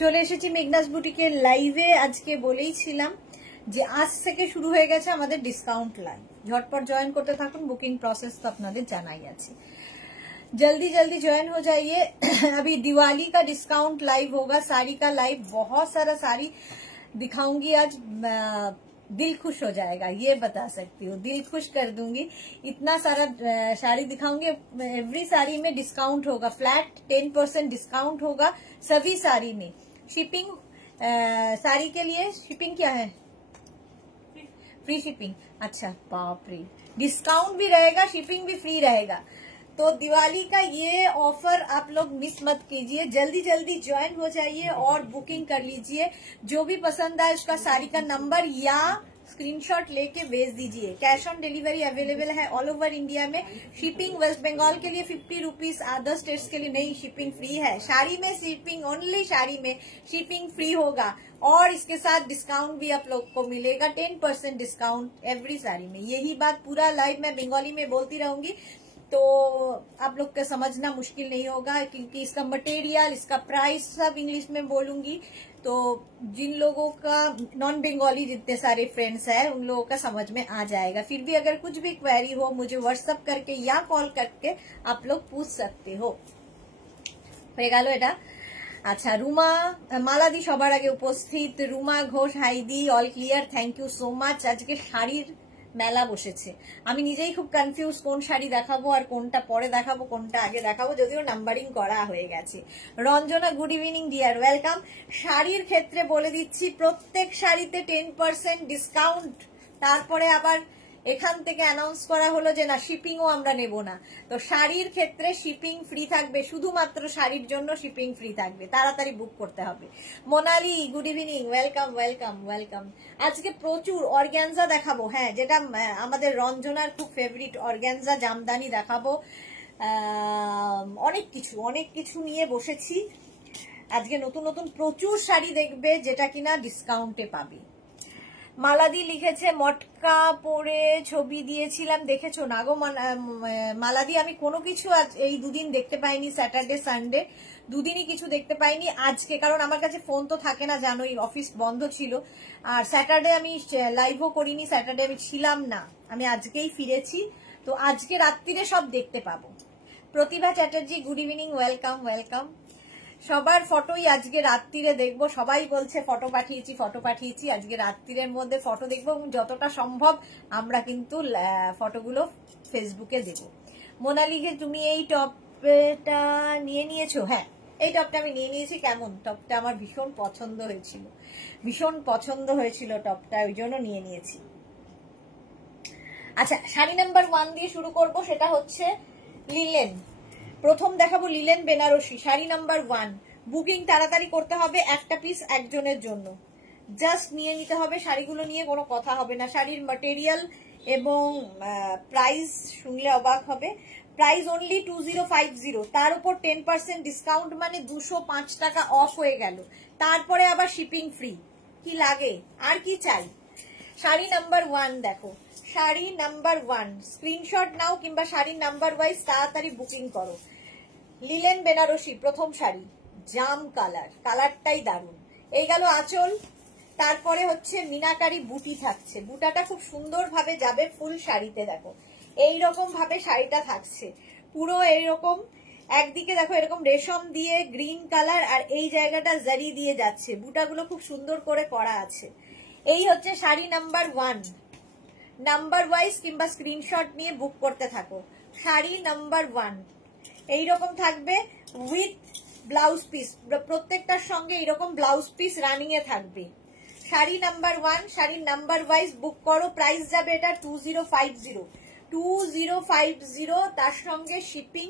চলে এসেছি মেঘনাস বুটিকের লাইভে। আজকে বলেইছিলাম যে আজ থেকে শুরু হয়ে গেছে আমাদের ডিসকাউন্ট লাইভ। झटपट ज्वाइन करते থাকুন, বুকিং প্রসেস তো আপনাদের জানাই আছে। जल्दी जल्दी ज्वाइन हो जाइए। अभी दिवाली का डिस्काउंट लाइव होगा, साड़ी का लाइव, बहुत सारा साड़ी दिखाऊंगी आज। दिल खुश हो जाएगा, ये बता सकती हूँ, दिल खुश कर दूंगी। इतना सारा साड़ी दिखाऊंगी। एवरी साड़ी में डिस्काउंट होगा, फ्लैट 10% डिस्काउंट होगा सभी साड़ी में। शिपिंग साड़ी के लिए शिपिंग क्या है? Free shipping. अच्छा बाप रे, डिस्काउंट भी रहेगा, शिपिंग भी फ्री रहेगा। तो दिवाली का ये ऑफर आप लोग मिस मत कीजिए, जल्दी जल्दी ज्वाइन हो जाइए और बुकिंग कर लीजिए। जो भी पसंद आए उसका साड़ी का नंबर या स्क्रीनशॉट लेके भेज दीजिए। कैश ऑन डिलीवरी अवेलेबल है ऑल ओवर इंडिया में। शिपिंग वेस्ट बंगाल के लिए 50 रुपीज, अदर स्टेट्स के लिए नहीं, शिपिंग फ्री है। साड़ी में शिपिंग, ओनली साड़ी में शिपिंग फ्री होगा और इसके साथ डिस्काउंट भी आप लोग को मिलेगा, 10% डिस्काउंट एवरी साड़ी में। यही बात पूरा लाइव मैं बंगाली में बोलती रहूंगी, तो आप लोग का समझना मुश्किल नहीं होगा, क्योंकि इसका मटेरियल, इसका प्राइस सब इंग्लिश में बोलूंगी। तो जिन लोगों का नॉन बंगाली जितने सारे फ्रेंड्स हैं उन लोगों का समझ में आ जाएगा। फिर भी अगर कुछ भी क्वेरी हो मुझे व्हाट्सएप करके या कॉल करके आप लोग पूछ सकते हो। হয়ে গেল এটা। আচ্ছা, রুমা মালাদি সবার আগে উপস্থিত। রুমা ঘোষ, হাইদি, all clear, thank you so much. আজকে শাড়ির মেলা বসেছে, আমি নিজেই খুব কনফিউজ কোন শাড়ি দেখাবো আর কোনটা পরে দেখাবো, কোনটা আগে দেখাবো, যদিও নাম্বারিং করা হয়ে গেছে। Ranjana, good evening deer, welcome. শাড়ির ক্ষেত্রে বলে দিচ্ছি প্রত্যেক শাড়িতে 10% ডিসকাউন্ট। তারপরে আবার এখান থেকে অ্যানাউন্স করা হলো যে না, শিপিংও আমরা নেব না। তো শাড়ির ক্ষেত্রে শিপিং ফ্রি থাকবে, শুধুমাত্র শাড়ির জন্য শিপিং ফ্রি থাকবে, তাড়াতাড়ি বুক করতে হবে। Monali, good evening, welcome welcome welcome. আজকে প্রচুর অর্গ্যানজা দেখাবো, হ্যাঁ, যেটা আমাদের রঞ্জনার খুব ফেভারিট অর্গ্যানজা জামদানি দেখাবো। অনেক কিছু নিয়ে বসেছি আজকে। নতুন নতুন প্রচুর শাড়ি দেখবে যেটা কিনা ডিসকাউন্টে পাবে। মালাদি লিখেছে মটকা পরে ছবি দিয়েছিলাম, দেখেছো না গো মালাদি? আমি কোনো কিছু আজ এই দুদিন দেখতে পাইনি, স্যাটারডে সানডে দুদিনই কিছু দেখতে পাইনি। আজকে কারণ আমার কাছে ফোন তো থাকে না জানোই, অফিস বন্ধ ছিল। আর স্যাটারডে আমি লাইভও করিনি, স্যাটারডে আমি ছিলাম না, আমি আজকেই ফিরেছি। তো আজকে রাত্রিরে সব দেখতে পাবো। Pratibha Chatterjee, good evening, welcome welcome. সবার ফটোই আজকে রাত্রিরে দেখবো, সবাই বলছে ফটো পাঠিয়েছি। আজকে রাত্রিরের মধ্যে ফটো দেখবো এবং যতটা সম্ভব আমরা কিন্তু ফটোগুলো ফেসবুকে দেব। মোনালিকে, তুমি এই টপটা নিয়ে নিয়েছো? হ্যাঁ, এই টপটা আমি নিয়ে নিয়েছি। কেমন টপটা? আমার ভীষণ পছন্দ হয়েছিল টপটা, ওই জন্য নিয়ে নিয়েছি। আচ্ছা, শাড়ি নাম্বার 1 দিয়ে শুরু করব, সেটা হচ্ছে লিলেন। প্রথম দেখাবো linen Banarasi, sari number 1। Booking তাড়াতাড়ি করতে হবে, একটা পিস একজনের জন্য। জাস্ট নিয়ে নিতে হবে, শাড়িগুলো নিয়ে কোনো কথা হবে না। শাড়ির ম্যাটেরিয়াল এবং প্রাইস শুনলে অবাক হবে। প্রাইস অনলি 2050, তার উপর 10% ডিসকাউন্ট, মানে 205 টাকা অফ হয়ে গেল। তারপরে আবার শিপিং ফ্রি। কি লাগে আর কি চাই? শাড়ি নাম্বার 1 দেখো, শাড়ি নাম্বার 1 স্ক্রিনশট নাও কিংবা শাড়ির নাম্বার ওয়াইজ তাড়াতাড়ি বুকিং করো। লিলেন বেনারসি প্রথম শাড়ি, জাম কালার, কালারটাই দারুণ। এই গেল আঁচল। তারপরে হচ্ছে মিনাকারি বুটি থাকছে, বুটাটা খুব সুন্দর ভাবে যাবে ফুল শাড়িতে। দেখো এইরকম ভাবে শাড়িটা থাকছে, পুরো এইরকম। একদিকে দেখো এরকম রেশম দিয়ে গ্রিন কালার, আর এই জায়গাটা জারি দিয়ে যাচ্ছে। বুটাগুলো খুব সুন্দর করে করা আছে। এই হচ্ছে শাড়ি নাম্বার 1। নাম্বার ওয়াইজ কিংবা স্ক্রিনশট নিয়ে বুক করতে থাকো। শাড়ি নাম্বার 1 এইরকম থাকবে উইথ ব্লাউজ পিস, প্রত্যেকটার সঙ্গে এরকম ব্লাউজ পিস রানিং এ থাকবে। শাড়ি নাম্বার 1, শাড়ির নাম্বার ওয়াইজ বুক করো। প্রাইস যাবে এটা 2050, তার সঙ্গে শিপিং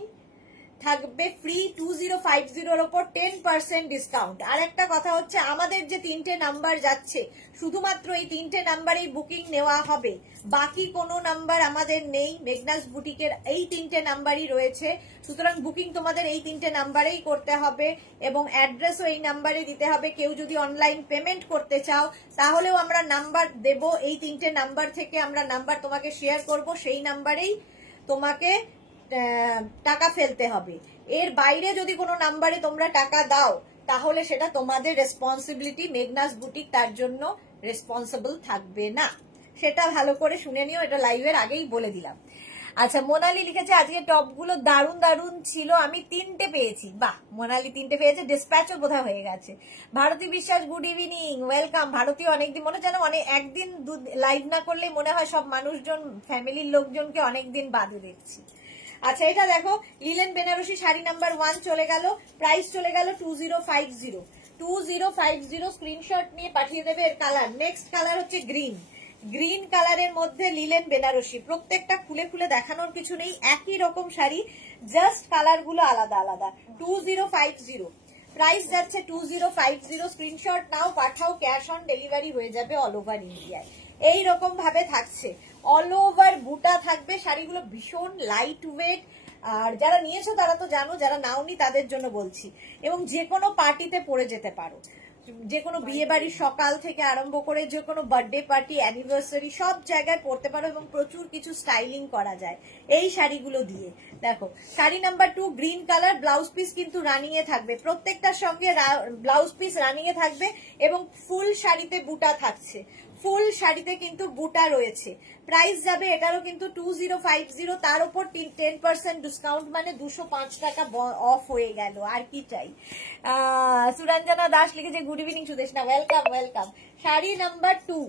থাকবে ফ্রি। 2050 এর উপর 10% ডিসকাউন্ট। আর একটা কথা হচ্ছে, আমাদের যে 3টে নাম্বার যাচ্ছে, শুধুমাত্র এই 3টে নাম্বারেই বুকিং নেওয়া হবে, বাকি কোনো নাম্বার আমাদের নেই। মেঘনাস বুটিকের এই 3টে নাম্বারই রয়েছে, সুতরাং বুকিং তোমাদের এই 3টে নাম্বারেই করতে হবে এবং অ্যাড্রেসও এই নাম্বারে দিতে হবে। কেউ যদি অনলাইন পেমেন্ট করতে চাও তাহলেও আমরা নাম্বার দেব, এই 3টে নাম্বার থেকে আমরা নাম্বার তোমাকে শেয়ার করব, সেই নাম্বারেই তোমাকে টাকা ফেলতে হবে। এর বাইরে যদি কোনো নাম্বারে তোমরা টাকা দাও তাহলে সেটা তোমাদের রেসপন্সিবিলিটি, মেঘনাস বুটিক তার জন্য রেসপন্সিবল থাকবে না। সেটা ভালো করে শুনে নিও, এটা লাইভের আগেই বলে দিলাম। আচ্ছা, মোনালি লিখেছে আজকে টপগুলো দারুণ দারুণ ছিল, আমি 3টে পেয়েছি। বাহ, মোনালি 3টে পেয়েছে, ডিসপ্যাচও বোধহয় হয়ে গেছে। ভারতী বিশ্বাস গুড ইভিনিং, ওয়েলকাম। ভারতী অনেকদিন, মনে জানো অনেক একদিন লাইভ না করলে মনে হয় সব মানুষজন, ফ্যামিলির লোকজনকে অনেকদিন বাদে দেখছি। আচ্ছা, এটা দেখো লিলেন বেনারসি শাড়ি নাম্বার 1 চলে গেল, প্রাইস চলে গেল 2050। 2050 স্ক্রিনশট নিয়ে পাঠিয়ে দেবে এর কালার। নেক্সট কালার হচ্ছে গ্রিন। গ্রিন কালারের মধ্যে লিলেন বেনারসি, প্রত্যেকটা খুলে খুলে দেখানোর কিছু নেই, একই রকম শাড়ি, জাস্ট কালার গুলো আলাদা আলাদা। 2050 প্রাইস যাচ্ছে 2050। স্ক্রিনশট নাও, পাঠাও, ক্যাশ অন ডেলিভারি হয়ে যাবে অল ওভার ইন্ডিয়ায়। এইরকম ভাবে থাকছে, অল ওভার বুটা থাকবে, শাড়িগুলো ভীষণ লাইট ওয়েট। আর যারা নিয়েছো তারা তো জানো, যারা নাওনি তাদের জন্য বলছি। এবং যে কোনো পার্টিতে পরে যেতে পারো, যে কোনো বিয়ে বাড়ির সকাল থেকে আরম্ভ করে যে কোনো বার্থডে পার্টি, অ্যানিভার্সারি, সব জায়গায় পরতে পারো এবং প্রচুর কিছু স্টাইলিং করা যায় এই শাড়িগুলো দিয়ে। দেখো sari number 2 green colour, blouse piece কিন্তু রানিং এ থাকবে, প্রত্যেকটার সঙ্গে ব্লাউজ পিস রানিং এ থাকবে এবং ফুল শাড়িতে বুটা থাকছে, ফুল শাড়িতে কিন্তু বুটা রয়েছে। প্রাইস যাবে এটারও কিন্তু 2050, তার উপর 10% ডিসকাউন্ট, মানে 205 টাকা অফ হয়ে গেল, আর কি চাই। সুরঞ্জনা দাস লিখেছে good evening Sudeshna, welcome welcome. Sari number 2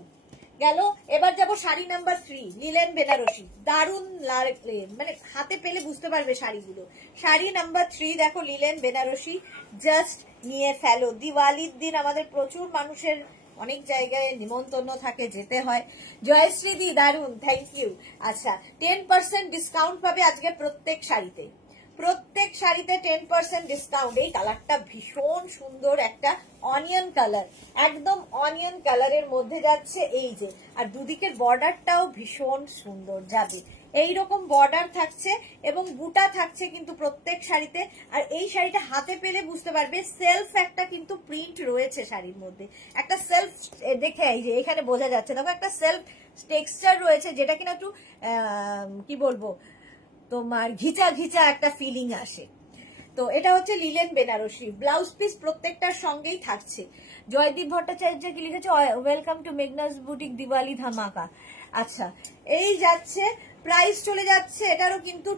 গেল, এবার যাব শাড়ি নাম্বার 3 লিলেন বেনারসি, দারুন লাগবে, মানে হাতে পেলে বুঝতে পারবে শাড়িগুলো। শাড়ি নাম্বার 3 দেখো লিলেন বেনারসি, জাস্ট নিয়ে ফেলো। দিওয়ালির দিন আমাদের প্রচুর মানুষের অনেক জায়গায় নিমন্ত্রণ থাকে, যেতে হয়। জয়শ্রী দি দারুন, থ্যাংক ইউ। আচ্ছা, 10% ডিসকাউন্ট পাবে আজকে প্রত্যেক শাড়িতে, প্রত্যেক শাড়িতে 10% ডিসকাউন্ট। এই কালারটা ভীষণ সুন্দর, একটা অনিয়ন কালার, একদম অনিয়ন কালারের মধ্যে যাচ্ছে এই যে, আর দুদিকের বর্ডারটাও ভীষণ সুন্দর যাবে, এইরকম বর্ডার থাকছে এবং বুটা থাকছে কিন্তু প্রত্যেক শাড়িতে। আর এই শাড়িটা হাতে পেলে বুঝতে পারবে, সেলফ একটা কিন্তু প্রিন্ট রয়েছে শাড়ির মধ্যে, একটা সেলফ দেখে এই যে এখানে বোঝা যাচ্ছে, দেখো একটা সেলফ টেক্সচার রয়েছে, যেটা কিনা একটু কি বলবো তোমার ঘিচা ঘিচা একটা ফিলিং আসে। তো এটা হচ্ছে লিলেন বেনারসি, ব্লাউজ পিস প্রত্যেকটার সঙ্গেই থাকছে। জয়দীপ ভট্টাচার্য কি লিখেছে, welcome to Meghna's boutique Diwali ধামাকা। আচ্ছা, এই যাচ্ছে, প্রাইস চলে যাচ্ছে এটারও কিন্তু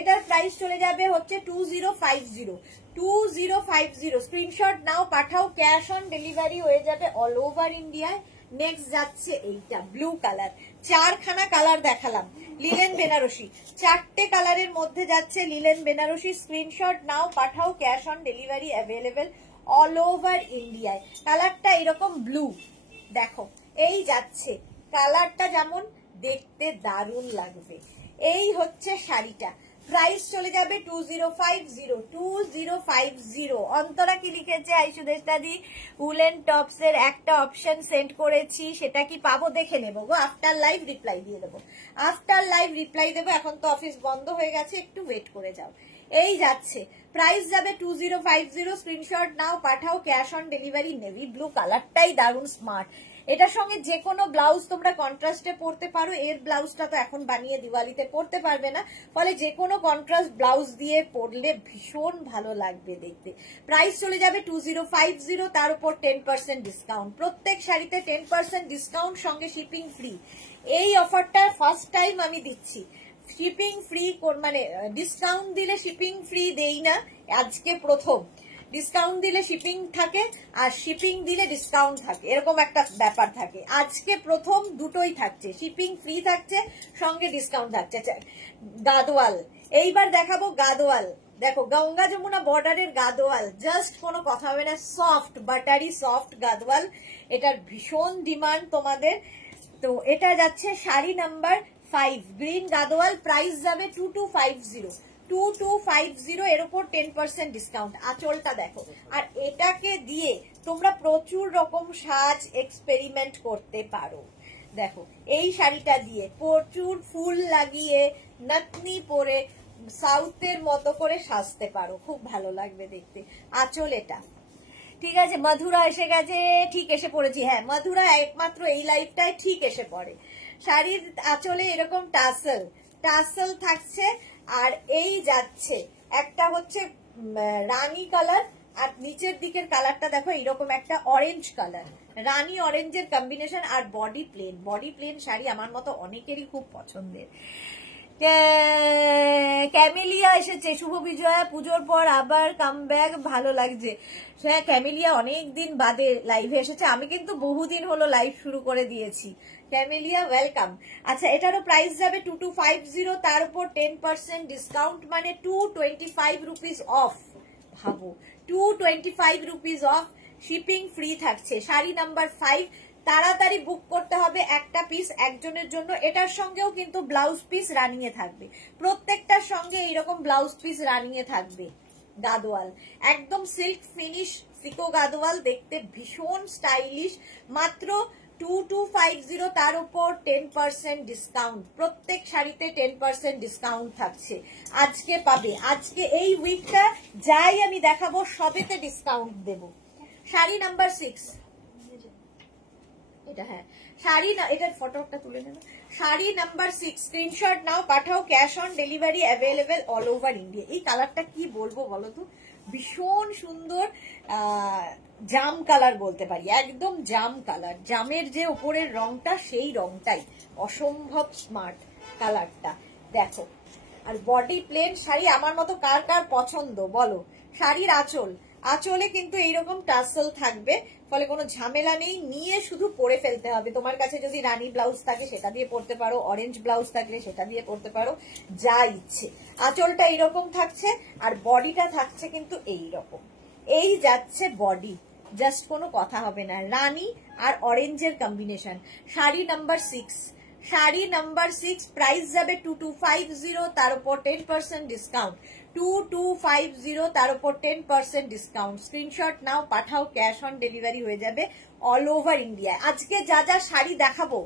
এটার প্রাইস চলে যাবে হচ্ছে 2050। 2050 স্ক্রিনশট নাও, পাঠাও, ক্যাশ অন ডেলিভারি হয়ে যাবে অল ওভার ইন্ডিয়ায়। নেক্সট যাচ্ছে এইটা ব্লু কালার, 4খানা কালার দেখালাম লিলেন বেনারসি, 4টে কালারের মধ্যে যাচ্ছে লিলেন বেনারসি। স্ক্রিনশট নাও, পাঠাও, cash on delivery available all over ইন্ডিয়ায়। কালারটা এরকম ব্লু, দেখো এই যাচ্ছে, কালারটা যেমন দেখতে দারুণ লাগবে। এই হচ্ছে শাড়িটা, প্রাইস চলে যাবে 2050। 2050। অন্তরা কি লিখেছে, আইসুদেশদাদি উলেন টপস এর একটা অপশন সেন্ড করেছি, সেটা কি পাবো, দেখে নেবো গো, আফটার লাইভ রিপ্লাই দিয়ে দেবো, আফটার লাইভ রিপ্লাই দেবো। এখন তো অফিস বন্ধ হয়ে গেছে, একটু ওয়েট করে যাও। এই যাচ্ছে, প্রাইস যাবে 2050। স্ক্রিনশট নাও, পাঠাও, cash on delivery. Navy blue কালারটাই দারুণ স্মার্ট, এটার সঙ্গে যে কোনো ব্লাউজ তোমরা কন্ট্রাস্টে পরতে পারো। এর ব্লাউজটা তো এখন বানিয়ে দিওয়ালিতে পরতে পারবে না, ফলে যে কোনো কন্ট্রাস্ট ব্লাউজ দিয়ে পরলে ভীষণ ভালো লাগবে দেখতে। প্রাইস চলে যাবে 2050, তার উপর 10% ডিসকাউন্ট, প্রত্যেক শাড়িতে 10% ডিসকাউন্ট, সঙ্গে শিপিং ফ্রি। এই অফারটা ফার্স্ট টাইম আমি দিচ্ছি, শিপিং ফ্রি, মানে ডিসকাউন্ট দিলে শিপিং ফ্রি দেই না, আজকে প্রথম। ডিসকাউন্ট দিলে শিপিং থাকে আর শিপিং দিলে ডিসকাউন্ট থাকে, এরকম একটা ব্যাপার থাকে। আজকে প্রথম দুটোই থাকছে, শিপিং ফ্রি থাকছে, সঙ্গে ডিসকাউন্ট থাকছে। গাদোয়াল, এইবার দেখাবো গাদোয়াল। দেখো গঙ্গা যমুনা বর্ডারের গাদোয়াল, জাস্ট কোনো কথা হবে না, সফট বাটারি সফট গাদোয়াল, এটার ভীষণ ডিমান্ড তোমাদের। তো এটা যাচ্ছে sari number 5 green Gadwal, price যাবে 2250। 2250, এর উপর 10% ডিসকাউন্ট। আঁচলটা দেখো, আর এটাকে দিয়ে তোমরা প্রচুর রকম সাজ এক্সপেরিমেন্ট করতে পারো। দেখো এই শাড়িটা দিয়ে প্রচুর ফুল লাগিয়ে নাতনি পরে সাউথের মতো করে সাজতে পারো, খুব ভালো লাগবে দেখতে। আঁচল এটা, ঠিক আছে। মধুরা এসে গেছে, ঠিক এসে পড়েছি, হ্যাঁ মধুরা একমাত্র এই লাইফটায় ঠিক এসে পড়ে। শাড়ির আঁচলে এরকম টাসেল থাকছে, আর এই যাচ্ছে একটা হচ্ছে রানী কালার, আর নিচের দিকের কালারটা দেখো এইরকম একটা অরেঞ্জ কালার, রানী অরেঞ্জের কম্বিনেশন। আর body plain, body plain sari আমার মতো অনেকেরই খুব পছন্দের। ক্যামেলিয়া এসেছে, শুভ বিজয়া, পুজোর পর আবার কামব্যাক, ভালো লাগছে। হ্যাঁ, ক্যামেলিয়া অনেকদিন বাদে লাইভে এসেছে, আমি কিন্তু বহুদিন হলো লাইভ শুরু করে দিয়েছি। Camellia welcome. আচ্ছা, এটারও প্রাইস যাবে 2250, তার উপর 10% ডিসকাউন্ট, মানে 225 রুপিস অফ। ভাবো, 225 রুপিস অফ, শিপিং ফ্রি থাকছে। শাড়ি নাম্বার 5, তাড়াতাড়ি বুক করতে হবে, একটা পিস একজনের জন্য। এটার সঙ্গেও কিন্তু ব্লাউজ পিস রানিয়ে থাকবে, প্রত্যেকটার সঙ্গে এইরকম ব্লাউজ পিস রানিয়ে থাকবে। গাদোয়াল, একদম সিল্ক ফিনিশ সিকো গাদোয়াল, দেখতে ভীষণ স্টাইলিশ। মাত্র 2250, তার উপর 10% ডিসকাউন্ট। প্রত্যেক শাড়িতে 10% ডিসকাউন্ট থাকছে। আজকে পাবে, আজকে এই উইকটা যাই আমি দেখাবো সবেতে ডিসকাউন্ট দেব। শাড়ি নাম্বার 6, এটা হ্যাঁ শাড়ি না, এটার ফটোটা তুলে নেব। শাড়ি নাম্বার 6, স্ক্রিনশট নাও, পাঠাও, cash on delivery available all over India. এই কালারটা কি বলবো বলো তো, ভীষণ সুন্দর জাম কালার বলতে পারি, একদম জাম কালার। জামের যে উপরের রংটা সেই রংটাই, অসম্ভব স্মার্ট কালারটা দেখো। আর বডি প্লেন শাড়ি আমার মতো কার কার পছন্দ বলো। শাড়ির আঁচল, আঁচলে কিন্তু এইরকম টাসেল থাকবে, ফলে কোনো ঝামেলা নেই, নিয়ে শুধু পরে ফেলতে হবে। তোমার কাছে যদি রানী ব্লাউজ থাকে সেটা দিয়ে পরতে পারো, অরেঞ্জ ব্লাউজ থাকলে সেটা দিয়ে পরতে পারো, যা ইচ্ছে। আঁচলটা এইরকম থাকছে, আর বডিটা থাকছে কিন্তু এইরকম। এই যাচ্ছে বডি, জাস্ট কোনো কথা হবে না। রানী আর অরেঞ্জের কম্বিনেশন। Sari number 6, sari number 6, price যাবে 2250, তার উপর 10% ডিসকাউন্ট। 2250, তার উপর 10% ডিসকাউন্ট। স্ক্রিনশট নাও, পাঠাও, ক্যাশ অন ডেলিভারি হয়ে যাবে অল ওভার ইন্ডিয়া। আজকে যা যা শাড়ি দেখাবো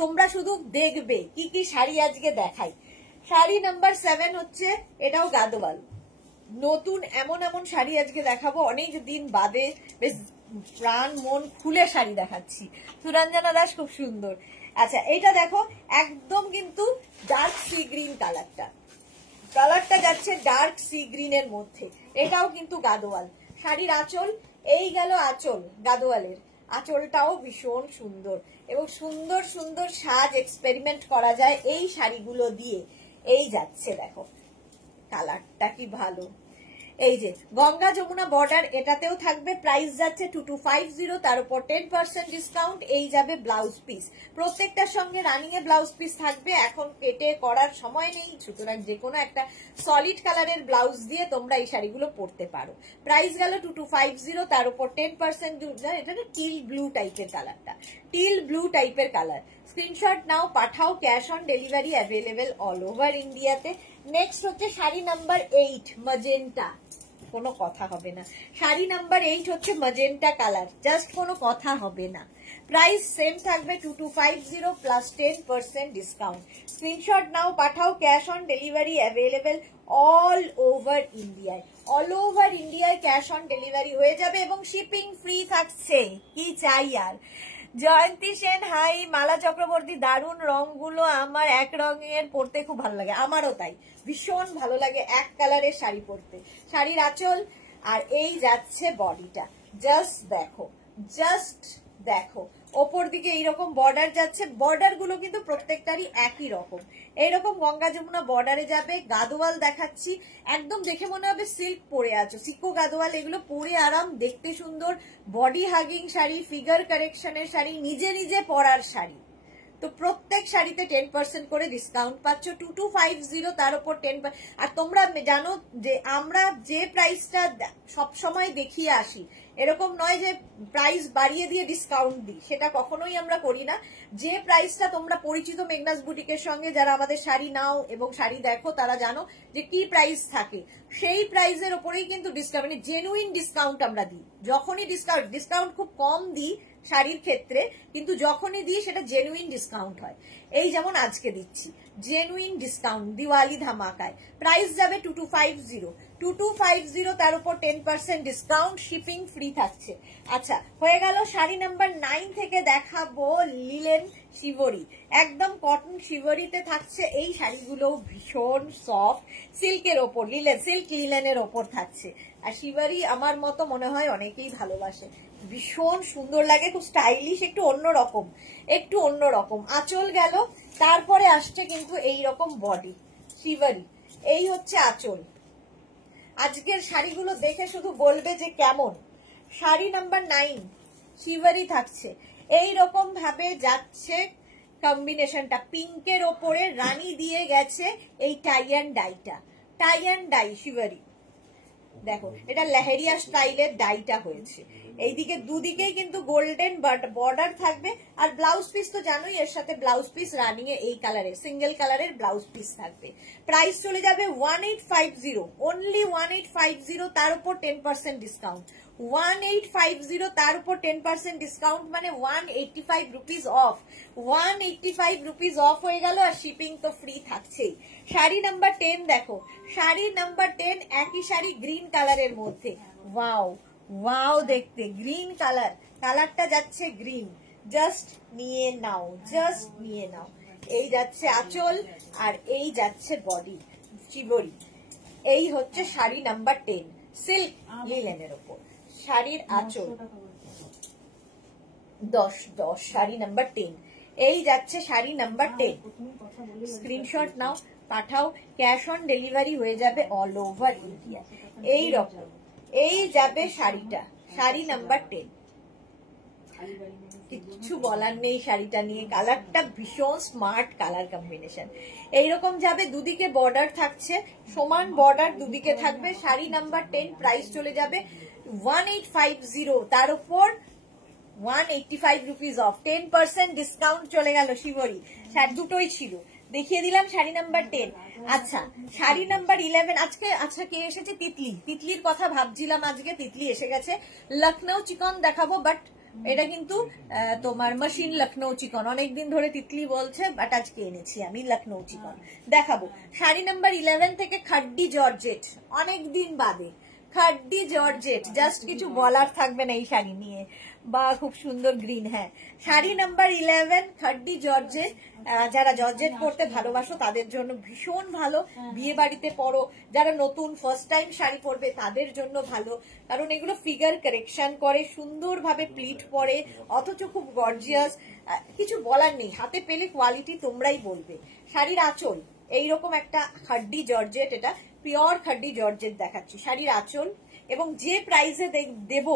তোমরা শুধু দেখবে কি কি শাড়ি আজকে দেখাই। শাড়ি নাম্বার 7 হচ্ছে, এটাও গাদোয়াল, নতুন এমন এমন শাড়ি আজকে দেখাবো, অনেক দিন বাদে বেশ প্রাণ মন খুলে শাড়ি দেখাচ্ছি। সুরঞ্জনা দাস, খুব সুন্দর। আচ্ছা, এটা দেখো, একদম কিন্তু ডার্ক সি গ্রিন কালারটা, কালারটা যাচ্ছে ডার্ক সি গ্রিনের মধ্যে। এটাও কিন্তু গাদোয়াল। শাড়ির আঁচল, এই গেল আঁচল গাদোয়ালের। আঁচলটাও ভীষণ সুন্দর, এবং সুন্দর সুন্দর সাজ এক্সপেরিমেন্ট করা যায় এই শাড়িগুলো দিয়ে। এই যাচ্ছে দেখো, কালারটা কি ভালো। এই যে গঙ্গা যমুনা বর্ডার, এটাতেও থাকবে, প্রাইস যাচ্ছে 2250, তার উপর 10% ডিসকাউন্ট। এই যাবে ব্লাউজ পিস, প্রত্যেকটার সঙ্গে রানিং এ ব্লাউজ পিস থাকবে। এখন কেটে করার সময় নেই, সুতরাং যে কোনো একটা সলিড কালারের ব্লাউজ দিয়ে তোমরা এই শাড়িগুলো পরতে পারো। প্রাইস গেল 2250, তার উপর 10%। এটা না টিল ব্লু টাইপের কালারটা, টিল ব্লু টাইপের কালার। স্ক্রিনশট নাও, পাঠাও, cash on delivery available all over ইন্ডিয়াতে। নেক্সট হচ্ছে শাড়ি নাম্বার 8, ম্যাজেন্টা, কোনো কথা হবে না। শাড়ি নাম্বার 8 হচ্ছে ম্যাজেন্টা কালার, জাস্ট কোনো কথা হবে না। প্রাইস সেম থাকবে 2250 প্লাস 10% ডিসকাউন্ট। স্ক্রিনশট নাও, পাঠাও, cash on delivery available all over ইন্ডিয়ায়। অল ওভার ইন্ডিয়ায় ক্যাশ অন ডেলিভারি হয়ে যাবে এবং শিপিং ফ্রি থাকছে। কি চাই আর। জয়ন্তী সেন, হাই। মালা চক্রবর্তী, দারুণ রংগুলো, আমার এক রঙের পরতে খুব ভালো লাগে। আমারও তাই, ভীষণ ভালো লাগে এক কালারের শাড়ি পরতে। শাড়ির আঁচল, আর এই যাচ্ছে বডিটা, জাস্ট দেখো, জাস্ট দেখো। ওপর দিকে এইরকম বর্ডার যাচ্ছে, বর্ডার গুলো কিন্তু প্রত্যেকটারই একই রকম। এইরকম গঙ্গা যমুনা বর্ডারে যাবে। গাদোয়াল দেখাচ্ছি, একদম দেখে মনে হবে সিল্ক পরে আছো, সিকো গাদোয়াল। এগুলো পরে আরাম, দেখতে সুন্দর, বডি হাগিং শাড়ি, ফিগার কারেকশনের শাড়ি, নিজে নিজে পরার শাড়ি। তো প্রত্যেক শাড়িতে 10% করে ডিসকাউন্ট পাচ্ছ। 2250, তার উপর 10%। আর তোমরা জানো যে আমরা যে প্রাইসটা সবসময় দেখিয়ে আসি, এরকম নয় যে প্রাইস বাড়িয়ে দিয়ে ডিসকাউন্ট দিই, সেটা কখনোই আমরা করি না। যে প্রাইসটা তোমরা পরিচিত মেঘনাস বুটিকের সঙ্গে, যারা আমাদের শাড়ি নাও এবং শাড়ি দেখো তারা জানো যে কি প্রাইস থাকে, সেই প্রাইসের ওপরেই কিন্তু ডিসকাউন্ট, মানে জেনুইন ডিসকাউন্ট আমরা দিই। যখনই ডিসকাউন্ট খুব কম দিই শাড়ির ক্ষেত্রে, কিন্তু যখনই দিই সেটা জেনুইন ডিসকাউন্ট হয়। এই যেমন আজকে দিচ্ছি জেনুইন ডিসকাউন্ট, দিওয়ালি ধামাকায়। প্রাইস যাবে 2250, তার উপর 10% ডিসকাউন্ট, শিপিং ফ্রি থাকছে। আচ্ছা, হয়ে গেল। শাড়ি নাম্বার 9 থেকে দেখাবো লিলেন শিবরি, একদম কটন শিবরিতে থাকছে এই শাড়িগুলো, ভীষণ সফট সিল্কের ওপর, লিলেন, সিল্ক লিলেনের ওপর থাকছে। আর শিবারি আমার মতো মনে হয় অনেকেই ভালোবাসে, ভীষণ সুন্দর লাগে, খুব স্টাইলিশ, একটু অন্যরকম। আঁচল গেল, তারপরে আসছে কিন্তু এই রকম বডি শিবারি, এই হচ্ছে আঁচল। আজকের শাড়িগুলো দেখে শুধু বলবে যে কেমন। শাড়ি নাম্বার 9 শিবারি থাকছে, এই রকম ভাবে যাচ্ছে কম্বিনেশনটা, পিঙ্কের ওপরে রানী দিয়ে গেছে এই টাই অ্যান্ড ডাই শিবারি। দেখো এটা লেহেরিয়া স্টাইলের ডাইটা হয়েছে, এইদিকে দুদিকেই কিন্তু গোল্ডেন বর্ডার থাকবে। আর ব্লাউজ পিস তো জানোই, এর সাথে ব্লাউজ পিস রানিং এ এই কালারের সিঙ্গেল কালারের ব্লাউজ পিস থাকবে। প্রাইস চলে যাবে 1850, অনলি 1850, তার উপর 10% ডিসকাউন্ট। 1850 তার উপর 10% ডিসকাউন্ট মানে 185 রুপিস অফ। 185 রুপিস অফ হয়ে গেল, আর শিপিং তো ফ্রি থাকছেই। শাড়ি নাম্বার 10 দেখো, শাড়ি নাম্বার 10 একই শাড়ি গ্রিন কালারের মধ্যে। ওয়াও ওয়াও দেখতে, গ্রিন কালারটা যাচ্ছে গ্রিন, জাস্ট নিয়ে নাও, এই যাচ্ছে আঁচল আর এই যাচ্ছে বডি চিবরি। এই হচ্ছে শাড়ি নাম্বার 10 সিল্ক লিলেনের উপর, শাড়ির আঁচল 10 শাড়ি নাম্বার 10, এই যাচ্ছে শাড়ি নাম্বার 10। স্ক্রিনশট নাও, পাঠাও, ক্যাশ অন ডেলিভারি হয়ে যাবে অল ওভার ইন্ডিয়া। এই রকম এই যাবে শাড়িটা, শাড়ি নাম্বার 10। কিছু বলার নেই শাড়িটা নিয়ে, কালারটা ভীষণ স্মার্ট কালার কম্বিনেশন। এইরকম যাবে, দুদিকে বর্ডার থাকছে, সমান বর্ডার দুদিকে থাকবে। শাড়ি নাম্বার 10, প্রাইস চলে যাবে 1850, তার উপর 185 রুপিস অফ, 10% ডিসকাউন্ট চলে গেল শিবরি। দুটোই ছিল, দেখিয়ে দিলাম শাড়ি নাম্বার 10। আচ্ছা শাড়ি নাম্বার 11 আজকে। আচ্ছা কে এসেছে? তিতলির কথা ভাবছিলাম, আজকে তিতলি এসে গেছে। লখনৌ চিকন দেখাবো, বাট এটা কিন্তু তোমার মেশিন লখনৌ চিকন, অনেকদিন ধরে তিতলি বলছে, বাট আজকে এনেছি আমি লখনৌ চিকন দেখাবো। শাড়ি নাম্বার 11 থেকে খাড্ডি জর্জেট, অনেকদিন বাদে খাড্ডি জর্জেট, জাস্ট কিছু বলার থাকবে না এই শাড়ি নিয়ে, বা খুব সুন্দর গ্রিন। হ্যাঁ শাড়ি নাম্বার 11 খাড্ডি জর্জেট, যারা জর্জেট পরতে ভালোবাসো তাদের জন্য ভীষণ ভালো, বিয়ে বাড়িতে পরো, যারা নতুন ফার্স্ট টাইম শাড়ি পরবে তাদের জন্য ভালো, কারণ এগুলো ফিগার কারেকশন করে, সুন্দরভাবে প্লিট পরে, অথচ খুব গর্জিয়াস, কিছু বলার নেই। হাতে পেলে কোয়ালিটি তোমরাই বলবে। শাড়ির আঁচল এইরকম একটা খাড্ডি জর্জেট, এটা পিওর খাড্ডি জর্জেট দেখাচ্ছি, শাড়ির আঁচল, এবং যে প্রাইসে দেব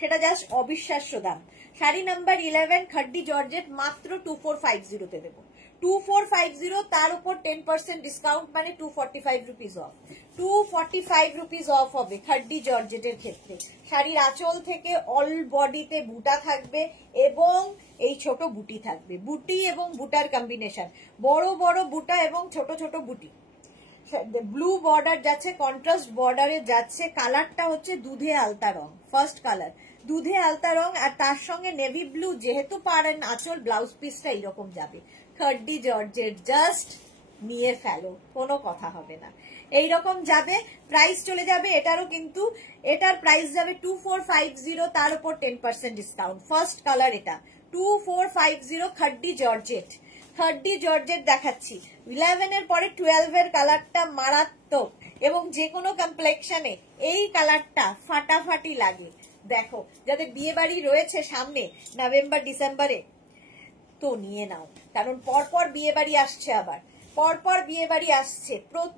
সেটা জাস্ট অবিশ্বাস্য দাম। শাড়ি নাম্বার 11 খাড্ডি জর্জেট মাত্র 2450 তে দেবো, 2450, তার উপর 10% ডিসকাউন্ট মানে 245 রুপিস অফ, 245 রুপিস অফ হবে খাড্ডি জর্জেটের ক্ষেত্রে। শাড়ির আঁচল থেকে অল বডিতে বুটা থাকবে এবং এই ছোট বুটি থাকবে, বুটি এবং বুটার কম্বিনেশন, বড় বড় বুটা এবং ছোট ছোট বুটি। ব্লু বর্ডার যাচ্ছে, কন্ট্রাস্ট বর্ডারে যাচ্ছে, কালারটা হচ্ছে দুধে আলতা রং, ফার্স্ট কালার দুধে আলতা রং, আর তার সঙ্গে নেভি ব্লু, যেহেতু পারেন আঁচল ব্লাউজ পিসটা এইরকম যাবে। খাড্ডি জর্জেট, জাস্ট নিয়ে ফেলো, কোনো কথা হবে না, এইরকম যাবে। প্রাইস চলে যাবে এটারও, কিন্তু এটার প্রাইস যাবে 2450, তার উপর 10% ডিসকাউন্ট। ফার্স্ট কালার এটা 2450 খাড্ডি জর্জেট, খাড্ডি জর্জেট দেখাচ্ছি। 11 এর পরে 12 এর কালারটা মারাত্মক, এবং যে কোনো কমপ্লেক্সনে এই কালারটা ফাটাফাটি লাগে। দেখো যাদের বিয়ে বাড়ি রয়েছে সামনে নভেম্বর ডিসেম্বরে, তো নিয়ে নাও, কারণ পরপর বিয়ে বাড়ি আসছে, আবার পরপর বিয়ে বাড়ি আসছে,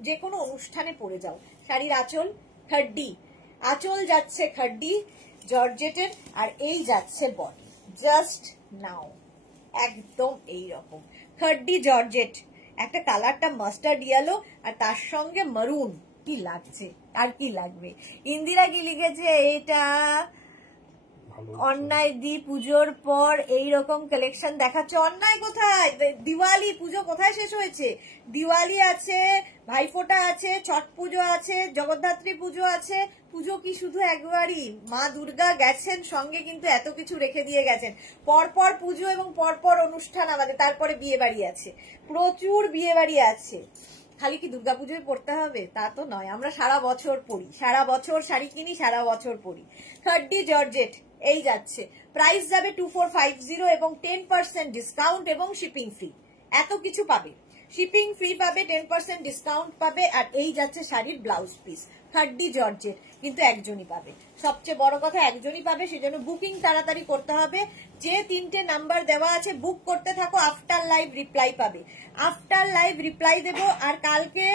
যে কোনো অনুষ্ঠানে পরে যাও। শাড়ির আঁচল খাড্ডি, আঁচল যাচ্ছে খাড্ডি জর্জেটের, আর এই যাচ্ছে বডি, জাস্ট নাও, একদম এইরকম খাড্ডি জর্জেট। একটা কালারটা মাস্টার্ড ইয়েলো, আর তার সঙ্গে মারুন, কি লাগছে আর কি লাগবে। ইন্দিরা কি লিখেছে, এটা অন্যায় দি পুজোর পর এইরকম কালেকশন দেখাচ্ছে। অন্যায় কোথায়? দিওয়ালি পুজো কোথায় শেষ হয়েছে? দিওয়ালি আছে, ভাইফোঁটা আছে, ছট পুজো আছে, জগদ্ধাত্রী পুজো আছে। পুজো কি শুধু একবারই? মা দুর্গা গেছেন সঙ্গে, কিন্তু এত কিছু রেখে দিয়ে গেছেন। পরপর পুজো এবং পরপর অনুষ্ঠান আমাদের, তারপরে বিয়ে বাড়ি আছে, প্রচুর বিয়ে বাড়ি আছে। খালি কি দুর্গাপুজোয় পড়তে হবে তা তো নয়, আমরা সারা বছর পড়ি, সারা বছর শাড়ি কিনি, সারা বছর পড়ি। খাড্ডি জর্জেট এই যাচ্ছে, প্রাইস যাবে 2450 এবং 10% ডিসকাউন্ট এবং শিপিং ফ্রি। এত কিছু পাবে, শিপিং ফ্রি পাবে, 10% ডিসকাউন্ট পাবে, আর এই যাচ্ছে শাড়ির ব্লাউজ পিস। খাড্ডি জর্জেট, কিন্তু একজনই পাবে। সবচেয়ে বড় কথা একজনই পাবে, সেজন্য বুকিং তাড়াতাড়ি করতে হবে। যে 3টে নাম্বার দেওয়া আছে বুক করতে থাকো, আফটার লাইভ রিপ্লাই পাবে। আফটার লাইভ রিপ্লাই দেবো, আর কালকে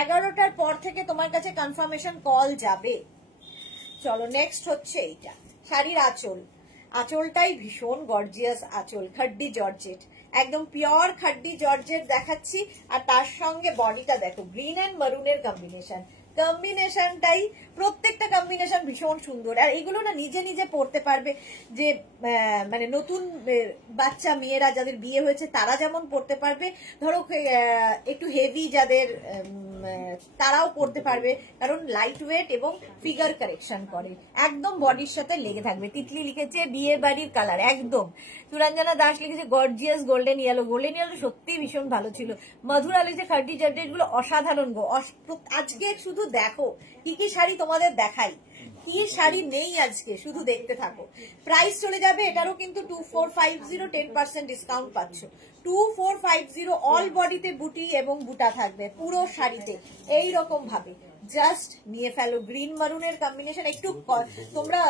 11টার পর থেকে তোমার কাছে কনফার্মেশন কল যাবে। চলো নেক্সট হচ্ছে এইটা শাড়ির আঁচল। আঁচলটাই ভীষণ গর্জিয়াস আঁচল, খাড্ডি জর্জেট, একদম পিওর খাড্ডি জর্জেট দেখাচ্ছি। আর তার সঙ্গে বডিটা দেখো, গ্রিন অ্যান্ড মারুনের কম্বিনেশনটাই, প্রত্যেকটা কম্বিনেশন ভীষণ সুন্দর। আর এগুলো না নিজে নিজে পড়তে পারবে, যে মানে নতুন বাচ্চা মেয়েরা যাদের বিয়ে হয়েছে তারা যেমন পড়তে পারবে, ধরো একটু হেভি যাদের তারাও পড়তে পারবে, কারণ লাইট ওয়েট এবং ফিগার কারেকশন করে, একদম বডির সাথে লেগে থাকবে। তিতলি লিখেছে বিয়ে বাড়ির কালার, একদম। সুরঞ্জনা দাস লিখেছে gorgeous golden yellow, golden yellow সত্যি ভীষণ ভালো ছিল। মধুরা লিখেছে খাড্ডি জর্জেট গুলো অসাধারণ গো। আজকে শুধু দেখো কি কি শাড়ি তোমাদের দেখাই, কি শাড়ি নেই আজকে, শুধু দেখতে থাকো। প্রাইস চলে যাবে এটারও কিন্তু 2450, 10% ডিসকাউন্ট পাচ্ছ। 2450 অল বডিতে বুটি এবং বুটা থাকবে পুরো শাড়িতে এইরকম ভাবে। জাস্ট নিয়ে ফেলো। গ্রিন মারুনের কম্বিনেশন, একটু তোমরা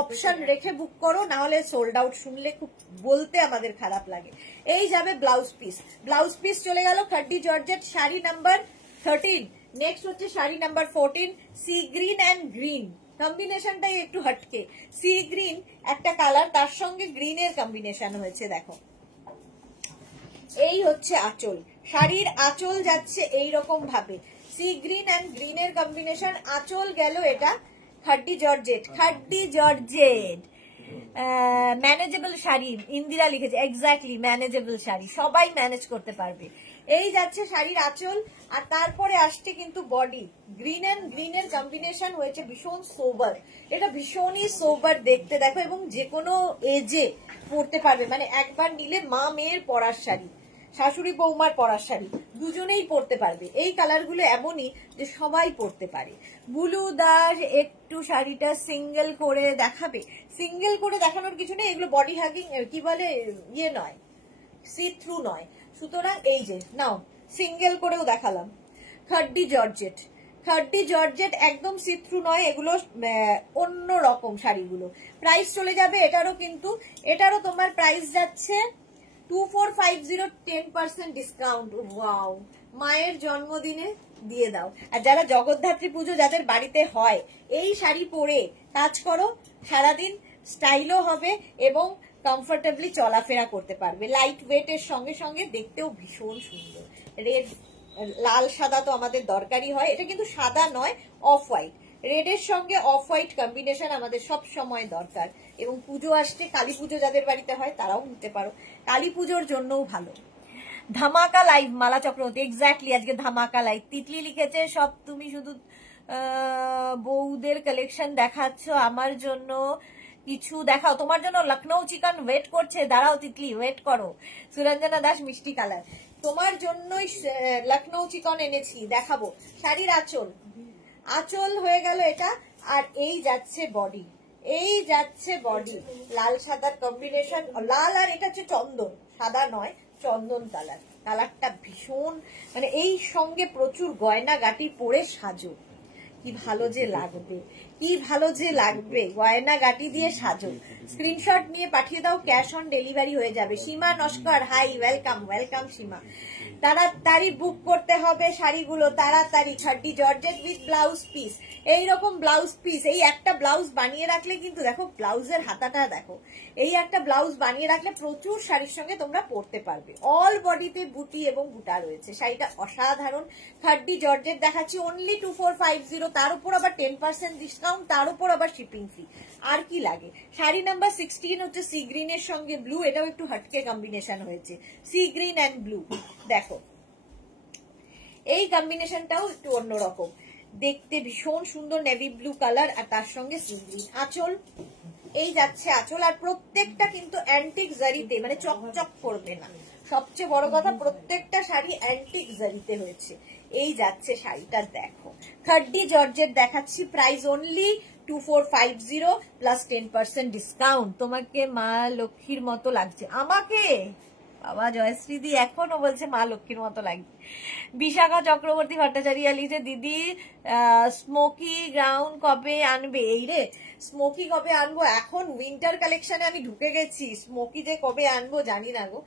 অপশন রেখে বুক করো, না হলে সোল্ড আউট শুনলে খুব বলতে আমাদের খারাপ লাগে। এই যাবে ব্লাউজ পিস, ব্লাউজ পিস চলে গেল খাড্ডি জর্জেট শাড়ি নাম্বার 13। নেক্সট হচ্ছে sari number 14, sea green and green কম্বিনেশনটাই একটু হটকে। সি গ্রিন একটা কালার, তার সঙ্গে গ্রিনের কম্বিনেশন হয়েছে, দেখো। এই হচ্ছে আঁচল, শাড়ির আঁচল যাচ্ছে এইরকম ভাবে, সি গ্রিন অ্যান্ড গ্রিনের কম্বিনেশন। আঁচল গেল এটা খাড্ডি georgette, খাড্ডি georgette manageable sari. Indira লিখেছে এক্স্যাক্টলি ম্যানেজেবল শাড়ি, সবাই ম্যানেজ করতে পারবে। এই যাচ্ছে শাড়ির আঁচল, আর তারপরে আসছে কিন্তু বডি। গ্রিন অ্যান্ড গ্রিনের কম্বিনেশন হয়েছে ভীষণ সোবার, এটা ভীষণই সোবার দেখতে, দেখো, এবং যে কোনো এজে পরতে পারবে। মানে একবার নিলে মা মেয়ের পরার শাড়ি, শাশুড়ি বৌমার পরার শাড়ি, দুজনেই পরতে পারবে। এই কালারগুলো এমনই যে সবাই পরতে পারে। বুলু দাস একটু শাড়িটা সিঙ্গেল করে দেখাবে। সিঙ্গেল করে দেখানোর কিছু নেই, এগুলো বডি হাগিং কি বলে ইয়ে নয়, সি থ্রু নয়, সুতরাং এই যে নাও সিঙ্গেল করেও দেখালাম। খাড্ডি জর্জেট, খাড্ডি জর্জেট একদম সি থ্রু নয়, এগুলো অন্য রকম শাড়িগুলো। প্রাইস চলে যাবে এটারও, কিন্তু এটারও তোমার প্রাইস যাচ্ছে 2450, 10% ডিসকাউন্ট। ওয়াও, মায়ের জন্মদিনে দিয়ে দাও। আর যারা জগদ্ধাত্রী পুজো যাদের বাড়িতে হয়, এই শাড়ি পরে কাজ করো সারাদিন, স্টাইলও হবে এবং কমফোর্টেবলি চলাফেরা করতে পারবে। লাইট ওয়েট এর সঙ্গে সঙ্গে দেখতেও ভীষণ সুন্দর। রেড, লাল সাদা তো আমাদের দরকারই হয়, এটা কিন্তু সাদা নয়, অফ হোয়াইট। রেডের সঙ্গে অফ হোয়াইট কম্বিনেশন আমাদের সব সময় দরকার, এবং পুজো আসছে, কালী পুজো যাদের বাড়িতে হয় তারাও নিতে পারো, কালী পুজোর জন্যও ভালো। ধামাকা লাইভ, মালা চক্রবর্তী, এক্স্যাক্টলি আজকে ধামাকা লাইভ। তিতলি লিখেছে সব তুমি শুধু বউদের কালেকশন দেখাচ্ছ, আমার জন্য কিছু দেখাও। তোমার জন্য লখনৌ চিকেন ওয়েট করছে, দাঁড়াও তিতলি, ওয়েট করো। সুরঞ্জনা দাস মিষ্টি কালার, তোমার জন্যই লখনৌ চিকেন এনেছি, দেখাবো। শাড়ির আঁচল, আঁচল হয়ে গেল এটা, আর এই যাচ্ছে বডি, এই যাচ্ছে বডি, লাল সাদার কম্বিনেশন, লাল আর এটা হচ্ছে চন্দন, সাদা নয়, চন্দন কালার। কালারটা ভীষণ, মানে এই সঙ্গে প্রচুর গয়না গাটি পরে সাজো, কি ভালো যে লাগবে, কি ভালো যে লাগবে, গয়না গাটি দিয়ে সাজো। স্ক্রিনশট নিয়ে পাঠিয়ে দাও, ক্যাশ অন ডেলিভারি হয়ে যাবে। সীমা নস্কর, হাই, ওয়েলকাম, ওয়েলকাম সীমা। তাড়াতাড়ি বুক করতে হবে শাড়িগুলো, তাড়াতাড়ি। খাড্ডি জর্জেট উইথ ব্লাউজ পিস, এইরকম ব্লাউজ পিস, এই একটা ব্লাউজ বানিয়ে রাখলে কিন্তু দেখো ব্লাউজের হাতাটা দেখো, এই একটা ব্লাউজ বানিয়ে রাখলে প্রচুর শাড়ির সঙ্গে তোমরা পরতে পারবে। অল বডিতে বুটি এবং বুটা রয়েছে, শাড়িটা অসাধারণ। খাড্ডি জর্জেট দেখাচ্ছি অনলি 2450, তার উপর আবার 10% ডিসকাউন্ট, তার উপর আবার শিপিং ফ্রি। আর কি লাগে। শাড়ি নাম্বার 16 হচ্ছে সি গ্রিনের সঙ্গে ব্লু, এটাও একটু হটকে কম্বিনেশন হয়েছে, সি গ্রিন অ্যান্ড ব্লু। দেখো এই কম্বিনেশনটাও একটু অন্যরকম দেখতে, ভীষণ সুন্দর নেভি ব্লু কালার, আর তার সঙ্গে সি গ্রিন। আঁচল, এই যাচ্ছে আঁচল, আর প্রত্যেকটা কিন্তু অ্যান্টিক জারিতে, মানে চকচক করবে না। সবচেয়ে বড় কথা, প্রত্যেকটা শাড়ি অ্যান্টিক জারিতে হয়েছে। এই যাচ্ছে শাড়িটা, দেখো খাড্ডি জর্জেট দেখাচ্ছি, প্রাইস অনলি 2450 প্লাস 10% ডিসকাউন্ট। তোমাকে মা লক্ষ্মীর মতো লাগছে, আমাকে বাবা জয়শ্রী দি এখনো বলছে মা লক্ষ্মীর মতো লাগছে। বিশাখা চক্রবর্তী ভট্টাচার্য লিখছে দিদি স্মোকি গাউন কবে আনবে? এই রে স্মোকি কবে আনবো, এখন উইন্টার কালেকশনে আমি ঢুকে গেছি, স্মোকি যে কবে আনবো জানি না গো।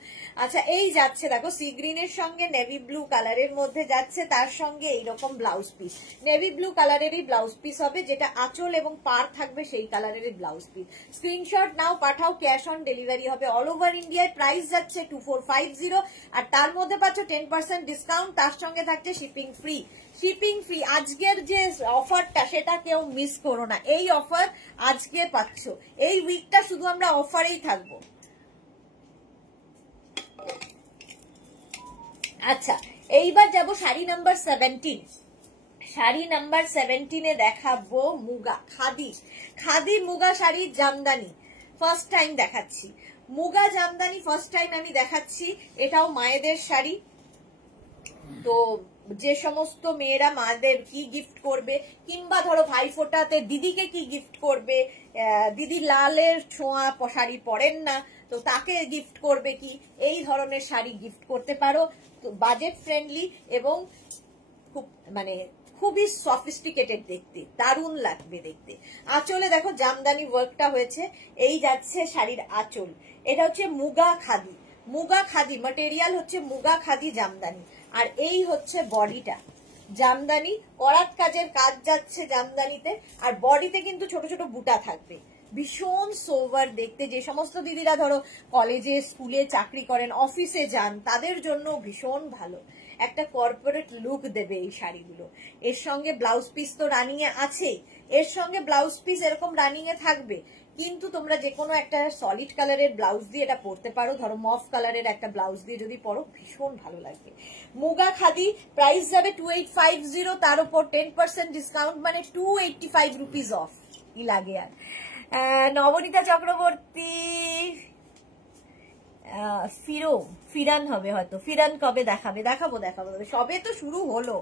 আচ্ছা এই যাচ্ছে দেখো সি গ্রিনের সঙ্গে নেভি ব্লু কালারের মধ্যে যাচ্ছে, তার সঙ্গে এইরকম ব্লাউজ পিস, নেভি ব্লু কালারেরই ব্লাউজ পিস হবে, যেটা আঁচল এবং পার থাকবে সেই কালারেরই ব্লাউজ পিস। স্ক্রিনশট নাও পাঠাও, ক্যাশ অন ডেলিভারি হবে অল ওভার ইন্ডিয়ায়। প্রাইস যাচ্ছে 2450 আর তার মধ্যে পাচ্ছ 10% ডিসকাউন্ট, তার সঙ্গে থাকছে শিপিং ফ্রি। শিপিং ফ্রি আজকের যে অফারটা সেটা কেউ মিস করো না, এই অফার আজকে পাচ্ছ, এই উইকটা শুধু আমরা অফারেই থাকবো। আচ্ছা এইবার যাব শাড়ি নাম্বার 17। শাড়ি নাম্বার 17-এ দেখাবো মুগা খাদি, খাদি মুগা শাড়ি জামদানি ফার্স্ট টাইম দেখাচ্ছি, মুগা জামদানি ফার্স্ট টাইম আমি দেখাচ্ছি। এটাও মায়েদের শাড়ি, তো যে সমস্ত মেয়েরা মাদের কি গিফট করবে, কিংবা ধরো ভাইফোঁটাতে দিদিকে কি গিফট করবে, দিদি লালের ছোঁয়া শাড়ি পরেন না, তো তাকে গিফট করবে কি, এই ধরনের শাড়ি গিফট করতে পারো। তো বাজেট ফ্রেন্ডলি এবং খুব মানে খুবই সফিস্টিকেটেড দেখতে, দারুণ লাগবে দেখতে। আঁচলে দেখো জামদানি ওয়ার্কটা হয়েছে, এই যাচ্ছে শাড়ির আঁচল। এটা হচ্ছে মুগা খাদি, মুগা খাদি ম্যাটেরিয়াল হচ্ছে মুগা খাদি জামদানি, আর এই হচ্ছে বডিটা জামদানি, করাত কাজের কাজ যাচ্ছে জামদানিতে, আর বডিতে কিন্তু ছোট ছোট বুটা থাকবে, ভীষণ সোভার দেখতে। যে সমস্ত দিদিরা ধরো কলেজে স্কুলে চাকরি করেন, অফিসে যান, তাদের জন্য ভীষণ ভালো, একটা কর্পোরেট লুক দেবে এই শাড়িগুলো। এর সঙ্গে ব্লাউজ পিস তো রানিং এ আছে, এর সঙ্গে ব্লাউজ পিস এরকম রানিং এ থাকবে, কিন্তু তোমরা যে কোনো একটা সলিড কালারের ব্লাউজ দিয়ে এটা পরতে পারো, ধরো মফ কালারের একটা ব্লাউজ দিয়ে যদি পরো ভীষণ ভালো লাগবে। মুগা খাদি প্রাইস যাবে 2850, তার উপর 10% ডিসকাউন্ট, মানে 285 রুপিস অফ, কি লাগে আর। নবনীতা চক্রবর্তী ফিরান হবে হয়তো, ফিরান কবে দেখাবে? দেখাবো দেখাবো, সবে তো শুরু হলো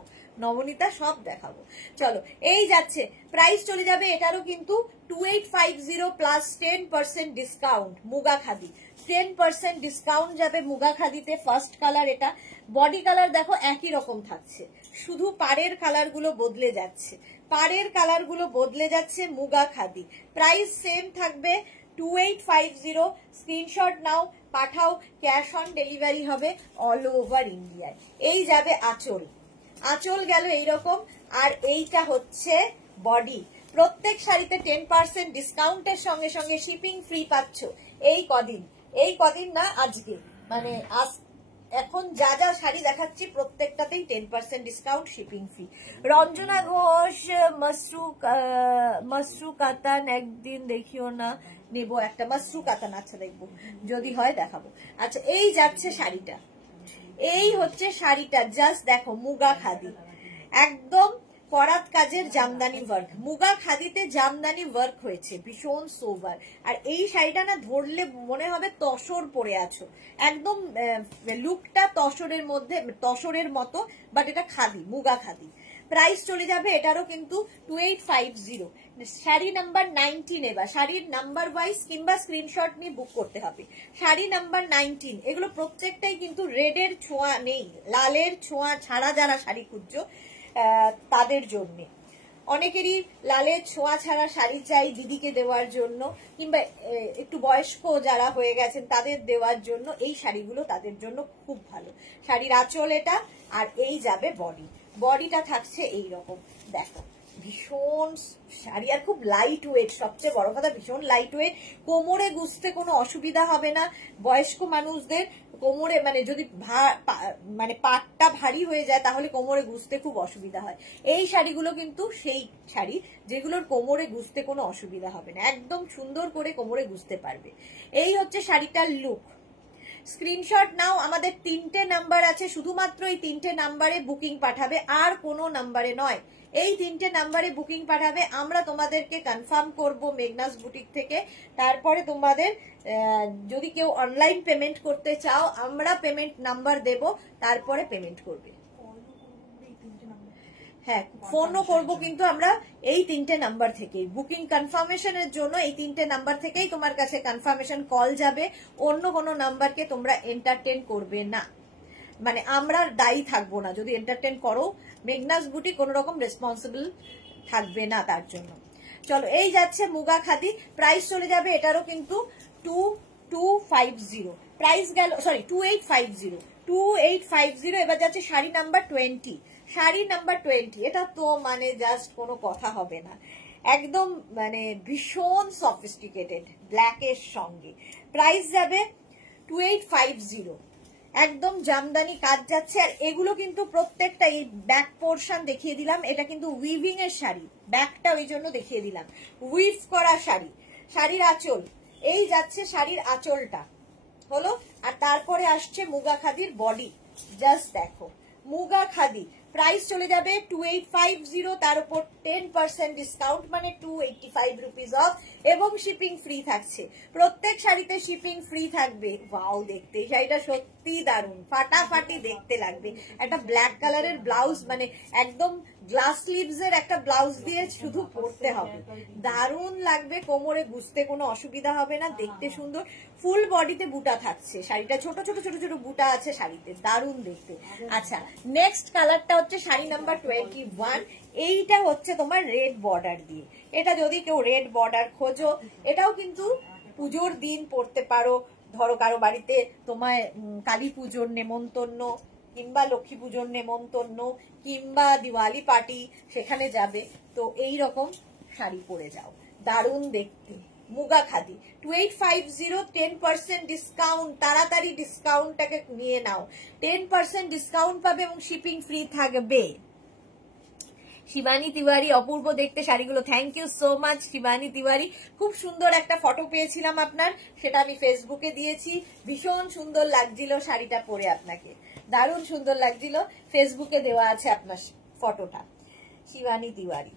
নবনীতা, সব দেখাবো। চলো এই যাচ্ছে, প্রাইস চলে যাবে এটারও কিন্তু 2850 plus 10% discount. Muga khadi 10% discount যাবে মুগা খাদিতে। ফার্স্ট কালার এটা, বডি কালার দেখো একই রকম থাকছে, শুধু পাড়ের কালার গুলো বদলে যাচ্ছে, পাড়ের কালার গুলো বদলে যাচ্ছে। মুগা খাদি প্রাইস সেম থাকবে 2850। স্ক্রিনশট নাও পাঠাও, ক্যাশ অন ডেলিভারি হবে অল ওভার ইন্ডিয়ায়। এই যাবে আঁচল, আঁচল গেল এইরকম, আর এইটা হচ্ছে বডি। প্রত্যেক শাড়িতে 10% ডিসকাউন্টের সঙ্গে সঙ্গে শিপিং ফ্রি পাচ্ছ এই কদিন, এই কদিন না আজকে, মানে আজ এখন যা যা শাড়ি দেখাচ্ছি প্রত্যেকটাতেই 10% discount, shipping free. Ranjana Ghosh মসরু কাতান একদিন দেখিও না, নেবো একটা মসরু কাতান, আচ্ছা দেখবো যদি হয় দেখাবো। আচ্ছা এই যাচ্ছে শাড়িটা, এই হচ্ছে শাড়িটা, জাস্ট দেখো মুগা খাদি, একদম করাত কাজের জামদানি ওয়ার্ক, মুগা খাদিতে জামদানি ওয়ার্ক হয়েছে, ভীষণ সোভার। আর এই শাড়িটা না ধরলে মনে হবে তসর পরে আছো, একদম লুকটা তসরের মধ্যে, তসরের মতো, বাট এটা খাদি, মুগা খাদি। প্রাইস চলে যাবে এটারও কিন্তু 2850। শাড়ি নাম্বার 19, এবার শাড়ির নাম্বার ওয়াইজ কিংবা স্ক্রিনশট নিয়ে বুক করতে হবে। শাড়ি নাম্বার 19, এগুলো প্রত্যেকটাই কিন্তু রেডের ছোঁয়া নেই, লালের ছোঁয়া ছাড়া যারা শাড়ি খুঁজছো তাদের জন্য। অনেকেরই লালের ছোঁয়া ছাড়া শাড়ি চাই দিদিকে দেওয়ার জন্য, কিংবা একটু বয়স্ক যারা হয়ে গেছেন তাদের দেওয়ার জন্য এই শাড়িগুলো তাদের জন্য খুব ভালো। শাড়ির আঁচল এটা, আর এই যাবে বডি, বডিটা থাকছে এইরকম দেখো, ভীষণ শাড়ি আর খুব লাইট ওয়েট, সবচেয়ে বড় কথা ভীষণ লাইট ওয়েট, কোমরে গুছতে কোনো অসুবিধা হবে না। বয়স্ক মানুষদের কোমরে মানে যদি মানে পাটটা ভারী হয়ে যায় তাহলে কোমরে গুছতে খুব অসুবিধা হয়, এই শাড়িগুলো কিন্তু সেই শাড়ি যেগুলোর কোমরে গুছতে কোনো অসুবিধা হবে না, একদম সুন্দর করে কোমরে গুছতে পারবে। এই হচ্ছে শাড়িটার লুক। স্ক্রিনশট নাও, আমাদের 3টে নাম্বার আছে, শুধুমাত্র এই 3টে নাম্বারে বুকিং পাঠাবে, আর কোনো নাম্বারে নয়, এই 3টে নাম্বারে বুকিং পাঠাবে। আমরা তোমাদেরকে কনফার্ম করব মেঘনাস বুটিক থেকে, তারপরে তোমাদের যদি কেউ অনলাইন পেমেন্ট করতে চাও আমরা পেমেন্ট নাম্বার দেব, তারপরে পেমেন্ট করবে। হ্যাঁ, ফোনও করবো কিন্তু আমরা এই 3টে নাম্বার থেকেই। বুকিং কনফার্মেশনের জন্য এই 3টে নাম্বার থেকেই তোমার কাছে কনফার্মেশন কল যাবে। অন্য কোনো নাম্বারকে তোমরা এন্টারটেন করবে না, মানে আমরা দায়ী থাকবো না যদি এন্টারটেন করো। মেঘনাস বুটিক কোনো রকম রেসপন্সিবল থাকবে না তার জন্য। চলো, এই যাচ্ছে মুগা খাদি, প্রাইস চলে যাবে এটারও কিন্তু 2250, প্রাইস গেল সরি 2850, 2850। এবার যাচ্ছে শাড়ি নাম্বার 20, শাড়ি নাম্বার 20। এটা তো মানে জাস্ট কোনো কথা হবে না, একদম মানে ভীষণ সফিস্টিকেটেড ব্ল্যাকের সঙ্গে। প্রাইস যাবে 2850, একদম জামদানি কাজ যাচ্ছে। আর এগুলো কিন্তু প্রত্যেকটা, এই ব্যাক পোর্শন দেখিয়ে দিলাম, এটা কিন্তু উইভিং এর শাড়ি, ব্যাকটা ওই জন্য দেখিয়ে দিলাম, উইভ করা শাড়ি। শাড়ির আঁচল, এই যাচ্ছে শাড়ির আঁচলটা হলো, আর তারপরে আসছে মুগা খাদির বডি। জাস্ট দেখো মুগা খাদি, প্রাইস চলে যাবে 2850, তার উপর 10% ডিসকাউন্ট মানে 285 রুপিস অফ, এবং শিপিং ফ্রি থাকছে। প্রত্যেক শাড়িতে শিপিং ফ্রি থাকবে। ওয়াও, দেখতে শাড়িটা সত্যি দারুণ, ফাটাফাটি দেখতে লাগবে। একটা ব্ল্যাক কালারের ব্লাউজ, মানে একদম গ্লাস স্লিভস এর একটা ব্লাউজ দিয়ে শুধু পরতে হবে, দারুণ লাগবে। কোমরে গুজতে কোনো অসুবিধা হবে না, দেখতে সুন্দর। ফুল বডিতে বুটা থাকছে, শাড়িটা ছোট ছোট ছোট ছোট বুটা আছে শাড়িতে, দারুণ দেখতে। আচ্ছা, নেক্সট কালারটা হচ্ছে শাড়ি নাম্বার 21। এইটা হচ্ছে তোমার রেড বর্ডার দিয়ে। এটা যদি কেউ রেড বর্ডার খোঁজো, এটাও কিন্তু পুজোর দিন পরতে পারো। ধরো কারো বাড়িতে তোমায় কালী পুজোর নেমন্তন্ন, কিংবা লক্ষ্মী পুজোর নেমন্তন্ন, কিংবা দিওয়ালি পার্টি, সেখানে যাবে, তো এই রকম শাড়ি পরে যাও, দারুণ দেখতে। মুগা খাদি 2850, 10% ডিসকাউন্ট। তাড়াতাড়ি ডিসকাউন্টটাকে নিয়ে নাও, 10% ডিসকাউন্ট পাবে এবং শিপিং ফ্রি থাকবে। শিবানী তিওয়ারি, অপূর্ব দেখতে শাড়িগুলো। Thank you so much Shivani Tiwari. খুব সুন্দর একটা ফটো পেয়েছিলাম আপনার, সেটা আমি ফেসবুকে দিয়েছি। ভীষণ সুন্দর লাগছিল শাড়িটা পরে, আপনাকে দারুণ সুন্দর লাগছিল। ফেসবুকে দেওয়া আছে আপনার ফটোটা। শিবানী তিওয়ারি,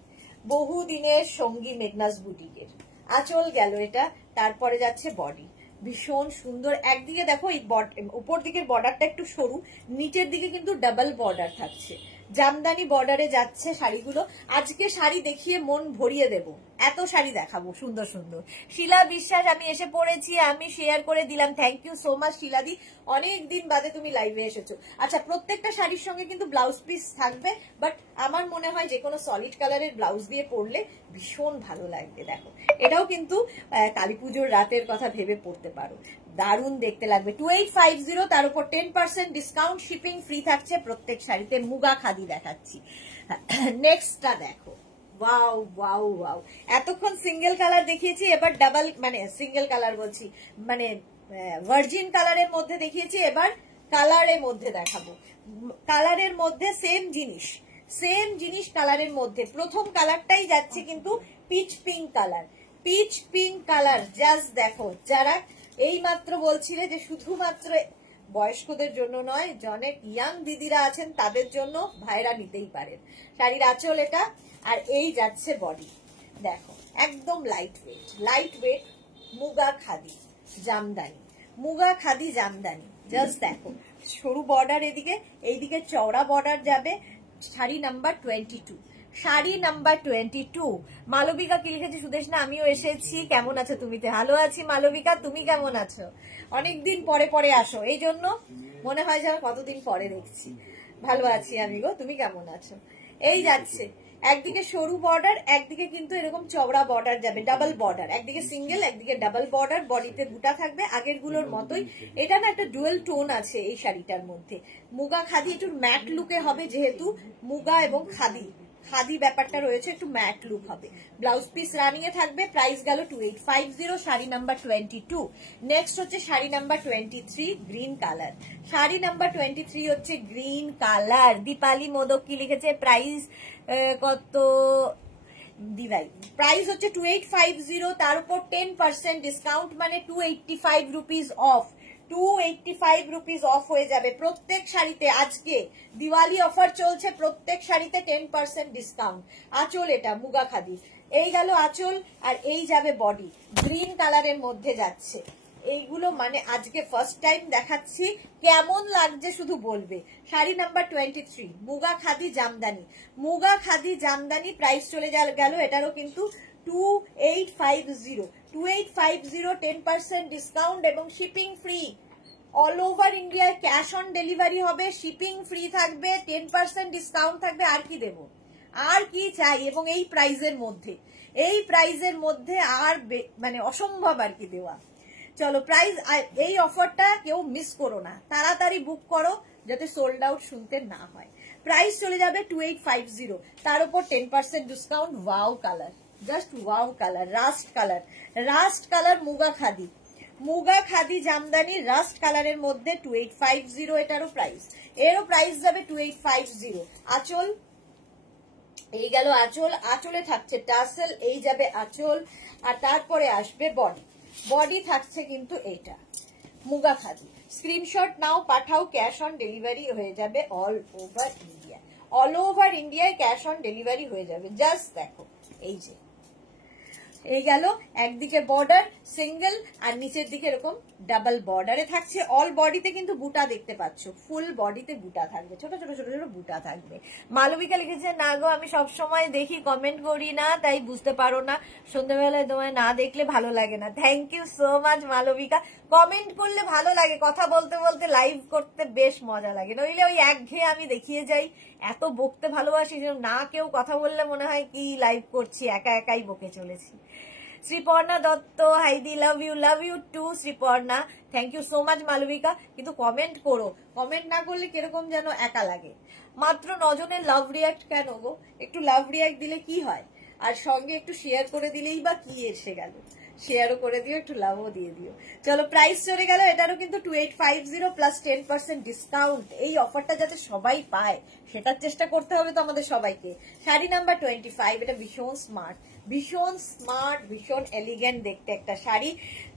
বহুদিনের সঙ্গী মেঘনাস বুটিকের। আঁচল গেল এটা, তারপরে যাচ্ছে বডি, ভীষণ সুন্দর। একদিকে দেখো এই উপর দিকের বর্ডারটা একটু সরু, নিচের দিকে কিন্তু ডাবল বর্ডার থাকছে। জামদানি বর্ডারে যাচ্ছে শাড়িগুলো। আজকে শাড়ি দেখিয়ে মন ভরিয়ে দেব, এত শাড়ি দেখাবো সুন্দর সুন্দর। শিলা বিশ্বাস, আমি এসে পড়েছি, আমি শেয়ার করে দিলাম। থ্যাংক ইউ সো মাচ শিলাদি, অনেক দিন বাদে তুমি লাইভে এসেছো। আচ্ছা, প্রত্যেকটা শাড়ির সঙ্গে কিন্তু ব্লাউজ পিস থাকবে, বাট আমার মনে হয় যে কোনো সলিড কালারের ব্লাউজ দিয়ে পরলে ভীষণ ভালো লাগবে। দেখো, এটাও কিন্তু কালী পুজোর রাতের কথা ভেবে পরতে পারো, দারুণ দেখতে লাগবে। 2850, তার উপর 10% ডিসকাউন্ট, শিপিং ফ্রি থাকছে প্রত্যেক শাড়িতে। মুগা খাদি দেখাচ্ছি। নেক্সটটা দেখো, ওয়াও ওয়াও ওয়াও। এতক্ষণ সিঙ্গেল কালার দেখিয়েছি, এবার ডাবল, মানে সিঙ্গেল কালার বলছি, মানে ভার্জিন কালারের মধ্যে দেখিয়েছি, এবার কালারের মধ্যে দেখাবো। কালারের মধ্যে সেম জিনিস কালারের মধ্যে। প্রথম কালারটাই যাচ্ছে কিন্তু pitch pink colour, pitch pink colour. Just দেখো, যারা এই মাত্র বলছিলে যে শুধুমাত্র বয়স্কদের জন্য নয়, অনেক ইয়াং দিদিরা আছেন তাদের জন্য ভাইরা নিতেই পারেন। শাড়ির আঁচল এটা, আর এই যাচ্ছে বডি। দেখো, একদম light weight muga khadi Jamdani, muga khadi Jamdani. Just দেখো, সরু বর্ডার এদিকে, এইদিকে চওড়া বর্ডার যাবে। Sari number 22, sari number 22। মালবিকা কি লিখেছে? সুদেশনা, আমিও এসেছি, কেমন আছো তুমি? ভালো আছি মালবিকা, তুমি কেমন আছো? অনেকদিন পরে আসো, এই জন্য মনে হয় যেন কতদিন পরে দেখছি। ভালো আছি আমি গো, তুমি কেমন আছো? এই যাচ্ছে, একদিকে সরু বর্ডার, একদিকে কিন্তু এরকম চওড়া বর্ডার যাবে, ডাবল বর্ডার। একদিকে সিঙ্গেল, একদিকে ডাবল বর্ডার, বডিতে বুটা থাকবে আগের গুলোর মতোই। এটা না একটা ডুয়েল টোন আছে এই শাড়িটার মধ্যে। মুগা খাদি, একটু ম্যাট লুকে হবে, যেহেতু মুগা এবং খাদি ব্যাপারটা রয়েছে, একটু ম্যাট লুক হবে। ব্লাউজ পিস রানিং এ থাকবে। প্রাইস গেল 2850, শাড়ি নাম্বার 22। নেক্সট হচ্ছে sari number 23, green colour. Sari number 23 হচ্ছে গ্রিন কালার। দীপালি মোদক কি লিখেছে? প্রাইস কত দিলাই? প্রাইস হচ্ছে 2850, তার উপর 10% ডিসকাউন্ট মানে 285 রুপিস অফ। 285 রুপিস অফ হয়ে যাবে প্রত্যেক শাড়িতে। আজকে দিওয়ালি অফার চলছে, প্রত্যেক শাড়িতে 10% ডিসকাউন্ট। আঁচল এটা মুগা খাদি, এই গেল আঁচল, আর এই যাবে বডি। গ্রিন কালারের মধ্যে যাচ্ছে, এইগুলো মানে আজকে ফার্স্ট টাইম দেখাচ্ছি, কেমন লাগছে শুধু বলবে। শাড়ি নাম্বার 23, মুগা খাদি জামদানি। মুগা খাদি জামদানি প্রাইস চলে গেল এটারও কিন্তু 2850, 2850, 10% ডিসকাউন্ট এবং শিপিং ফ্রি। অল ওভার ইন্ডিয়ায় ক্যাশ অন ডেলিভারি হবে, শিপিং ফ্রি থাকবে, 10% ডিসকাউন্ট থাকবে। আর কি দেব, আর কি চাই? এবং এই প্রাইজের মধ্যে, এই প্রাইজের মধ্যে আর মানে অসম্ভব আর কি দেওয়া। চলো প্রাইস, এই অফারটা কেউ মিস করো না, তাড়াতাড়ি বুক করো যাতে সোল্ড আউট শুনতে না হয়। প্রাইস চলে যাবে 2850, তার উপর 10% discount. Wow colour, just wow colour, rust colour, rust colour Muga khadi, Muga khadi Jamdani rust কালারের মধ্যে 2850 এটারও প্রাইস। এরও প্রাইস যাবে 2850। আঁচল, এই গেল আঁচল, আঁচলে থাকছে টাসেল, এই যাবে আঁচল, আর তারপরে আসবে বডি। বডি থাকছে কিন্তু এইটা মুগা খাদি। স্ক্রিনশট নাও, পাঠাও, ক্যাশ অন ডেলিভারি হয়ে যাবে all over India. All over ইন্ডিয়ায় ক্যাশ অন ডেলিভারি হয়ে যাবে। জাস্ট দেখো, এই যে এই গেল, একদিকে বর্ডার সিঙ্গেল আর নিচের দিকে এরকম ডাবল বর্ডারে থাকছে। অল বডিতে কিন্তু বুটা দেখতে পাচ্ছ, ফুল বডিতে বুটা থাকবে, ছোট ছোট ছোট ছোট বুটা থাকবে। মালবিকা লিখেছে, না গো আমি সবসময় দেখি, কমেন্ট করি না, তাই বুঝতে পারো না, সন্ধ্যাবেলায় তোমায় না দেখলে ভালো লাগে না। Thank you so much Malabika, comment করলে ভালো লাগে, কথা বলতে বলতে লাইভ করতে বেশ মজা লাগে, নইলে ওই একঘেয়ে আমি দেখিয়ে যাই। এত বকতে ভালোবাসি যে না কেউ কথা বললে মনে হয় কি লাইভ করছি, একা একাই বকে চলেছি। শ্রীপর্ণা দত্ত, হাইদি, love you too Sriparna, thank you so much Malabika. কিন্তু কমেন্ট করো, কমেন্ট না করলে কিরকম যেন একা লাগে। মাত্র 9 জনের লাভ রিয়াক্ট কেন গো? একটু লাভ রিয়াক্ট দিলে কি হয়, আর সঙ্গে একটু শেয়ার করে দিলেই বা কি এসে গেল, শেয়ারও করে দিও, একটু লাভও দিয়ে দিও। চলো প্রাইস চলে গেল এটারও কিন্তু 2850 প্লাস 10% ডিসকাউন্ট। এই অফারটা যাতে সবাই পায় সেটার চেষ্টা করতে হবে তো আমাদের সবাইকে। শাড়ি নাম্বার 25, এটা ভীষণ স্মার্ট, ভীষণ স্মার্ট, ভীষণ এলিগেন্ট দেখতে একটা শাড়ি।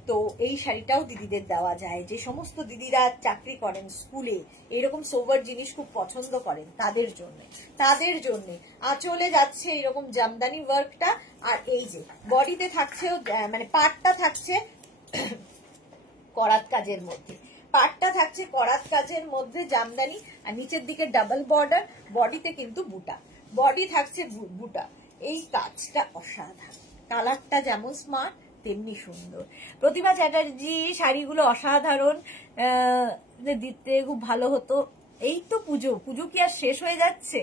তো এই শাড়িটাও দিদিদের দেওয়া যায়, যে সমস্ত দিদিরা চাকরি করেন, স্কুলে এরকম সোবার জিনিস খুব পছন্দ করেন, তাদের জন্য, তাদের জন্য। আঁচলে যাচ্ছে এরকম জামদানি ওয়ার্কটা, আর এই যে বডিতে থাকছে, মানে পাটটা থাকছে করাত কাজের মধ্যে, পাটটা থাকছে করাত কাজের মধ্যে জামদানি, আর নিচের দিকে ডাবল বর্ডার, বডিতে কিন্তু বুটা, বডি থাকছে বুটা। এই কাজটা অসাধারণ, কালারটা যেমন স্মার্ট তেমনি সুন্দর। প্রতিভা চ্যাটার্জি, শাড়িগুলো অসাধারণ, দিতে খুব ভালো হতো। এই তো পুজো, পুজো কি আর শেষ হয়ে যাচ্ছে?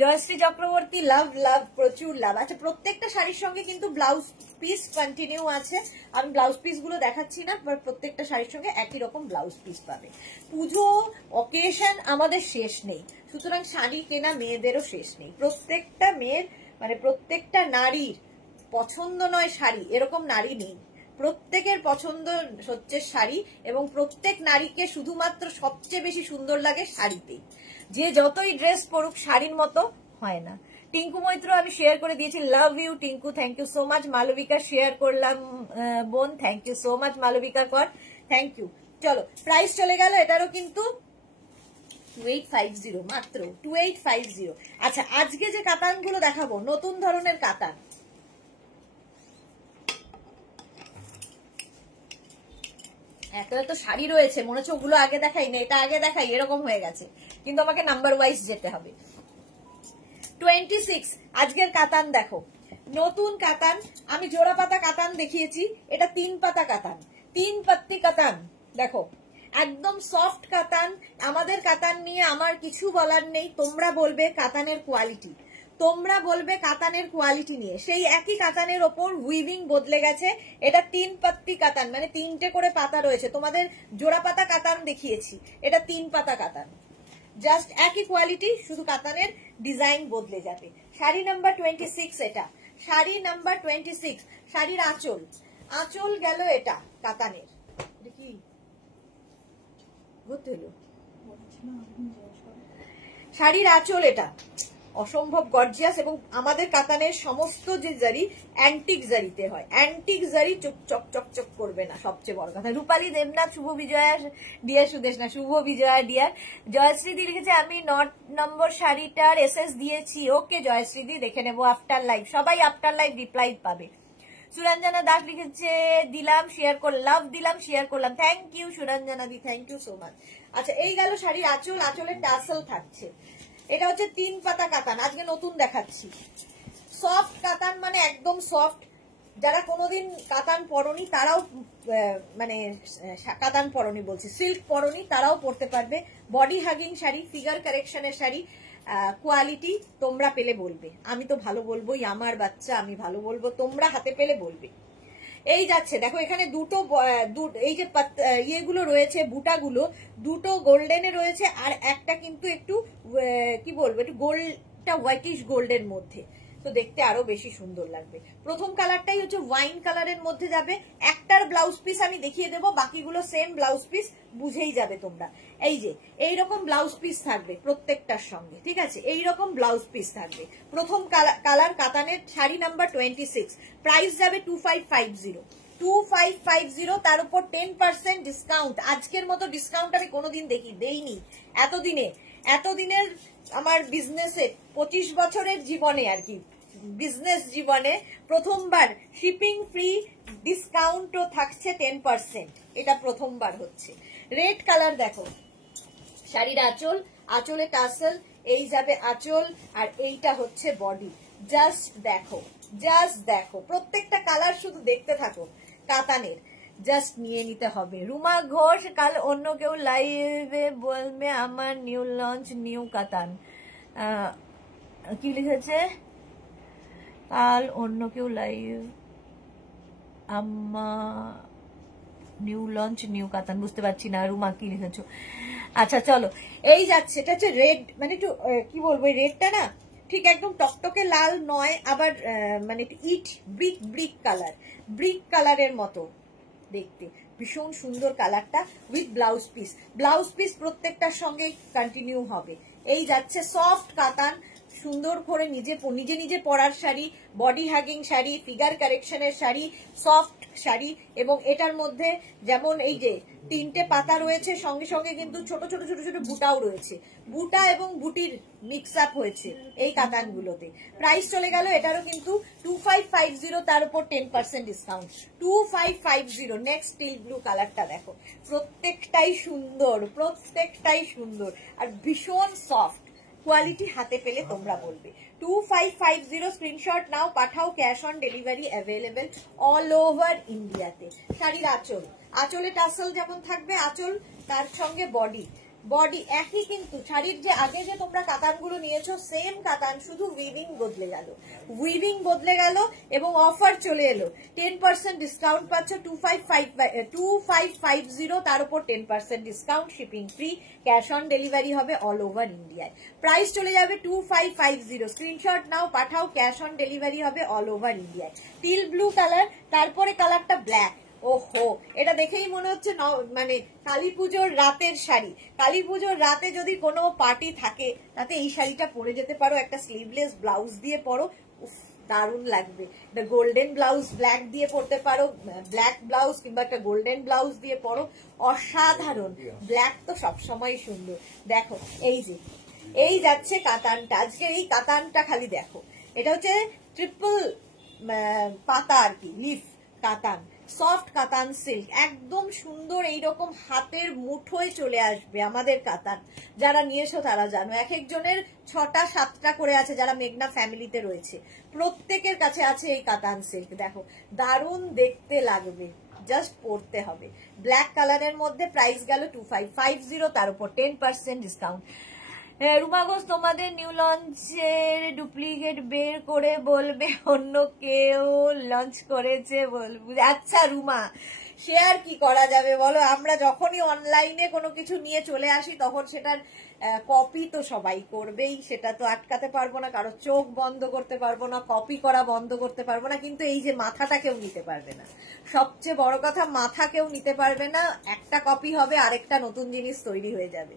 জয়শ্রী চক্রবর্তী, লাভ লাভ, প্রচুর লাভ। আচ্ছা, প্রত্যেকটা শাড়ির সঙ্গে কিন্তু ব্লাউজ পিস কন্টিনিউ আছে, আমি ব্লাউজ পিস গুলো দেখাচ্ছি না, প্রত্যেকটা শাড়ির সঙ্গে একই রকম ব্লাউজ পিস পাবে। পুজো অকেশন আমাদের শেষ নেই, সুতরাং শাড়ি কেনা মেয়েদেরও শেষ নেই। প্রত্যেকটা মেয়ের মানে প্রত্যেকটা নারীর পছন্দ নয় শাড়ি, এরকম নারী নেই, প্রত্যেকের পছন্দ হচ্ছে শাড়ি, এবং প্রত্যেক নারীকে শুধুমাত্র সবচেয়ে বেশি সুন্দর লাগে শাড়িতেই। যে যতই ড্রেস পরুক শাড়ির মতো হয় না। টিঙ্কু মৈত্র আমি শেয়ার করে দিয়েছি, love you Tinku, thank you so much. Malabika share করলাম বোন, thank you so much Malabika Kar, thank you. চলো প্রাইস চলে গেল এটারও কিন্তু 2850, মাত্র 2850। আচ্ছা, আজকে যে কাতানগুলো দেখাবো নতুন ধরনের কাতান, এত এত শাড়ি রয়েছে, মনে হচ্ছে ওগুলো আগে দেখাই না, এটা আগে দেখাই, এরকম হয়ে গেছে, কিন্তু আমাকে নাম্বার ওয়াইজ যেতে হবে। 26 আজকের কাতান দেখো, নতুন কাতান। আমি জোড়া পাতা কাতান দেখিয়েছি, এটা 3 পাতা কাতান, 3 পাত্তি কাতান। দেখো একদম সফট কাতান। আমাদের কাতান নিয়ে আমার কিছু বলার নেই, তোমরা বলবে কাতানের কোয়ালিটি, তোমরা বলবে কাতানের কোয়ালিটি নিয়ে। সেই একই কাতানের ওপর উইভিং বদলে গেছে, এটা 3 পাত্তি কাতান, মানে 3টে করে পাতা রয়েছে। তোমাদের জোড়া পাতা কাতান দেখিয়েছি, এটা 3 পাতা কাতান, জাস্ট একই কোয়ালিটি, শুধু কাতানের ডিজাইন বদলে যাবে। শাড়ি নাম্বার 26 এটা, শাড়ি নাম্বার 26। শাড়ির আঁচল, আঁচল গেল এটা কাতানের, দেখি বুঝতে হলো, শাড়ির আঁচল এটা অসম্ভব গর্জিয়াস, এবং আমাদের কাতানের সমস্ত যে জারি অ্যান্টিক জারিতে হয়, অ্যান্টিক জারি চকচক চকচক করবে না, সবচেয়ে বড় কথা। রূপালী দেবনাথ, শুভ বিজয়া ডিয়ার, সুদেশ না, শুভ বিজয়া ডিয়ার। জয়শ্রীদি লিখেছে, আমি 9 নম্বর শাড়িটার এসএস দিয়েছি। ওকে জয়শ্রীদি, দেখে নেবো আফটার লাইভ, সবাই আফটার লাইভ রিপ্লাই পাবে। সুরঞ্জনা দাস লিখেছে দিলাম শেয়ার করলাম, লাভ দিলাম শেয়ার করলাম, thank you Suranjana di, thank you so much. আচ্ছা এই গেল শাড়ির আঁচল, আঁচলের টাসেল থাকছে। এটা হচ্ছে 3 পাতা কাতান, আজকে নতুন দেখাচ্ছি। সফট কাতান মানে একদম সফট, যারা কোনোদিন কাতান পরনি তারাও মানে কাতান পরনি বলছি, সিল্ক পরনি তারাও পরতে পারবে। বডি হাগিং শাড়ি, ফিগার কারেকশনের শাড়ি, কোয়ালিটি তোমরা পেলে বলবে, আমি তো ভালো বলবোই, আমার বাচ্চা আমি ভালো বলবো, তোমরা হাতে পেলে বলবে। এই যাচ্ছে দেখো এখানে দুটো এই যে ইয়েগুলো রয়েছে বুটাগুলো, দুটো গোল্ডেনে রয়েছে আর একটা কিন্তু একটু কি বলবো একটু গোল্ডটা হোয়াইটিশ গোল্ডের মধ্যে, তো দেখতে আরো বেশি সুন্দর লাগবে। প্রথম কালারটাই হচ্ছে ওয়াইন কালারের মধ্যে যাবে। একটার ব্লাউজ পিস আমি দেখিয়ে দেবো, বাকিগুলো সেম ব্লাউজ পিস, বুঝেই যাবে তোমরা। এই যে এইরকম ব্লাউজ পিস থাকবে প্রত্যেকটার সঙ্গে, ঠিক আছে, এইরকম ব্লাউজ পিস থাকবে। প্রথম কালার কাতানের শাড়ি নাম্বার 26, প্রাইস যাবে 2550, 2550, তার উপর 10% ডিসকাউন্ট। আজকের মতো ডিসকাউন্ট আমি কোনোদিন দেইনি এতদিনের আমার বিজনেসে, 25 বছরের জীবনে আর কি, বিজনেস জীবনে প্রথমবার শিপিং ফ্রি ডিসকাউন্টও থাকছে 10%, এটা প্রথমবার হচ্ছে। রেড কালার দেখো শাড়ির আঁচল, আঁচলে টাসেল, এই যাবে আঁচল আর এইটা হচ্ছে বডি। জাস্ট দেখো প্রত্যেকটা কালার শুধু দেখতে থাকো কাতানের, জাস্ট নিয়ে নিতে হবে। রুমা ঘোষ কাল অন্য কেউ লাইভে বলবে আমার নিউ লঞ্চ নিউ কাতান, কি লিখেছে কাল অন্য কেউ লাইভ আমার নিউ লঞ্চ নিউ কাতান, বুঝতে পারছি না রুমা কি লিখেছো। আচ্ছা চলো এই যাচ্ছে, এটা হচ্ছে রেড, মানে একটু কি বলবো রেডটা না ঠিক একদম টকটকে লাল নয়, আবার মানে একটু ইট ব্রিক কালারের মতো দেখতে, ভীষণ সুন্দর কালারটা উইথ ব্লাউজ পিস প্রত্যেকটার সঙ্গে কন্টিনিউ হবে। এই যাচ্ছে সফট কাতান, সুন্দর করে নিজে পরার sari, body hugging sari, figure কারেকশনের শাড়ি, সফট শাড়ি, এবং এটার মধ্যে যেমন এই যে 3টে পাতা রয়েছে, সঙ্গে সঙ্গে কিন্তু ছোট ছোট বুটাও রয়েছে, বুটা এবং বুটির মিক্স আপ হয়েছে এই কাতানগুলোতে। প্রাইস চলে গেল এটারও কিন্তু 2550, তার উপর 10% ডিসকাউন্ট, 2550। নেক্সট স্টিল ব্লু কালারটা দেখো, প্রত্যেকটাই সুন্দর আর ভীষণ সফট, কোয়ালিটি হাতে পেলে তোমরা বলবে। 2550 স্ক্রিনশট নাও, পাঠাও, cash on delivery available all over ইন্ডিয়াতে। শাড়ির আঁচলে টাসেল যেমন থাকবে আঁচল, তার সঙ্গে বডি একই, কিন্তু শাড়ির যে আগে যে তোমরা কাতানগুলো নিয়েছো সেম কাতান, শুধু উইভিং বদলে গেল এবং অফার চলে এলো, 10% ডিসকাউন্ট পাচ্ছ, 2550, তার উপর 10% discount, shipping free, cash on delivery হবে অল ওভার ইন্ডিয়ায়। প্রাইস চলে যাবে 2550, স্ক্রিনশট নাও, পাঠাও, ক্যাশ অন ডেলিভারি হবে অল ওভার ইন্ডিয়ায়। টিল ব্লু কালার, তারপরে কালারটা ব্ল্যাক। ওহো, এটা দেখেই মনে হচ্ছে মানে কালী পুজোর রাতের শাড়ি, কালী পুজোর রাতে যদি কোনো পার্টি থাকে তাতে এই শাড়িটা পরে যেতে পারো, একটা স্লিভলেস ব্লাউজ দিয়ে পরো, দারুণ লাগবে। এটা গোল্ডেন ব্লাউজ ব্ল্যাক দিয়ে পরতে পারো, ব্ল্যাক ব্লাউজ কিংবা একটা গোল্ডেন ব্লাউজ দিয়ে পরো, অসাধারণ। ব্ল্যাক তো সবসময় সুন্দর। দেখো এই যাচ্ছে কাতানটা, আজকে এই কাতানটা খালি দেখো, এটা হচ্ছে ট্রিপল পাতা আর কি, লিফ কাতান, সফট কাতান সিল্ক, একদম সুন্দর, এইরকম হাতের মুঠোয় চলে আসবে আমাদের কাতান। যারা নিয়েছো তারা জানো, এক একজনের 6টা 7টা করে আছে, যারা মেঘনা ফ্যামিলিতে রয়েছে প্রত্যেকের কাছে আছে এই কাতান সিল্ক। দেখো দারুণ দেখতে লাগবে, জাস্ট পরতে হবে। ব্ল্যাক কালারের মধ্যে, প্রাইস গেল 2550, তার উপর 10% ডিসকাউন্ট। রুমা ঘোষ তোমাদের নিউ লঞ্চের ডুপ্লিকেট বের করে বলবে অন্য কেউ লঞ্চ করেছে বলবো। আচ্ছা রুমা, সে আর কি করা যাবে বলো, আমরা যখনই অনলাইনে কোনো কিছু নিয়ে চলে আসি তখন সেটার কপি তো সবাই করবেই, সেটা তো আটকাতে পারবো না, কারো চোখ বন্ধ করতে পারবো না, কপি করা বন্ধ করতে পারবো না, কিন্তু এই যে মাথাটা কেউ নিতে পারবে না, সবচেয়ে বড় কথা মাথা কেউ নিতে পারবে না, একটা কপি হবে আরেকটা নতুন জিনিস তৈরি হয়ে যাবে,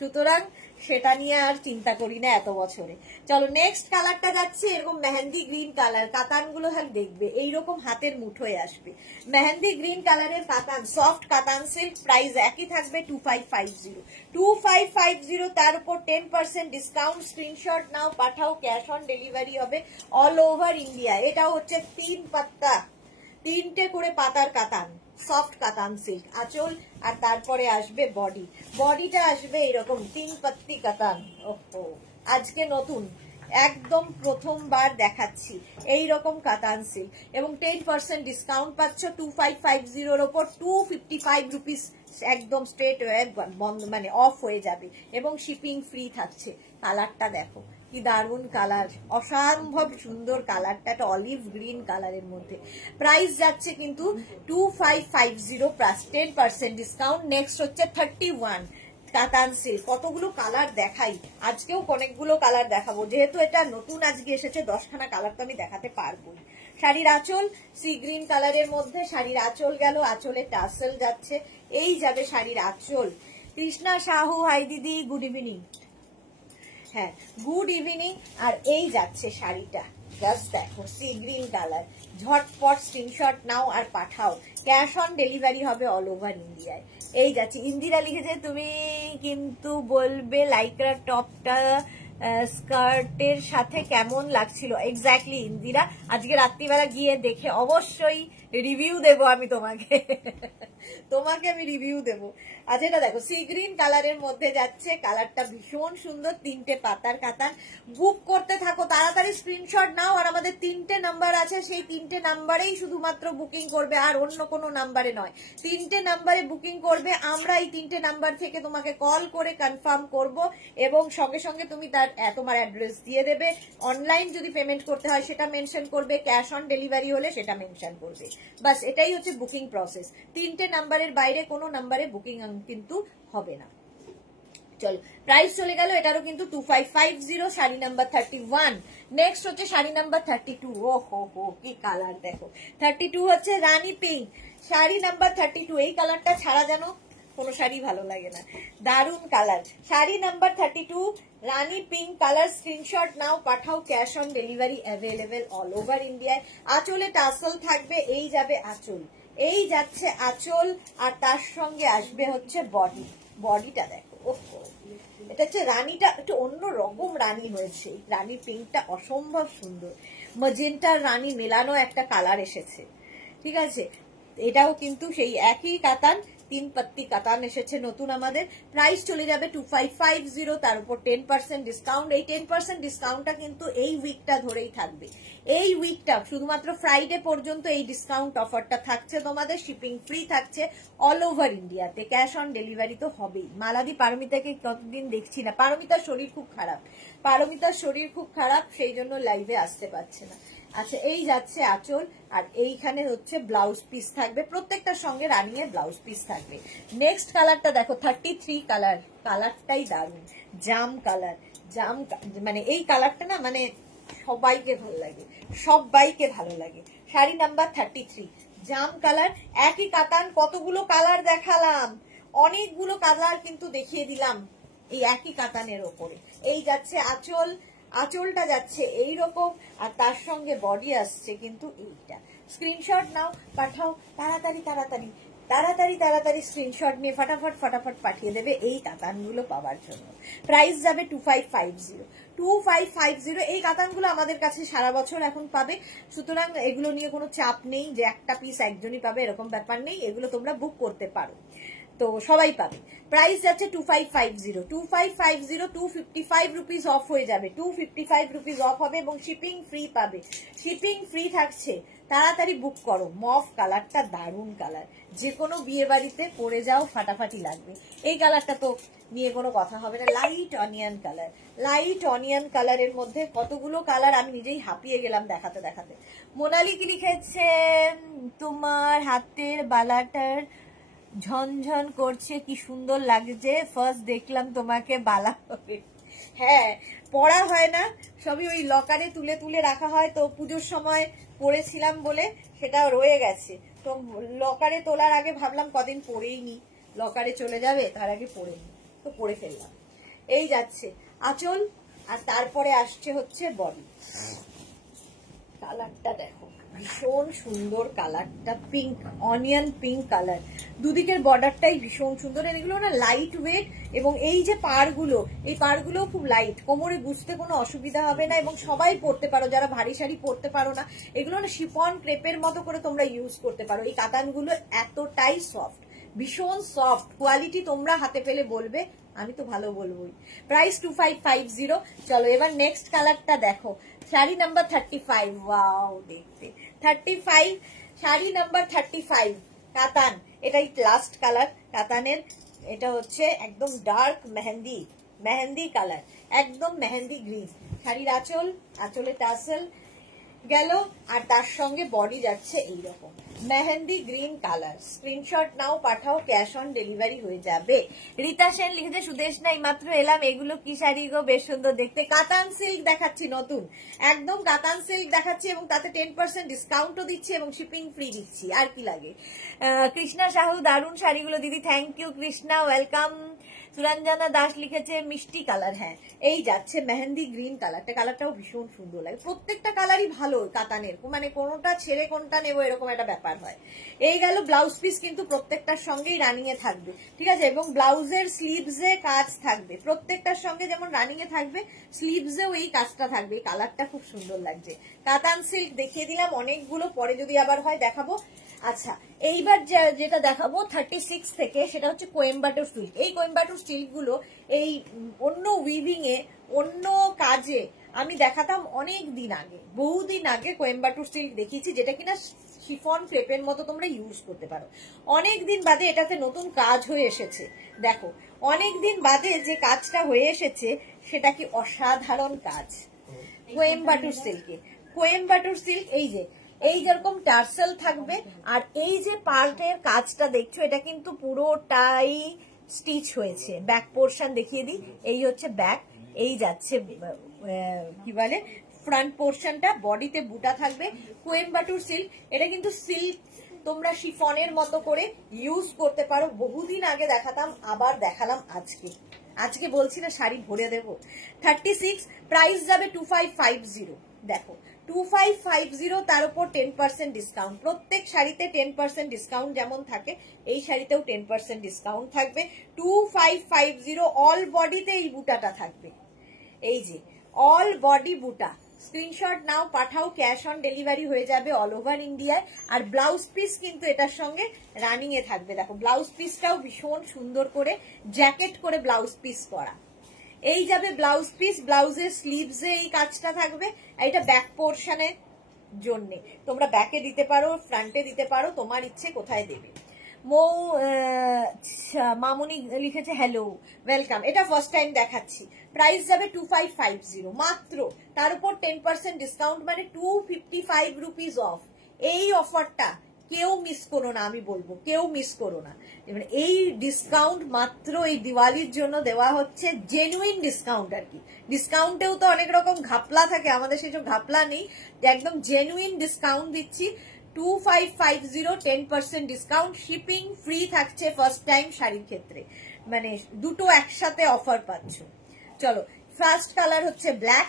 সুতরাং সেটা নিয়ে আর চিন্তা করি না এত বছরে। চলো নেক্সট কালারটা যাচ্ছে এরকম মেহেন্দি গ্রিন কালার, কাতানগুলো খালি দেখবে এইরকম হাতের মুঠোয় আসবে, মেহেন্দি গ্রিন কালারের কাতান, সফট কাতান সিল্ক, প্রাইস একই থাকবে 2550, তার উপর 10% ডিসকাউন্ট, স্ক্রিনশট নাও, পাঠাও, ক্যাশ অন ডেলিভারি হবে অল ওভার ইন্ডিয়া। এটাও হচ্ছে 3 পাত্তা তিনটে করে পাতার কাতান, সফট কাতান সিল্ক আঁচল, আর তারপরে আসবে বডি। বডিটা আসবে এরকম 3 পাত্তি কাতান। ওহো, আজকে নতুন একদম প্রথমবার দেখাচ্ছি এইরকম কাতান সিল্ক, এবং 10% ডিসকাউন্ট পাচ্ছ 2550 এর ওপর 255 রুপিস একদম স্ট্রেট বন্ধ, মানে অফ হয়ে যাবে, এবং শিপিং ফ্রি থাকছে। কালারটা দেখো কি দারুন কালার, অসম্ভব সুন্দর কালারটা, একটা অলিভ গ্রিন কালারের মধ্যে। প্রাইস যাচ্ছে কিন্তু 2550 প্লাস 10% ডিসকাউন্ট। নেক্সট হচ্ছে 31 কাতান সিল্ক। কতগুলো কালার দেখাই, আজকেও অনেকগুলো কালার দেখাবো, যেহেতু এটা নতুন আজকে এসেছে 10খানা কালার তো আমি দেখাতে পারবো। শাড়ির আঁচল সি গ্রিন কালারের মধ্যে, শাড়ির আঁচল গেল, আঁচলে টাসেল যাচ্ছে, এই যাবে শাড়ির আঁচল। কৃষ্ণা সাহু, হাই দিদি, গুড ইভিনিং। হ্যাঁ, গুড ইভিনিং। আর এই যাচ্ছে শাড়িটা, জাস্ট দেখো সি গ্রিন কালার। ঝটপট স্ক্রিনশট নাও আর পাঠাও, ক্যাশ অন ডেলিভারি হবে অল ওভার ইন্ডিয়ায়। এই যাচ্ছে, ইন্দিরা লিখেছে তুমি কিন্তু বলবে লাইক্রা টপটা স্কার্টের সাথে কেমন লাগছিল। এক্স্যাক্টলি ইন্দিরা, আজকে রাত্রিবেলা গিয়ে দেখে অবশ্যই রিভিউ দেব আমি তোমাকে, তোমাকে আমি রিভিউ দেব। আচ্ছা, এটা দেখো সি গ্রিন কালারের মধ্যে যাচ্ছে, কালারটা ভীষণ সুন্দর, 3টে পাতার কাতান। বুক করতে থাকো, তাড়াতাড়ি স্ক্রিনশট নাও, আর আমাদের 3টে নাম্বার আছে, সেই 3টে নাম্বারেই শুধুমাত্র বুকিং করবে, আর অন্য কোনো নাম্বারে নয়। 3টে নাম্বারে বুকিং করবে, আমরা এই 3টে নাম্বার থেকে তোমাকে কল করে কনফার্ম করব, এবং সঙ্গে সঙ্গে তুমি তোমার অ্যাড্রেস দিয়ে দেবে। অনলাইন যদি পেমেন্ট করতে হয় সেটা মেনশন করবে, ক্যাশ অন ডেলিভারি হলে সেটা মেনশন করবে। বাস এটাই হচ্ছে বুকিং প্রসেস। 3টে নাম্বারের বাইরে কোনো নাম্বারে বুকিং কিন্তু হবে না। চলো, প্রাইস চলে গেল, এটারও কিন্তু 2550, শাড়ি নাম্বার 31। নেক্সট হচ্ছে শাড়ি নাম্বার 32। ও হো হো, কি কালার দেখো, 32 হচ্ছে রানী পিঙ্ক, শাড়ি নাম্বার 32। এই কালারটা ছাড়া যেন কোনো শাড়ি ভালো লাগে না, দারুন কালার। শাড়ি নাম্বার 32 রানী পিঙ্ক কালার। স্ক্রিনশট নাও, পাঠাও, cash on delivery available all over ইন্ডিয়ায়। আঁচলে টাসল থাকবে, এই যাবে আঁচল, এই যাচ্ছে আঁচল, আর তার সঙ্গে আসবে হচ্ছে বডি। বডিটা দেখো, ওহো, এটা হচ্ছে রানীটা একটু অন্য রকম রানী হয়েছে, রানী পিঙ্কটা অসম্ভব সুন্দর, ম্যাজেন্টার রানী মেলানো একটা কালার এসেছে, ঠিক আছে। এটাও কিন্তু সেই একই কাতান, 3 পাত্তি কাতান এসেছে নতুন আমাদের। প্রাইস চলে যাবে 2550, তার উপর 10% ডিসকাউন্ট। এই 10% ডিসকাউন্টটা কিন্তু এই উইকটা ধরেই থাকবে, এই উইকটা শুধুমাত্র ফ্রাইডে পর্যন্ত এই ডিসকাউন্ট অফারটা থাকছে তোমাদের। শিপিং ফ্রি থাকছে অল ওভার ইন্ডিয়াতে, ক্যাশ অন ডেলিভারি তো হবেই। মালাদি পারমিতাকে কতদিন দেখছি না, পারমিতার শরীর খুব খারাপ, পারমিতার শরীর খুব খারাপ, সেই জন্য লাইভে আসতে পারছে না। আচ্ছা, এই যাচ্ছে আঁচল, আর এইখানে হচ্ছে ব্লাউজ পিস থাকবে, প্রত্যেকটার সঙ্গে রানিয়ে ব্লাউজ পিস থাকবে। নেক্সট কালারটা দেখো 33 কালার, কালারটাই দারুন, জাম কালার, জাম, মানে এই কালারটা না মানে সবাইকে ভালো লাগে, সবাইকে ভালো লাগে। শাড়ি নাম্বার 33 জাম কালার, একই কাতান, কতগুলো কালার দেখালাম, অনেকগুলো কালার কিন্তু দেখিয়ে দিলাম এই একই কাতানের ওপরে। এই যাচ্ছে আঁচল, আঁচলটা যাচ্ছে এইরকম, আর তার সঙ্গে বডি আসছে কিন্তু এইটা। স্ক্রিনশট নাও, পাঠাও, তাড়াতাড়ি তাড়াতাড়ি তাড়াতাড়ি তাড়াতাড়ি স্ক্রিনশট নিয়ে ফটাফট ফটাফট পাঠিয়ে দেবে এই কাতানগুলো পাওয়ার জন্য। প্রাইস যাবে 2550, 2550। এই কাতানগুলো আমাদের কাছে সারা বছর এখন পাবে, সুতরাং এগুলো নিয়ে কোনো চাপ নেই যে একটা পিস একজনই পাবে, এরকম ব্যাপার নেই, এগুলো তোমরা বুক করতে পারো, তো সবাই পাবে। প্রাইস যাচ্ছে 2550, 2550, 255 রুপিস অফ হয়ে যাবে, 255 রুপিস অফ হবে, এবং শিপিং ফ্রি পাবে, শিপিং ফ্রি থাকছে। তাড়াতাড়ি বুক করো। মফ কালারটা দারুন কালার, যে কোনো বিয়ে বাড়িতে পরে যাও ফাটাফাটি লাগবে। এই কালারটা তো নিয়ে কোনো কথা হবে না, light onion colour, light onion কালারের মধ্যে কতগুলো কালার, আমি নিজেই হাঁপিয়ে গেলাম দেখাতে দেখাতে। মোনালি কি লিখেছে, তোমার হাতের বালাটার ঝনঝন করছে, কি সুন্দর লাগছে, ফার্স্ট দেখলাম তোমাকে বালা হবে। হ্যাঁ, পড়া হয় না, সবই ওই লকারে তুলে তুলে রাখা হয়, তো পুজোর সময় পড়েছিলাম বলে সেটা রয়ে গেছে, তো লকারে তোলার আগে ভাবলাম কদিন পরেই নি, লকারে চলে যাবে তার আগে পরে নি, তো পরে ফেললাম। এই যাচ্ছে আঁচল, আর তারপরে আসছে হচ্ছে বডি। কালারটা দেখো, ভীষণ সুন্দর কালারটা, পিঙ্ক, অনিয়ন পিঙ্ক কালার, দুদিকের বর্ডারটাই ভীষণ সুন্দর। এগুলো না লাইট ওয়েট, এবং এই যে পাড়গুলো, এই পাড়গুলো খুব লাইট, কোমরে বুঝতে কোনো অসুবিধা হবে না, এবং সবাই পরতে পারো, যারা ভারী শাড়ি পরতে পারো না, এগুলো না শিফন ক্রেপের মতো করে তোমরা ইউজ করতে পারো। এই কাতানগুলো এতটাই সফট, ভীষণ সফট কোয়ালিটি, তোমরা হাতে পেলে বলবে, আমি তো ভালো বলবোই। প্রাইস 2550। চলো এবার নেক্সট কালারটা দেখো, শাড়ি নাম্বার 35। ওয়াও দেখতে 35, শাড়ি নাম্বার 35 কাতান। এটাই লাস্ট কালার কাতানের। এটা হচ্ছে একদম ডার্ক মেহেন্দি কালার, একদম মেহেন্দি গ্রিন। শাড়ির আঁচল, আঁচলে টাসেল গেল, আর তার সঙ্গে বডি যাচ্ছে এইরকম মেহেন্দি গ্রিন কালার। স্ক্রিনশট নাও, পাঠাও, ক্যাশ অন ডেলিভারি হয়ে যাবে। রীতা সেন লিখেছে, সুদেশ নাই মাত্র এলাম, এগুলো কি শাড়ি গো, বেশ সুন্দর দেখতে। কাতান সিল্ক দেখাচ্ছি, নতুন একদম কাতান সিল্ক দেখাচ্ছি, এবং তাতে 10% ডিসকাউন্টও দিচ্ছি, এবং শিপিং ফ্রি দিচ্ছি। আর কি লাগে। কৃষ্ণা সাহু, দারুণ শাড়িগুলো দিদি, thank you Krishna, welcome. Suranjana Das লিখেছে মিষ্টি কালার, হ্যাঁ এই যাচ্ছে মেহেন্দি গ্রিন কালারটা, কালারটাও ভীষণ সুন্দর লাগে। প্রত্যেকটা কালারই ভালো কাতানের, মানে কোনোটা ছেড়ে কোনটা নেবো এরকম একটা ব্যাপার হয়। এই গেল ব্লাউজ পিস, কিন্তু প্রত্যেকটার সঙ্গেই রানিং এ থাকবে, ঠিক আছে, এবং ব্লাউজের স্লিভসে কাজ থাকবে, প্রত্যেকটার সঙ্গে যেমন রানিং এ থাকবে স্লিভসেও এই কাজটা থাকবে। এই কালারটা খুব সুন্দর লাগছে। কাতান সিল্ক দেখিয়ে দিলাম অনেকগুলো, পরে যদি আবার হয় দেখাবো। আচ্ছা এইবার যেটা দেখাবো 36 থেকে, সেটা হচ্ছে কোয়েম্বাটোর সিল্ক। এই কোয়েম্বাটোর সিল্ক গুলো এই অন্য উইভিং এ, অন্য কাজে আমি দেখাতাম অনেক দিন আগে, বহুদিন আগে কোয়েম্বাটোর সিল্ক দেখিয়েছি, যেটা কিনা শিফন ক্রেপের মতো তোমরা ইউজ করতে পারো। অনেক দিন বাদে এটাতে নতুন কাজ হয়ে এসেছে। দেখো অনেক দিন বাদে যে কাজটা হয়ে এসেছে, সেটা কি অসাধারণ কাজ কোয়েম্বাটোর সিল্কে। কোয়েম্বাটোর সিল্ক এই যেরকম টার্সেল থাকবে, আর এই যে পার্টের কাজটা দেখছো, এটা কিন্তু পুরোটাই স্টিচ হয়েছে। ব্যাক পোর্শন দেখিয়ে দিই, এই হচ্ছে ব্যাক, এই যাচ্ছে কি বলে ফ্রন্ট পোর্শনটা, বডিতে বুটা থাকবে। কোয়েম্বাটোর সিল্ক, এটা কিন্তু সিল্ক তোমরা শিফনের মতো করে ইউজ করতে পারো। বহুদিন আগে দেখাতাম, আবার দেখালাম আজকে বলছি না শাড়ি ভরে দেবো। 36, প্রাইস যাবে 2550। দেখো 2550, তার উপর 10% ডিসকাউন্ট। প্রত্যেক শাড়িতে 10% ডিসকাউন্ট যেমন থাকে, এই শাড়িতেও 10% ডিসকাউন্ট থাকবে। 2550, অল বডিতে এই বুটাটা থাকবে, এই যে অল বডি বুটা। স্ক্রিনশট নাও, পাঠাও, ক্যাশ অন ডেলিভারি হয়ে যাবে অল ওভার ইন্ডিয়ায়। আর ব্লাউজ পিস কিন্তু এটার সঙ্গে রানিং এ থাকবে। দেখো ব্লাউজ পিসটাও ভীষণ সুন্দর করে জ্যাকেট করে ব্লাউজ পিস করা। এই যাবে ব্লাউজ পিস, ব্লাউজের স্লিভসে এই কাজটা থাকবে। এটা ব্যাক পোর্শনের জন্য, তোমরা ব্যাকে দিতে পারো, ফ্রন্টে দিতে পারো, তোমার ইচ্ছে কোথায় দেবে। মামুনি লিখেছে হ্যালো, ওয়েলকাম। এটা ফার্স্ট টাইম দেখাচ্ছি। প্রাইস যাবে 2550 মাত্র, তার উপর 10% ডিসকাউন্ট, মানে 255 রুপিস অফ। এই অফারটা কেউ মিস করো না, আমি বলবো কেউ মিস করো না। এই ডিসকাউন্ট মাত্র এই দিওয়ালির জন্য দেওয়া হচ্ছে, জেনুইন ডিসকাউন্ট আর কি। ডিসকাউন্টেও তো অনেক রকম ঘাপলা থাকে, আমাদের সেসব ঘাপলা নেই, একদম জেনুইন ডিসকাউন্ট দিচ্ছি। 2550, 10% ডিসকাউন্ট, শিপিং ফ্রি থাকছে ফার্স্ট টাইম শাড়ির ক্ষেত্রে, মানে দুটো একসাথে অফার পাচ্ছ। চলো ফার্স্ট কালার হচ্ছে black,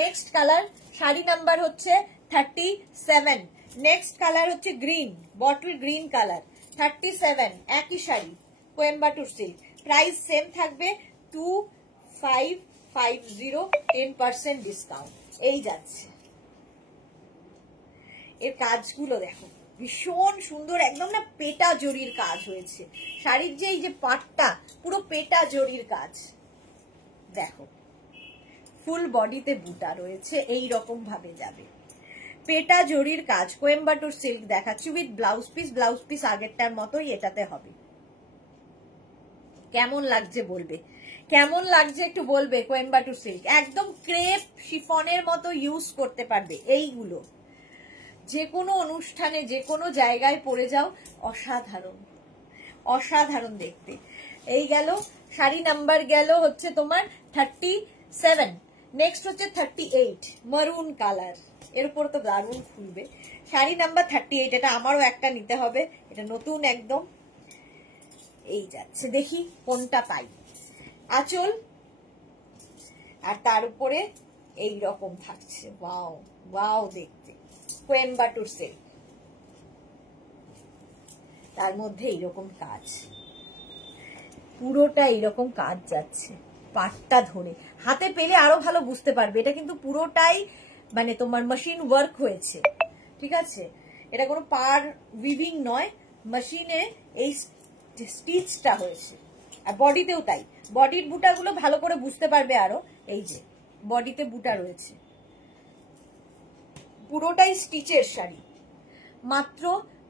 next colour sari number হচ্ছে 37, নেক্সট কালার হচ্ছে গ্রিন, বটল গ্রিন কালার। 37 একই sari, Coimbatore silk. Price same থাকবে 2550, 10% ডিসকাউন্ট। এই যাচ্ছে, এর কাজগুলো দেখো ভীষণ সুন্দর, একদম না পেটা জরির কাজ হয়েছে শাড়ির। যে এই যে পাটটা পুরো পেটা জরির কাজ, দেখো ফুল বডিতে বুটা রয়েছে, এই রকম ভাবে যাবে পেটা জরির কাজ। কোয়েম্বাটোর সিল্ক দেখাচ্ছি with blouse piece. Blouse piece আগেরটার মতোই এটাতে হবে। কেমন লাগছে বলবে, কেমন লাগছে একটু বলবে। কোয়েম্বাটোর সিল্ক একদম ক্রেপ শিফনের মতো ইউজ করতে পারবে। এইগুলো যে কোনো অনুষ্ঠানে, যে কোনো জায়গায় পরে যাও, অসাধারণ অসাধারণ দেখতে। এই গেল শাড়ি নাম্বার, গেল হচ্ছে তোমার 37। নেক্সট হচ্ছে 38, মারুন কালার, এর উপর তো দারুণ খুলবে। শাড়ি নাম্বার 38, এটা আমারও একটা নিতে হবে, এটা নতুন একদম। এই যাচ্ছে, দেখি কোনটা পাই। আঁচল, আর তার উপরে এই রকম থাকছে, ওয়াও ওয়াও দেখতে। কোয়েম্বাটুর সিল্ক, তার মধ্যে এইরকম কাজ, পুরোটা এইরকম কাজ যাচ্ছে পাটটা ধরে। হাতে পেলে আরো ভালো বুঝতে পারবে, এটা কিন্তু পুরোটাই মানে তোমার মেশিন ওয়ার্ক হয়েছে, ঠিক আছে? এটা কোনো পার উইভিং নয়, মেশিনে এই স্টিচটা হয়েছে। আর বডিতেও তাই, বডির বুটাগুলো ভালো করে বুঝতে পারবে আরো। এই যে বডিতে বুটা রয়েছে, পুরোটাই স্টিচের শাড়ি, মাত্র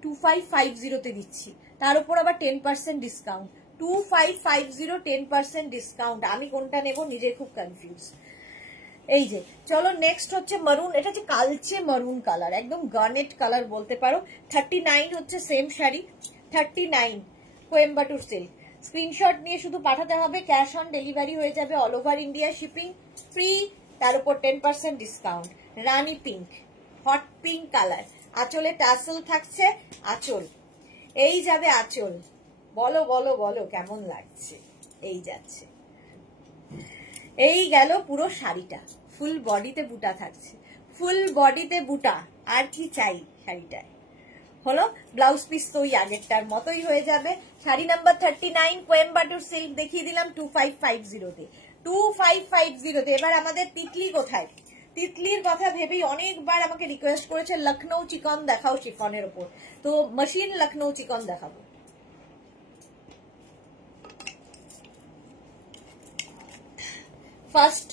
2550 দিচ্ছি, তার উপর আবার 10% ডিসকাউন্ট। 2550 10% ডিসকাউন্ট। আমি কোনটা নেব নিজে খুব কনফিউজ। এই যে চলো নেক্সট হচ্ছে মারুন, এটা হচ্ছে কালচে মারুন কালার, একদম গার্নেট কালার বলতে পারো। 39 হচ্ছে same sari, 39 Coimbatore silk. Screenshot নিয়ে শুধু পাঠাতে হবে, ক্যাশ অন ডেলিভারি হয়ে যাবে, all over India shipping free, তার উপর 10% ডিসকাউন্ট। রানী পিঙ্ক, হট পিঙ্ক কালার, আঁচলে টাসেল থাকছে, আঁচল এই যাবে, আঁচল বলো বলো বলো কেমন লাগছে, এই যাচ্ছে, এই গেল পুরো শাড়িটা। ফুল বডিতে বুটা থাকছে, ফুল বডিতে বুটা, আর কি চাই শাড়িটায়? হলো ব্লাউজ পিস তো ওই আগেরটার মতোই হয়ে যাবে। শাড়ি নাম্বার 39 কোয়েম্বাটুর সিল্ক দেখিয়ে দিলাম 2550 তে, 2550 তে। এবার আমাদের তিতলি কোথায়? তিতলির কথা ভেবেই অনেকবার আমাকে রিকোয়েস্ট করেছে লখনৌ চিকন দেখাও শিফনের ওপর, তো মেশিন লখনৌ চিকন দেখাবো। ফার্স্ট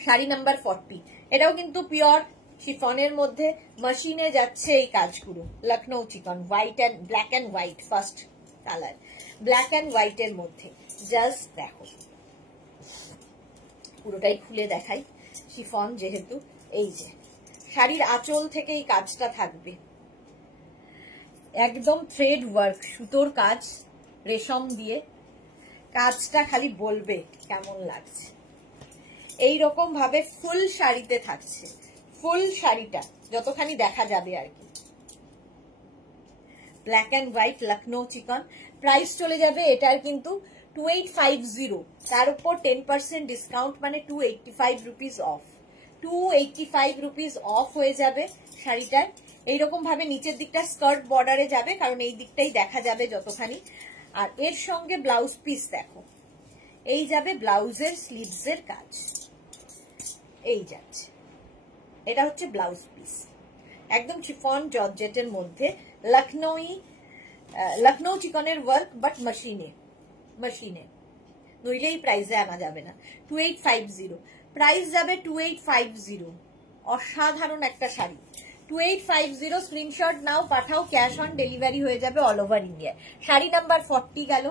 শাড়ি নাম্বার 40, এটাও কিন্তু পিওর শিফনের মধ্যে, মেশিনে যাচ্ছে এই কাজগুলো। লখনৌ চিকন, white and black and white, first colour black and white এর মধ্যে। জাস্ট দেখো, পুরোটাই খুলে দেখাই, শিফন যেহেতু। এই যে শাড়ির আঁচল থেকে এই কাজটা থাকবে, একদম থ্রেড ওয়ার্ক, সুতোর কাজ রেশম দিয়ে, কাজটা খালি বলবে কেমন লাগছে। এইরকম ভাবে ফুল শাড়িতে থাকছে, ফুল শাড়িটা যতখানি দেখা যাবে আর কি। Black and white Lucknow chikan, price চলে যাবে এটার কিন্তু 2850, তার উপর 10% ডিসকাউন্ট, মানে 285 রুপিস অফ, 285 রুপিস অফ হয়ে যাবে শাড়িটার। এইরকম ভাবে নিচের দিকটা স্কার্ট বর্ডারে যাবে, কারণ এই দিকটাই দেখা যাবে যতখানি। আর এর সঙ্গে ব্লাউজ পিস দেখো, এই যাবে ব্লাউজের স্লিভসের কাজ, এই যাচ্ছে, এটা হচ্ছে ব্লাউজ পিস, একদম শিফন জর্জেটের মধ্যে, লখনৌ চিকনের ওয়ার্ক, বাট মেশিনে, মেশিনে নইলে এই প্রাইসে আনা যাবে না। 2850 প্রাইস যাবে, 2850, অসাধারণ একটা শাড়ি। 2850 স্ক্রিনশট নাও, পাঠাও, ক্যাশ অন ডেলিভারি হয়ে যাবে all over India. Sari number 40 গেল,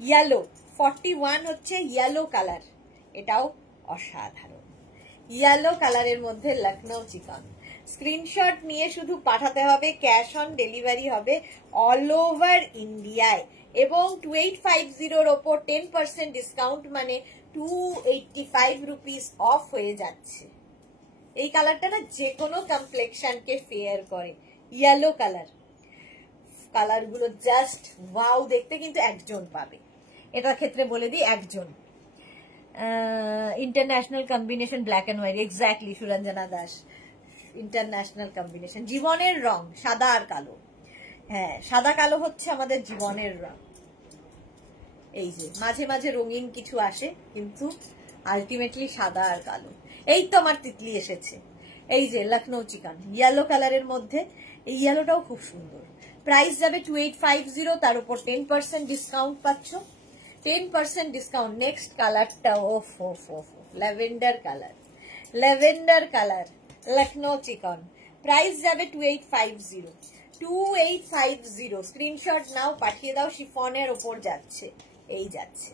ইয়েলো 41 হচ্ছে ইয়েলো কালার, এটাও অসাধারণ, ইয়েলো কালারের মধ্যে লখনৌ চিকন। স্ক্রিনশট নিয়ে শুধু পাঠাতে হবে, ক্যাশ অন ডেলিভারি হবে অল ওভার ইন্ডিয়ায়, এবং 2850 ওপর 10% ডিসকাউন্ট, মানে 285 রুপিস অফ হয়ে যাচ্ছে। এই কালারটা না যে কোনো কমপ্লেক্সনকে ফেয়ার করে, ইয়েলো কালার, কালারগুলো জাস্ট ওয়াও দেখতে, কিন্তু একজন পাবে, এটার ক্ষেত্রে বলে দিই একজন। International combination black and white, exactly Suranjana Das, international combination, জীবনের রং সাদা আর কালো। হ্যাঁ, সাদা কালো হচ্ছে আমাদের জীবনের রং। এই যে মাঝে মাঝে রঙিন কিছু আসে, কিন্তু আলটিমেটলি সাদা আর কালো। এই তো আমার তিতলি এসেছে, এই যে লখনৌ চিকন ইয়েলো কালারের মধ্যে, এই ইয়েলোটাও খুব সুন্দর। প্রাইস যাবে 2850, তার উপর 10% ডিসকাউন্ট পাচ্ছ, 10% ডিসকাউন্ট। নেক্সট কালারটা ওফ ওফ ওফ, lavender colour, lavender colour Lucknow chikan, price যাবে 2850, 2850 স্ক্রিনশট নাও, পাঠিয়ে দাও, শিফনের ওপর যাচ্ছে, এই যাচ্ছে,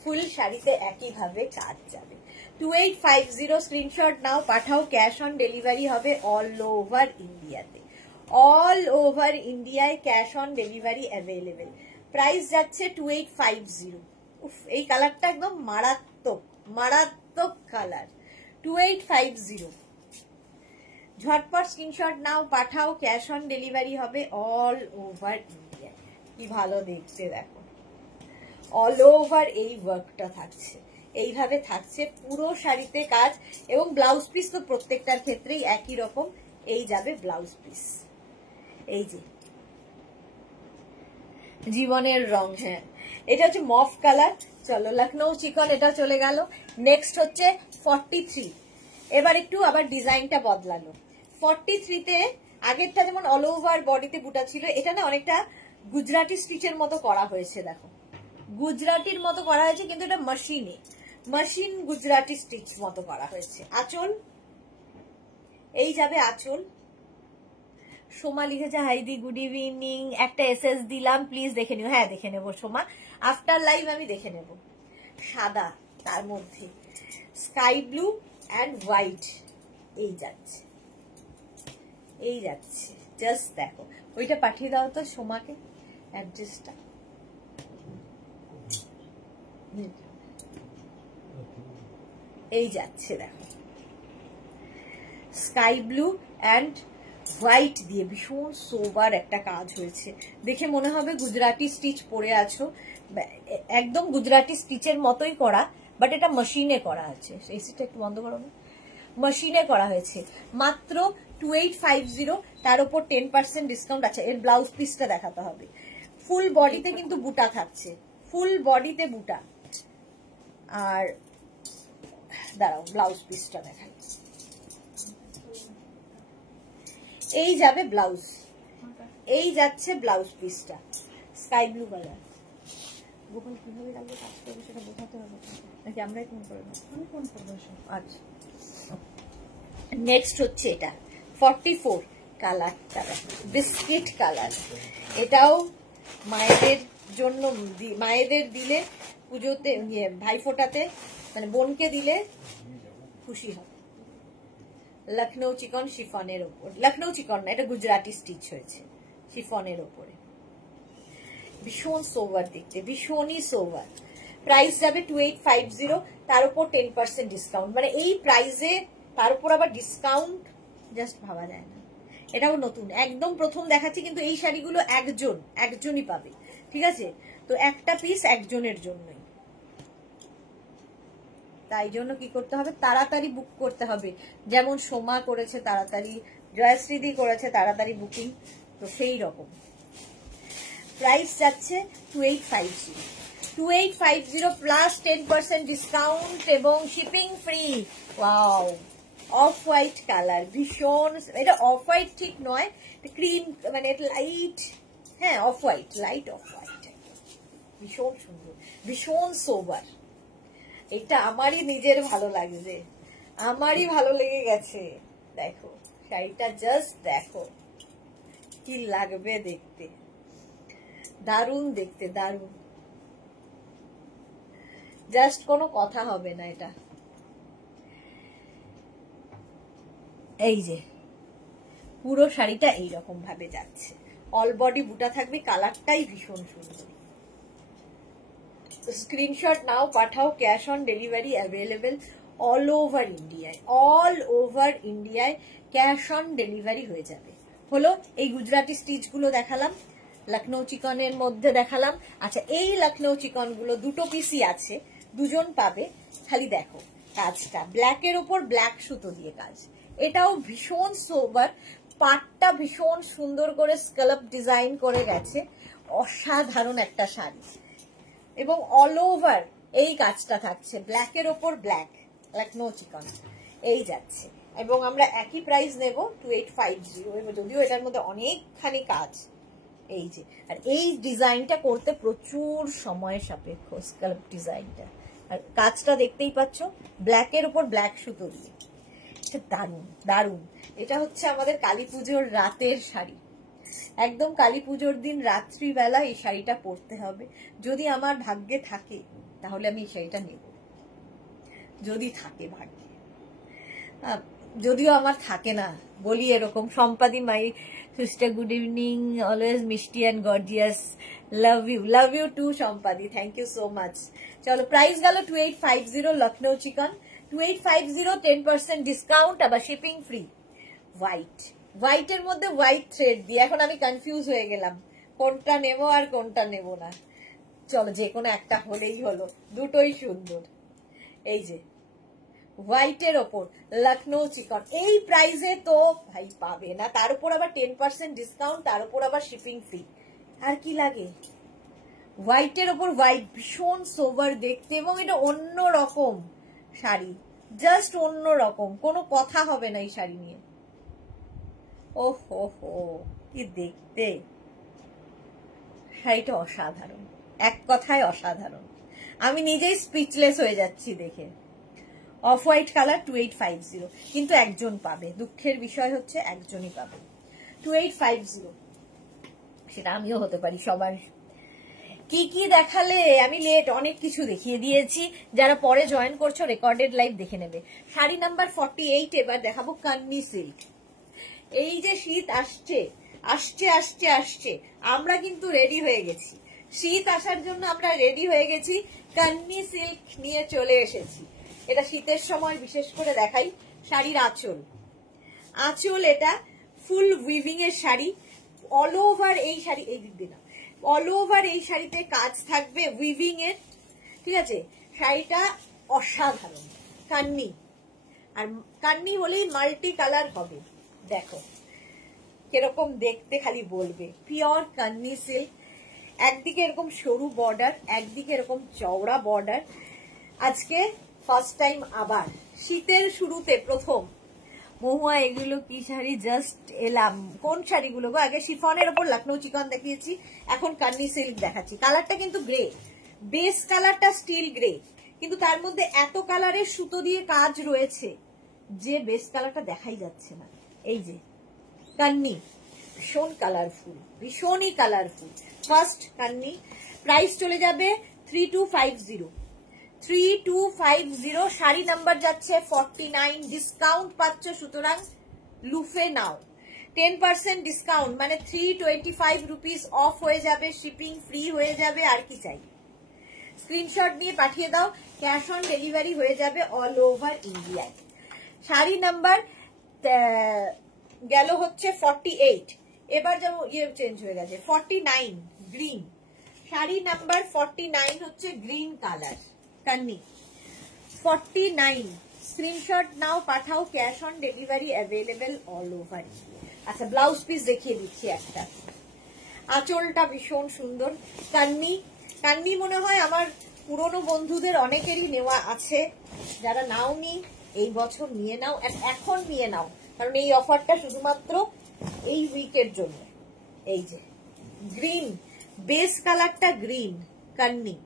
ফুল শাড়িতে একইভাবে কাজ যাবে। 2850 স্ক্রিনশট নাও, পাঠাও, ক্যাশ অন ডেলিভারি হবে অল ওভার ইন্ডিয়াতে, অল ওভার ইন্ডিয়ায় cash on delivery available. Price যাচ্ছে 2850। উফ, এই কালারটা একদম মারাত্মক, মারাত্মক কালার, 2850। ঝটপট স্ক্রিনশট নাও, পাঠাও, ক্যাশ অন ডেলিভারি হবে অল ওভার ইন্ডিয়া। কি ভালো দেখতে দেখো, অল ওভার এই ওয়ার্কটা থাকছে, এইভাবে থাকছে পুরো শাড়িতে কাজ, এবং ব্লাউজ পিস তো প্রত্যেকটার ক্ষেত্রেই একই রকম, এই যাবে ব্লাউজ পিস, এই যে জীবনের রং। হ্যাঁ, এটা হচ্ছে মফ কালার। চলো লখনৌ চিকন এটা চলে গেল। নেক্সট হচ্ছে 43। এবার একটু আবার ডিজাইনটা বদলালো। 43তে আগেরটা যেমন অল ওভার বডিতে বুটা ছিল, এটা না অনেকটা গুজরাটি স্টিচের মতো করা হয়েছে। দেখো গুজরাটির মতো করা হয়েছে, কিন্তু এটা মেশিনে, মেশিন গুজরাটি স্টিচ মতো করা হয়েছে। আঁচল, এই যাবে আঁচল। সোমা লিখেছে হাইদি গুড ইভিনিং, একটা এসএস দিলাম, প্লিজ দেখে নিও। হ্যাঁ দেখে নেবো সোমা, আফটার লাইভ আমি দেখে নেব। সাদা, তার মধ্যে স্কাই ব্লু অ্যান্ড হোয়াইট, এই যাচ্ছে, এই যাচ্ছে। জাস্ট দেখো, ওইটা পাঠিয়ে দাও তো সোমাকে অ্যাড্রেসটা। এই যাচ্ছে দেখো, স্কাই ব্লু অ্যান্ড হোয়াইট দিয়ে ভীষণ সোবার একটা কাজ হয়েছে। দেখে মনে হবে গুজরাটি স্টিচ পরে আছো, একদম গুজরাটি স্টিচের মতোই করা, বাট এটা মেশিনে করা আছে। এসিটা একটু বন্ধ করো না, মেশিনে করা হয়েছে। মাত্র 2850, তার উপর 10% ডিসকাউন্ট আছে। এর ব্লাউজ পিসটা দেখাতে হবে। ফুল বডিতে কিন্তু বুটা থাকছে, ফুল বডিতে বুটা। আর দাঁড়াও ব্লাউজ পিসটা দেখাই। এই যাবে ব্লাউজ, এই যাচ্ছে ব্লাউজ পিসটা স্কাই ব্লু কালার। গোপাল কিভাবে রাখবে কাজ করবে সেটা বোঝাতে হবে নাকি আমরাই কোন করে নেব? আমি কোন করবো? আচ্ছা, নেক্সট হচ্ছে এটা 44 কালারটা, বিস্কিট কালার। এটাও মায়েদের জন্য, মায়েদের দিলে পুজোতে, ভাইফোঁটাতে, মানে বোনকে দিলে খুশি হবে। লখনৌ চিকন শিফনের ওপর, লখনৌ চিকন না, এটা গুজরাটি স্টিচ হয়েছে শিফনের ওপরে। ভীষণ সোভার দেখতে, ভীষণই সোভার। প্রাইস যাবে 2850, তার উপর 10% ডিসকাউন্ট। মানে এই প্রাইসে তার উপর আবার ডিসকাউন্ট জাস্ট ভাবা যায় না। এটাও নতুন, একদম প্রথম দেখাচ্ছি, কিন্তু এই শাড়িগুলো একজনই পাবে, ঠিক আছে? তো একটা পিস একজনের জন্যই, তাই জন্য কি করতে হবে, তাড়াতাড়ি বুক করতে হবে। যেমন সোমা করেছে তাড়াতাড়ি, জয়শ্রীদি করেছে তাড়াতাড়ি বুকিং, তো সেই রকম। প্রাইস যাচ্ছে 2850, 2850 প্লাস 10% ডিসকাউন্ট এবং shipping free. Wow, off white colour, ভীষণ, এটা অফ হোয়াইট ঠিক নয়, ক্রিম, মানে লাইট, হ্যাঁ off white, light off white, ভীষণ সুন্দর, ভীষণ সোবার। এটা আমারই নিজের ভালো লাগছে, আমারই ভালো লেগে গেছে। দেখো শাড়িটা, জাস্ট দেখো কি লাগবে দেখতে, দারুণ দেখতে, দারুণ, জাস্ট কোনো কথা হবে না। এটা এই যে পুরো শাড়িটা এইরকম ভাবে যাচ্ছে, অল বডি বুটা থাকবে, কালারটাই ভীষণ সুন্দর। স্ক্রিনশট নাও, পাঠাও, cash on delivery available all over ইন্ডিয়ায়, অল ওভার ইন্ডিয়ায় ক্যাশ অন ডেলিভারি হয়ে যাবে। হলো, এই গুজরাটি স্টিচ গুলো দেখালাম, লখনৌ চিকনের মধ্যে দেখালাম। আচ্ছা, এই লখনৌ চিকন গুলো দুটো পিসই আছে, দুজন পাবে। খালি দেখো কাজটা, ব্ল্যাকের ওপর ব্ল্যাক সুতো দিয়ে কাজ, এটাও ভীষণ সোবার। পাটটা ভীষণ সুন্দর করে স্কালপ ডিজাইন করে গেছে, অসাধারণ একটা শাড়ি। এবং অল ওভার এই কাজটা থাকছে, ব্ল্যাকের ওপর ব্ল্যাক, লখনৌ চিকন, এই যাচ্ছে। এবং আমরা একই প্রাইস নেব 2850, যদিও এটার মধ্যে অনেকখানি কাজ। এই যে, আর এই ডিজাইনটা করতে প্রচুর সময় সাপেক্ষ, স্কাল্প ডিজাইনটা। আর কাজটা দেখতেই পাচ্ছ, ব্ল্যাকের উপর ব্ল্যাক সুতো দিয়ে, দারুণ দারুণ। এটা হচ্ছে আমাদের কালী পুজোর রাতের শাড়ি, একদম কালী পুজোর দিন রাত্রিবেলা এই শাড়িটা পরতে হবে। যদি আমার ভাগ্যে থাকে তাহলে আমি এই শাড়িটা নেব, যদি থাকে ভাগ্যে। যদিও আমার থাকে না, বলি এরকম। সম্পাদি my sister, good evening, always মিষ্টি and gorgeous, love you too সম্পাদি, থ্যাংক ইউ সো মাচ। চলো, প্রাইস গেল 2850 লখনৌ চিকন, 2850, 10% ডিসকাউন্ট, আবার শিপিং ফ্রি। হোয়াইট, হোয়াইটের মধ্যে হোয়াইট থ্রেড দিয়ে এখন আমি কনফিউজ হয়ে গেলাম কোনটা নেব আর কোনটা নেব না। চলো, যে কোনো একটা হলেই হলো, দুটোই সুন্দর। এই যে হোয়াইটের ওপর লখনৌ চিকন, এই প্রাইসে তো ভাই পাবে না, তার উপর আবার 10% ডিসকাউন্ট, তার উপর আবার শিপিং ফ্রি, আর কি লাগে? হোয়াইটের ওপর হোয়াইট, ভীষণ সোবার দেখতে, এবং এটা অন্য রকম শাড়ি, জাস্ট অন্য রকম, কোনো কথা হবে না এই শাড়ি নিয়ে। ওহো হো, কি দেখতে, শাড়িটা অসাধারণ, এক কথায় অসাধারণ, আমি নিজেই স্পিচলেস হয়ে যাচ্ছি দেখে। অফ হোয়াইট কালার 2850, কিন্তু একজন পাবে, দুঃখের বিষয় হচ্ছে একজনই পাবে। 2850, সেটা আমিও হতে পারি। সবার কি কি দেখালে, আমি লেট অনেক কিছু দেখিয়ে দিয়েছি, যারা পরে জয়েন করছো রেকর্ডেড লাইভ দেখে নেবে। শাড়ি নাম্বার 48 এবার দেখাবো কান্নি সিল্ক। এই যে শীত আসছে আসছে আসছে আসছে, আমরা কিন্তু রেডি হয়ে গেছি, শীত আসার জন্য আমরা রেডি হয়ে গেছি, কান্নি সিল্ক নিয়ে চলে এসেছি। এটা শীতের সময় বিশেষ করে দেখাই। শাড়ির আঁচল, আঁচল এটা ফুল উইভিং এর শাড়ি, অল ওভার এই শাড়ি, এই দিক দিয়ে না, অল ওভার এই শাড়িতে কাজ থাকবে উইভিং এর, ঠিক আছে? শাড়িটা অসাধারণ, কান্নি, আর কান্নি হলেই মাল্টি কালার হবে, দেখো কিরকম দেখতে খালি বলবে। পিওর কান্নি সিল্ক, একদিকে এরকম সরু বর্ডার, একদিকে এরকম চওড়া বর্ডার। আজকে ফার্স্ট টাইম আবার শীতের শুরুতে প্রথম মহুয়া এগুলো কি শাড়ি জাস্ট এলাম। কোন শাড়িগুলো গো? আগে শিফনের ওপর লখনৌ চিকন দেখিয়েছি, এখন কান্নি সিল্ক দেখাচ্ছি। কালারটা কিন্তু গ্রে, বেস কালারটা স্টিল গ্রে, কিন্তু তার মধ্যে এত কালারের সুতো দিয়ে কাজ রয়েছে যে বেস কালারটা দেখাই যাচ্ছে না। এই যে কান্নি, ভীষণ কালারফুল, ভীষণই কালারফুল। ফার্স্ট কান্নি, প্রাইস চলে যাবে 3250, 3250। শাড়ি নাম্বার যাচ্ছে 49, ডিসকাউন্ট পাচ্ছ, সুতরাং লুফে নাও। 10% ডিসকাউন্ট মানে 325 রুপিস অফ হয়ে যাবে, শিপিং ফ্রি হয়ে যাবে, আর কি চাই? স্ক্রিনশট নিয়ে পাঠিয়ে দাও, ক্যাশ অন ডেলিভারি হয়ে যাবে অল ওভার ইন্ডিয়ায়। শাড়ি নাম্বার গেল হচ্ছে 48, এবার যেমন ইয়ে চেঞ্জ হয়ে গেছে 49 গ্রিন। শাড়ি নাম্বার 49 হচ্ছে গ্রিন কালার, কান্নি 49। স্ক্রিনশট নাও, পাঠাও, cash on delivery available all over. আচ্ছা, ব্লাউজ পিস দেখিয়ে দিচ্ছি একটা। আঁচলটা ভীষণ সুন্দর, কান্নি, কান্নি মনে হয় আমার পুরনো বন্ধুদের অনেকেরই নেওয়া আছে, যারা নাওনি এই বছর নিয়ে নাও, এখন নিয়ে নাও, কারণ এই অফারটা শুধুমাত্র এই উইকের জন্য। এই যে গ্রিন, বেস কালারটা গ্রিন, কান্নি।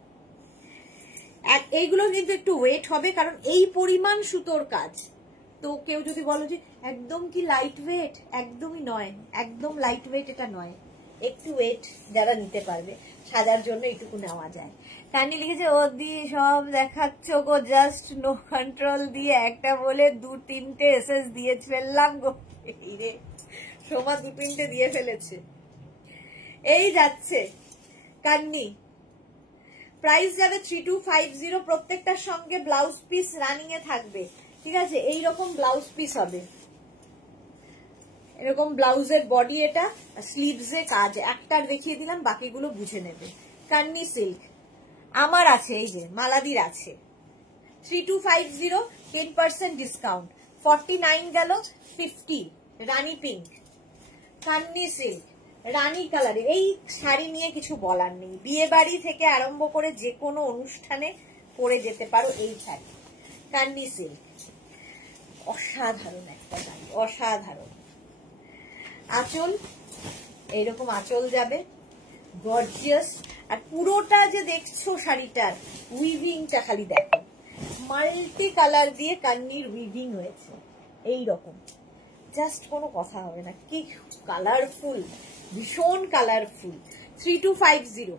এইগুলো কিন্তু একটু ওয়েট হবে, কারণ এই পরিমাণ সুতোর কাজ। তো কেউ যদি বলো যে একদম কি লাইট ওয়েট, একদমই নয়, একদম লাইট ওয়েট এটা নয়, একটু ওয়েট যারা নিতে পারবে, সাজার জন্য এইটুকু নেওয়া যায়। কান্নি লিখেছে ও দিয়ে সব দেখাচ্ছ গো, জাস্ট নো কন্ট্রোল দিয়ে একটা বলে 2-3টে এসএস দিয়ে ফেললাম গো। এই রে সোমা 2-3টে দিয়ে ফেলেছে। এই যাচ্ছে কান্নি, প্রাইস যাবে 3250, প্রত্যেকটার সঙ্গে ব্লাউজ পিস রানিং এ থাকবে, ঠিক আছে? এইরকম ব্লাউজ পিস হবে, এরকম ব্লাউজের বডি, এটা স্লিভসে কাজ, একটার দেখিয়ে দিলাম, বাকিগুলো বুঝে নেবে। কান্নি সিল্ক আমার আছে, এই যে মালাদির আছে, 3250, 10% ডিসকাউন্ট, 49 গেল 50, রানী পিঙ্ক, কান্নি সিল্ক রানী কালারের। এই শাড়ি নিয়ে কিছু বলার নেই, বিয়ে বাড়ি থেকে আরম্ভ করে যে কোনো অনুষ্ঠানে পরে যেতে পারো এই শাড়ি, কান্নি সিল্ক। অসাধারণ একটা শাড়ি, অসাধারণ। আঁচল এইরকম আঁচল যাবে, গর্জিয়াস। আর পুরোটা যে দেখছো শাড়িটার উইভিংটা খালি দেখো, মাল্টি কালার দিয়ে কান্নির উইভিং হয়েছে, এই রকম, জাস্ট কোনো কথা হবে না, কি কালারফুল, ভীষণ কালারফুল। 3250,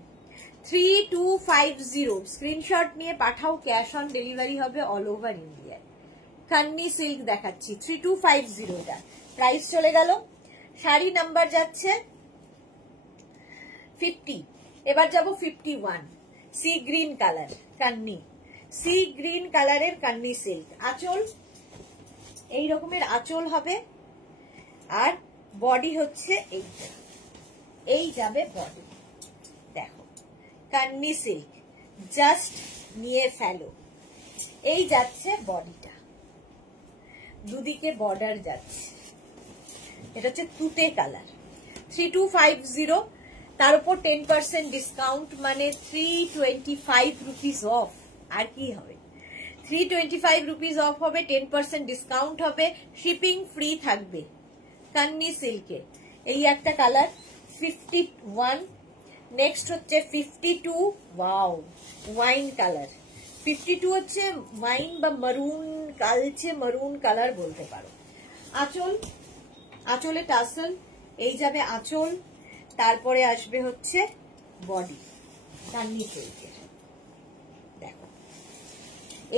3250, স্ক্রিনশট নিয়ে পাঠাও, ক্যাশ অন ডেলিভারি হবে অল ওভার ইন্ডিয়ায়। কান্নি সিল্ক দেখাচ্ছি 3250, এটা প্রাইস চলে গেল। শাড়ি নাম্বার যাচ্ছে 50, এবার যাব 51, সি গ্রিন কালার, কান্নি, সি গ্রিন কালারের কান্নি সিল্ক। আঁচল এই রকমের আঁচল হবে, আর বডি হচ্ছে এইটা, এই যাবে বডি, দেখো কান্নি সিল্ক, জাস্ট নিয়ে ফেলো, এই যাচ্ছে বডিটা, দুদিকে বর্ডার যাচ্ছে, এটা হচ্ছে তুতে কালার, 3250, তার উপর 10% ডিসকাউন্ট, মানে 325 রুপিস অফ। আর কি হবে, 325 রুপিস অফ হবে, 10% ডিসকাউন্ট হবে, শিপিং ফ্রি থাকবে। কান্নি সিল্কে এই একটা কালার 51, নেক্সট হচ্ছে 52, ওয়াও ওয়াইন কালার, 52 হচ্ছে ওয়াইন বা মারুন, কালচে মারুন কালার বলতে পারো। আঁচল, আঁচলে টাসেল, এই যাবে আঁচল, তারপরে আসবে হচ্ছে বডি কান্নি সিল্কের, দেখো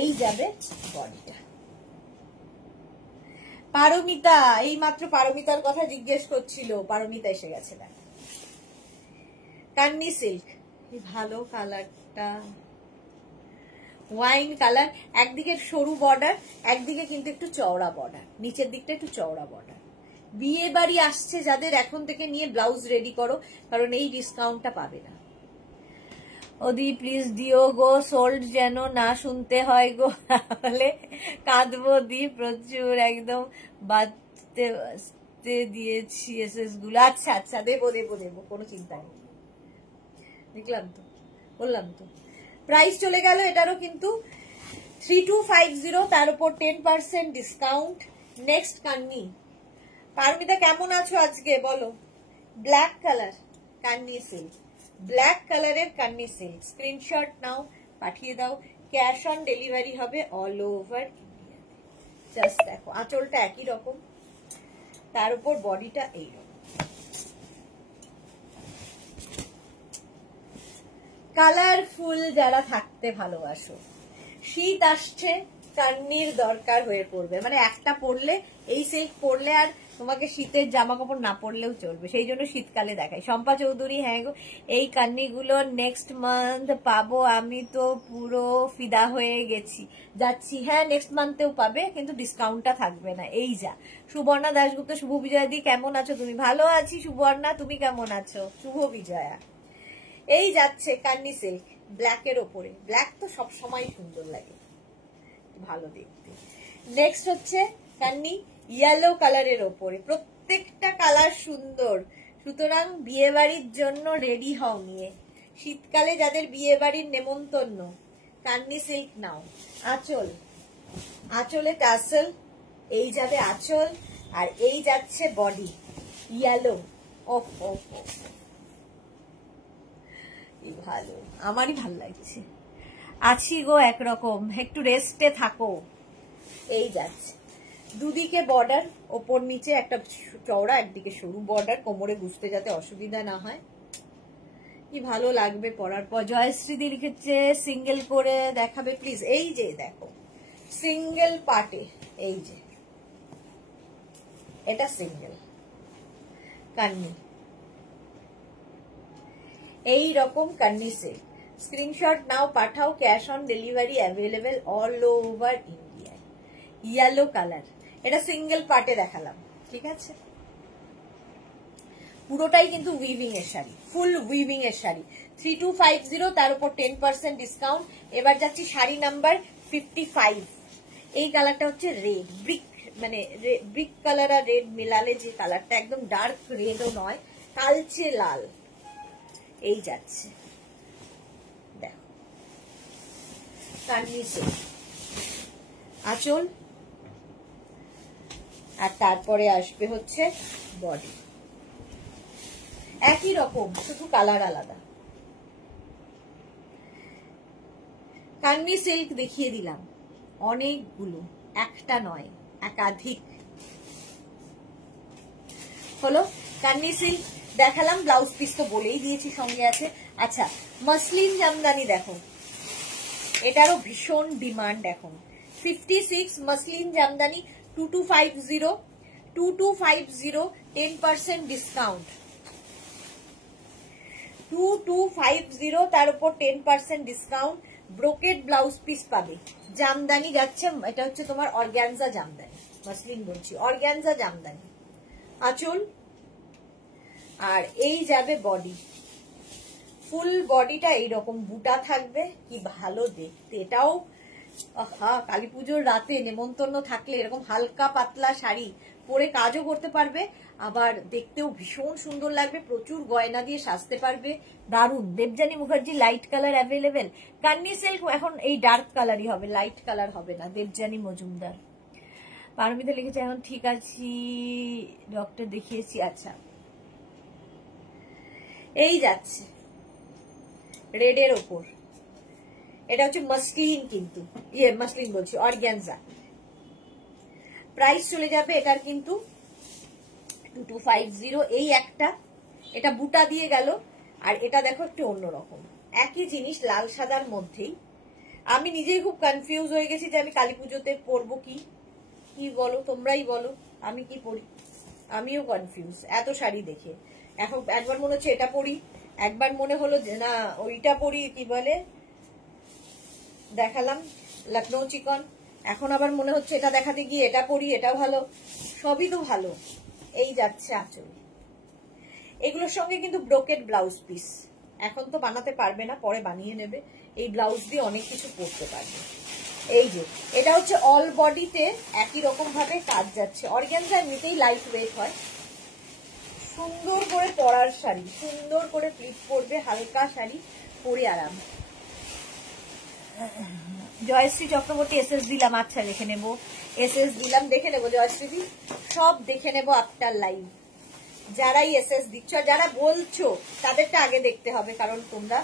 এই যাবে বডিটা। পারমিতা, এই মাত্র পারমিতার কথা জিজ্ঞেস করছিল, পারমিতা এসে গেছে না। কান্নি সিল্ক, ভালো কালারটা, ওয়াইন কালার, একদিকে সরু বর্ডার, একদিকে কিন্তু একটু চওড়া বর্ডার, নিচের দিকটা একটু চওড়া বর্ডার। বিয়ে বাড়ি আসছে যাদের, এখন থেকে নিয়ে ব্লাউজ রেডি করো, কারণ এই ডিসকাউন্টটা পাবে না। ওদি প্লিজ দিও গো, সোল্ড যেন না শুনতে হয় গো, তাহলে কাঁদবো দি প্রচুর, একদম বাঁচতে বাঁচতে দিয়েছি এসএস গুলো। আচ্ছা আচ্ছা, দেবো দেবো দেবো, কোনো চিন্তা নেই, দেখলাম তো, বললাম তো। প্রাইস চলে গেল এটারও কিন্তু 3250, তার উপর 10% ডিসকাউন্ট। নেক্সট কান্নি। পারমিতা কেমন আছো আজকে বলো? Black colour Kanni silk, black কালারের কান্নি সিল্ক, স্ক্রিনশট নাও, পাঠিয়ে দাও, ক্যাশ অন ডেলিভারি হবে অল ওভার ইন্ডিয়া। জাস্ট দেখো, আঁচলটা একই রকম, তার উপর বডিটা এইরকম। কালারফুল যারা থাকতে ভালোবাসো, শীত আসছে, কান্নির দরকার হয়ে পড়বে, মানে একটা পরলে, এই সিল্ক পরলে আর তোমাকে শীতের জামা কাপড় না পরলেও চলবে, সেই জন্য শীতকালে দেখাই। শম্পা চৌধুরী, হ্যাঁ গো, এই কান্নিগুলো নেক্সট মান্থ পাবো, আমি তো পুরো ফিদা হয়ে গেছি, যাচ্ছি। হ্যাঁ, নেক্সট মান্থেও পাবে, কিন্তু ডিসকাউন্টটা থাকবে না। এই যা। সুবর্ণা দাশগুপ্ত, শুভ বিজয়া দি, কেমন আছো তুমি? ভালো আছি সুবর্ণা, তুমি কেমন আছো? শুভ বিজয়া। এই যাচ্ছে কান্নি সিল্ক ব্ল্যাকের ওপরে, ব্ল্যাক তো সব সময় সুন্দর লাগে, ভালো দেখতে। নেক্সট হচ্ছে কান্নি ইয়েলো কালারের ওপরে, প্রত্যেকটা কালার সুন্দর, সুতরাং বিয়ে বাড়ির জন্য রেডি হও নিয়ে। শীতকালে যাদের বিয়ে বাড়ির নেমন্তন্ন, কান্নি সিল্ক নাও। আঁচল, আঁচলে টাসেল, এই যাবে আঁচল, আর এই যাচ্ছে বডি ইয়েলো। ওহ ওহ ওহ, ভালো, আমারই ভাল লাগছে। আছি গো একরকম, একটু রেস্টে থাকো। এই যাচ্ছে, দুদিকে বর্ডার, ওপর নিচে একটা চওড়া, একদিকে সরু বর্ডার, কোমরে গুছতে যাতে অসুবিধা না হয়। কি ভালো লাগবে পরার পর। জয়শ্রীদি লিখেছে সিঙ্গেল করে দেখাবে প্লিজ। এই যে দেখো, সিঙ্গেল পার্টে, এই যে এটা সিঙ্গেল কান্নি, এই রকম কান্নি সিল্ক। স্ক্রিনশট নাও, পাঠাও, cash on delivery available all over India. Yellow colour, এটা সিঙ্গেল পার্টে দেখালাম, ঠিক আছে? পুরোটাই কিন্তু উইভিং এর শাড়ি, ফুল উইভিং এর শাড়ি। 3250, তার উপর 10% ডিসকাউন্ট। এবার যাচ্ছি শাড়ি নাম্বার 55। এই কালারটা হচ্ছে রেড ব্রিক, মানে ব্রিক কালার আর রেড মিলালে যে কালারটা, একদম ডার্ক রেডও নয়, কালচে লাল। এই যাচ্ছে, দেখো কান্নি সিল্ক, আঁচল, আর তারপরে আসবে হচ্ছে বডি, একই রকম, শুধু কালার আলাদা। কান্নি সিল্ক দেখিয়ে দিলাম অনেকগুলো, একটা নয়, একাধিক হলো। কান্নি সিল্ক দেখালাম, ব্লাউজ পিস তো বলেই দিয়েছি সঙ্গে আছে। আচ্ছা, মসলিন জামদানি দেখো, এটারও ভীষণ ডিমান্ড এখন। 56 মসলিন জামদানি, 2250, 2250, 10% ডিসকাউন্ট, 2250, তার উপর 10% ডিসকাউন্ট। ব্রোকেড ব্লাউজ পিস পাবে, জামদানি যাচ্ছে, এটা হচ্ছে তোমার অর্গ্যানজা জামদানি, মসলিন বলছি, অর্গ্যানজা জামদানি। আঁচল, আর এই যাবে বডি, ফুল বডিটা এইরকম বুটা থাকবে, কি ভালো দেখতে। এটাও কালী পুজোর রাতে নেমন্তন্ন থাকলে এরকম হালকা পাতলা শাড়ি পরে কাজও করতে পারবে, আবার দেখতেও ভীষণ সুন্দর লাগবে, প্রচুর গয়না দিয়ে সাজতে পারবে, দারুণ। Debjani Mukherjee light colour available. কান্নি সিল্ক এখন এই ডার্ক কালারই হবে, লাইট কালার হবে না। দেবযানী মজুমদার। পারমিতা লিখেছে এখন ঠিক আছি, ডক্টর দেখিয়েছি। আচ্ছা, এই যাচ্ছে রেডের ওপর, এটা হচ্ছে মাসলিন, কিন্তু মাসলিন বলছি, অর্গ্যানজা। প্রাইস চলে যাবে এটার কিন্তু 2250। এই একটা, এটা বুটা দিয়ে গেল, আর এটা দেখো একটু অন্যরকম, একই জিনিস লাল সাদার মধ্যেই। আমি নিজেই খুব কনফিউজ হয়ে গেছি যে আমি কালী পুজোতে পরবো কি বলো, তোমরাই বলো আমি কি পরি। আমিও কনফিউজ এত শাড়ি দেখে। এখন একবার মনে হচ্ছে এটা পরি, একবার মনে হলো যে না ওইটা পরি, কি বলে দেখালাম লখনৌ চিকন, এখন আবার মনে হচ্ছে এটা দেখাতে গিয়ে এটা পরি, এটা ভালো, সবই তো ভালো। এই যাচ্ছে আঁচল, এগুলোর সঙ্গে কিন্তু ব্রোকেড ব্লাউজ পিস, এখন তো বানাতে পারবে না, পরে বানিয়ে নেবে। এই ব্লাউজ দিয়ে অনেক কিছু পরতে পারবে। এই যে এটা হচ্ছে অল বডিতে একই রকম ভাবে কাজ যাচ্ছে। অর্গানজা এমনিতেই লাইট ওয়েট হয়, সুন্দর করে পরার শাড়ি, সুন্দর করে প্লিট করবে, হালকা শাড়ি পরে আরাম। জয়শ্রী চক্রবর্তী এসএস দিলাম, আচ্ছা দেখে নেব, এসএস দিলাম, দেখে নেবো জয়শ্রী, সব দেখে নেবো আফটার লাইভ। যারাই এসএস দিচ্ছ, যারা বলছো তাদেরটা আগে দেখতে হবে, কারণ তোমরা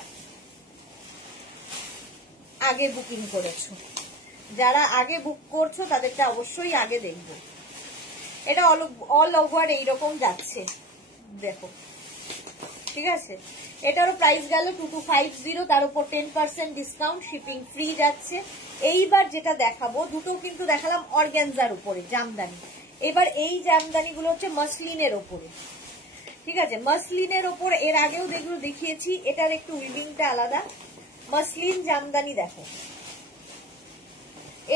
আগে বুকিং করেছো। যারা আগে বুক করছো তাদেরটা অবশ্যই আগে দেখবো। এটা অল ওভার এইরকম যাচ্ছে, দেখো ঠিক আছে। এটারও প্রাইস গেল 2250, তার উপর 10% ডিসকাউন্ট, শিপিং ফ্রি যাচ্ছে। এইবার যেটা দেখাবো, দুটো কিন্তু দেখালাম অর্গানজার উপরে জামদানি, এবার এই জামদানি গুলো হচ্ছে মাসলিনের ওপরে, ঠিক আছে। মাসলিনের ওপর এর আগেও যেগুলো দেখিয়েছি, এটার একটু উইভিংটা আলাদা। মাসলিন জামদানি দেখো,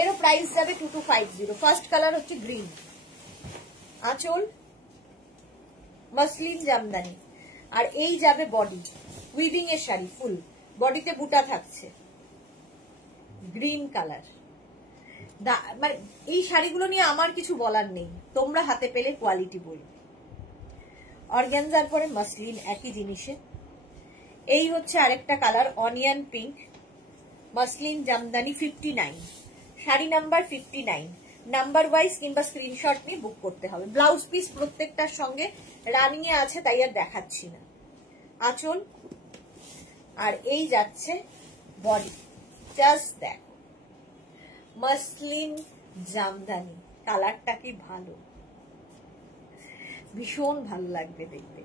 এরও প্রাইস যাবে 2250। ফার্স্ট কালার হচ্ছে গ্রিন, আঁচল মাসলিন জামদানি, আর এই যাবে বডি, উইভিং এর শাড়ি, ফুল বডিতে বুটা থাকছে, গ্রিন কালার। মানে এই শাড়িগুলো নিয়ে আমার কিছু বলার নেই, তোমরা হাতে পেলে কোয়ালিটি বলবে। অর্গানজার পরে মাসলিন একই জিনিসে। এই হচ্ছে আরেকটা colour, onion pink, muslin Jamdani 59, sari number 59, number wise কিংবা স্ক্রিনশট নিয়ে বুক করতে হবে। ব্লাউজ পিস প্রত্যেকটার সঙ্গে রানিং এ আছে, তাই আর দেখাচ্ছি না। আঁচল, আর এই যাচ্ছে বডি, জাস্ট দেখো মাসলিন জামদানি, কালারটা কি ভালো, ভীষণ ভালো লাগবে দেখতে।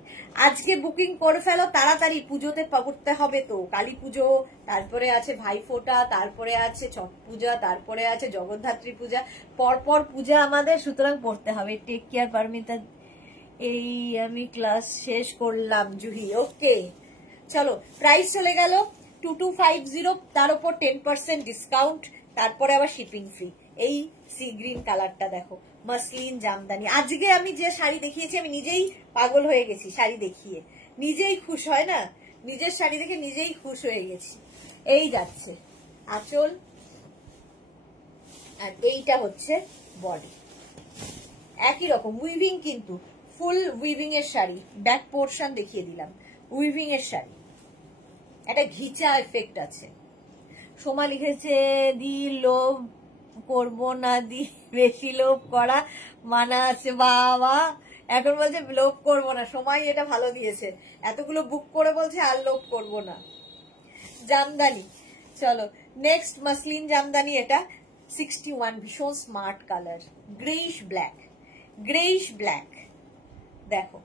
আজকে বুকিং করে ফেলো তাড়াতাড়ি, পুজোতে করতে হবে তো, কালী পুজো, তারপরে আছে ভাইফোঁটা, তারপরে আছে ছট পূজা, তারপরে আছে জগদ্ধাত্রী পূজা, পরপর পূজা আমাদের, সুতরাং পড়তে হবে। Take care Paromita. এই আমি ক্লাস শেষ করলাম জুহি, ওকে চলো। প্রাইস চলে গেল 2250, তার উপর 10% ডিসকাউন্ট, তারপরে আবার শিপিং ফ্রি। এই সি গ্রিন কালারটা দেখো, মাসলিন জামদানি। আজকে আমি যে শাড়ি দেখিয়েছি, আমি নিজেই পাগল হয়ে গেছি শাড়ি দেখিয়ে, নিজেই খুশ হয় না, নিজের শাড়ি দেখে নিজেই খুশ হয়ে গেছি। এই যাচ্ছে আঁচল, আর এইটা হচ্ছে বডি, একই রকম উইভিং, কিন্তু ফুল উইভিং এর শাড়ি। ব্যাক পোর্শন দেখিয়ে দিলাম, উইভিং এর শাড়ি, একটা ঘিচা এফেক্ট আছে। সোমা লিখেছে দি লোভ করব না, দি বেশি লোভ করা মানা আছে। বাবা এখন বলছে লোভ করবো না, সময় এটা ভালো দিয়েছে, এতগুলো বুক করে বলছে আর লোভ করবো না। জামদানি, চলো নেক্সট মাসলিন জামদানি, এটা 61, ভীষণ smart colour, greyish black, greyish black. দেখো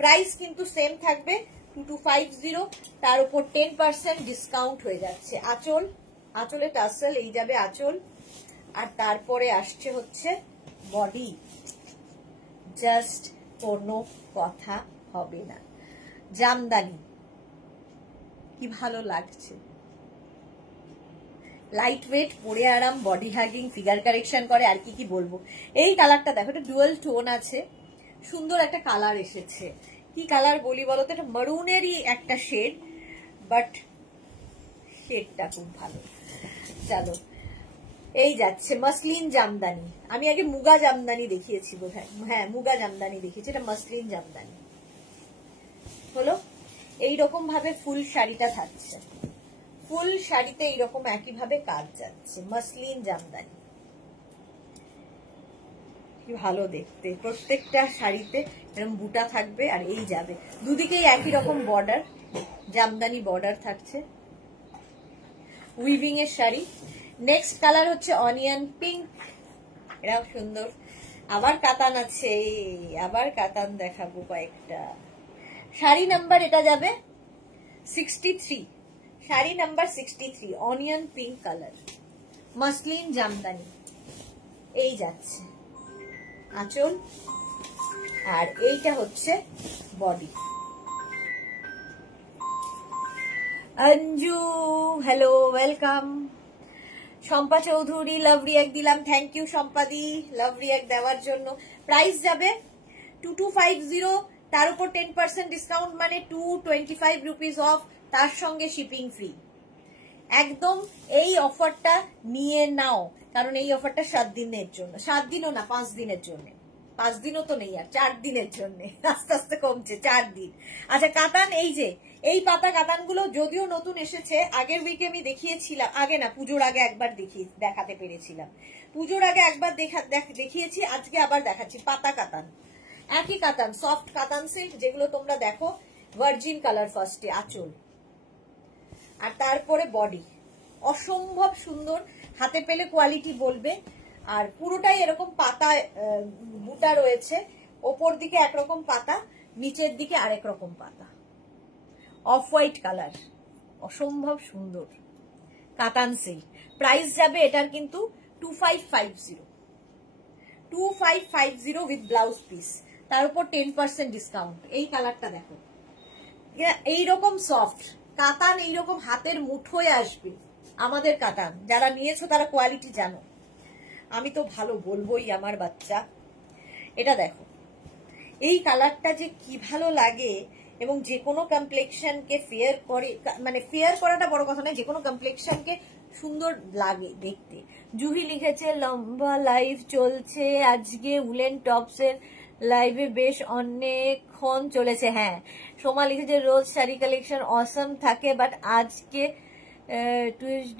প্রাইস কিন্তু সেম থাকবে 2250, তার উপর 10% ডিসকাউন্ট হয়ে যাচ্ছে। আঁচল, আঁচলে টাসেল, এই যাবে আঁচল, আর তারপরে আসছে হচ্ছে বডি, জাস্ট কোনো কথা হবে না। জামদানি কি ভালো লাগছে, লাইট ওয়েট, পরে আরাম, বডি হাগিং, ফিগার কারেকশন করে, আর কি কি বলবো। এই কালারটা দেখো, এটা ডুয়াল টোন আছে, সুন্দর একটা কালার এসেছে। কি কালার বলি বলো তো, এটা মারুনেরই একটা শেড, বাট শেডটা খুব ভালো। চলো এই যাচ্ছে মসলিন জামদানি। আমি আগে মুগা জামদানি দেখিয়েছি বোধহয়, হ্যাঁ মুগা জামদানি দেখিয়েছি, এটা মসলিন জামদানি হলো। এইরকম ভাবে ফুল শাড়িটা থাকছে, ফুল শাড়িতে এইরকম একই ভাবে কাজ যাচ্ছে, মসলিন জামদানি। কি ভালো দেখতে, প্রত্যেকটা শাড়িতে এরকম বুটা থাকবে আর এই যাবে, দুদিকেই একই রকম বর্ডার, জামদানি বর্ডার থাকছে, উইভিং এর শাড়ি। নেক্সট কালার হচ্ছে অনিয়ন পিঙ্ক, এটাও সুন্দর। আবার কাতান আছে, আবার কাতান দেখাবো কয়েকটা। শাড়ি নাম্বার এটা যাবে 63, sari number 63, onion pink colour, muslin Jamdani. এই যাচ্ছে আঁচল, আর এইটা হচ্ছে body. Anju hello, welcome. Shampa Chowdhury love react দিলাম, thank you Shampadi love react দেওয়ার জন্য। প্রাইস যাবে 2250, তার উপর 10% ডিসকাউন্ট মানে 225 রুপিস অফ, তার সঙ্গে শিপিং ফ্রি। একদম এই অফারটা নিয়ে নাও, কারণ এই অফারটা 7 দিনের জন্য, 7 দিনও না 5 দিনের জন্য, 5 দিনও তো নেই আর, 4 দিনের জন্য, আস্তে আস্তে কমছে, 4 দিন। আচ্ছা কাতান, এই যে এই পাতা কাতানগুলো যদিও নতুন এসেছে, আগের উইকে আমি দেখিয়েছিলাম, আগে না পুজোর আগে একবার দেখাতে পেরেছিলাম, পুজোর আগে একবার দেখিয়েছি, আজকে আবার দেখাচ্ছি। পাতা কাতান, একই কাতান, সফট কাতান সিল্ক, যেগুলো তোমরা দেখো ভার্জিন কালার ফার্স্টে আঁচল, আর তারপরে বডি। অসম্ভব সুন্দর, হাতে পেলে কোয়ালিটি বলবে। আর পুরোটাই এরকম পাতা বুটা রয়েছে, ওপর দিকে একরকম পাতা, নিচের দিকে আরেক রকম পাতা, অফ হোয়াইট কালার, অসম্ভব সুন্দর কাতান সিল্ক। প্রাইস যাবে এটার কিন্তু 2550 উইথ ব্লাউজ পিস, তার উপর 10% ডিসকাউন্ট। এই কালারটা দেখো, এইরকম সফট কাতান, এইরকম হাতের মুঠোয় আসবে আমাদের কাতান। যারা নিয়েছো তারা কোয়ালিটি জানো, আমি তো ভালো বলবোই আমার বাচ্চা। এটা দেখো, এই কালারটা যে কি ভালো লাগে, এবং যে কোনো কমপ্লেক্সনকে ফেয়ার করে, মানে ফেয়ার করাটা বড় কথা নয়, যে কোনো কমপ্লেক্সনকে সুন্দর লাগে দেখতে। জুহি লিখেছে লম্বা লাইভ চলছে আজকে, উলেন টপসের লাইভে বেশ অনেকক্ষণ চলেছে। হ্যাঁ, সোমা লিখেছে রোজ শাড়ি কালেকশন অসম থাকে, বাট আজকে টুইস্ট,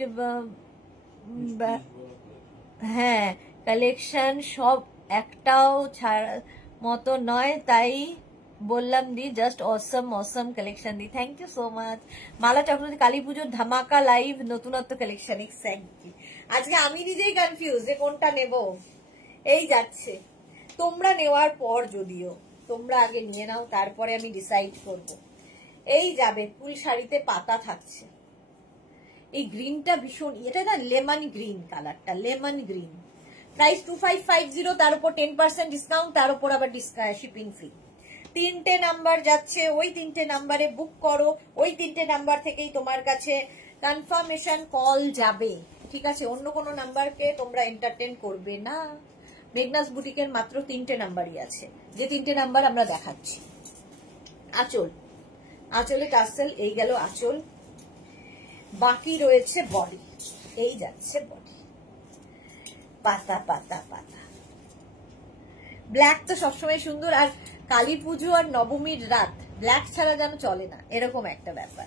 হ্যাঁ কালেকশন সব একটাও ছাড়া মতো নয়, তাই বললাম দি জাস্ট অসম অসম কালেকশন দি। Thank you so much. Mala Chakraborty Kali পুজোর ধামাকা লাইভ, নতুনত্ব কালেকশন। এক্স্যাক্টলি, আজকে আমি নিজেই কনফিউজ যে কোনটা নেব। এই যাচ্ছে, তোমরা নেওয়ার পর, যদিও তোমরা আগে নিয়ে নাও, তারপরে আমি ডিসাইড করব। এই যাবে ফুল শাড়িতে পাতা থাকছে, এই গ্রিনটা ভীষণ, এটা না লেমন গ্রিন কালারটা, লেমন গ্রিন। প্রাইস 2550, তার উপর 10% ডিসকাউন্ট, তার উপর আবার শিপিং ফ্রি। 3টে নাম্বার যাচ্ছে, ওই 3টে নাম্বারে বুক করো, ওই 3টে নাম্বার থেকেই তোমার কাছে কনফার্মেশন কল যাবে, ঠিক আছে? অন্য কোনো নাম্বারকে তোমরা এন্টারটেন করবে না। মেঘনাস বুটিকের মাত্র 3টে নাম্বারই আছে, যে 3টে নাম্বার আমরা দেখাচ্ছি। আঁচল, আঁচলে টাসেল, এই গেল আঁচল, বাকি রয়েছে বডি। এই যাচ্ছে বডি, পাতা পাতা পাতা। ব্ল্যাক তো সবসময় সুন্দর, আর কালী পুজো আর নবমীর রাত ব্ল্যাক ছাড়া যেন চলে না, এরকম একটা ব্যাপার।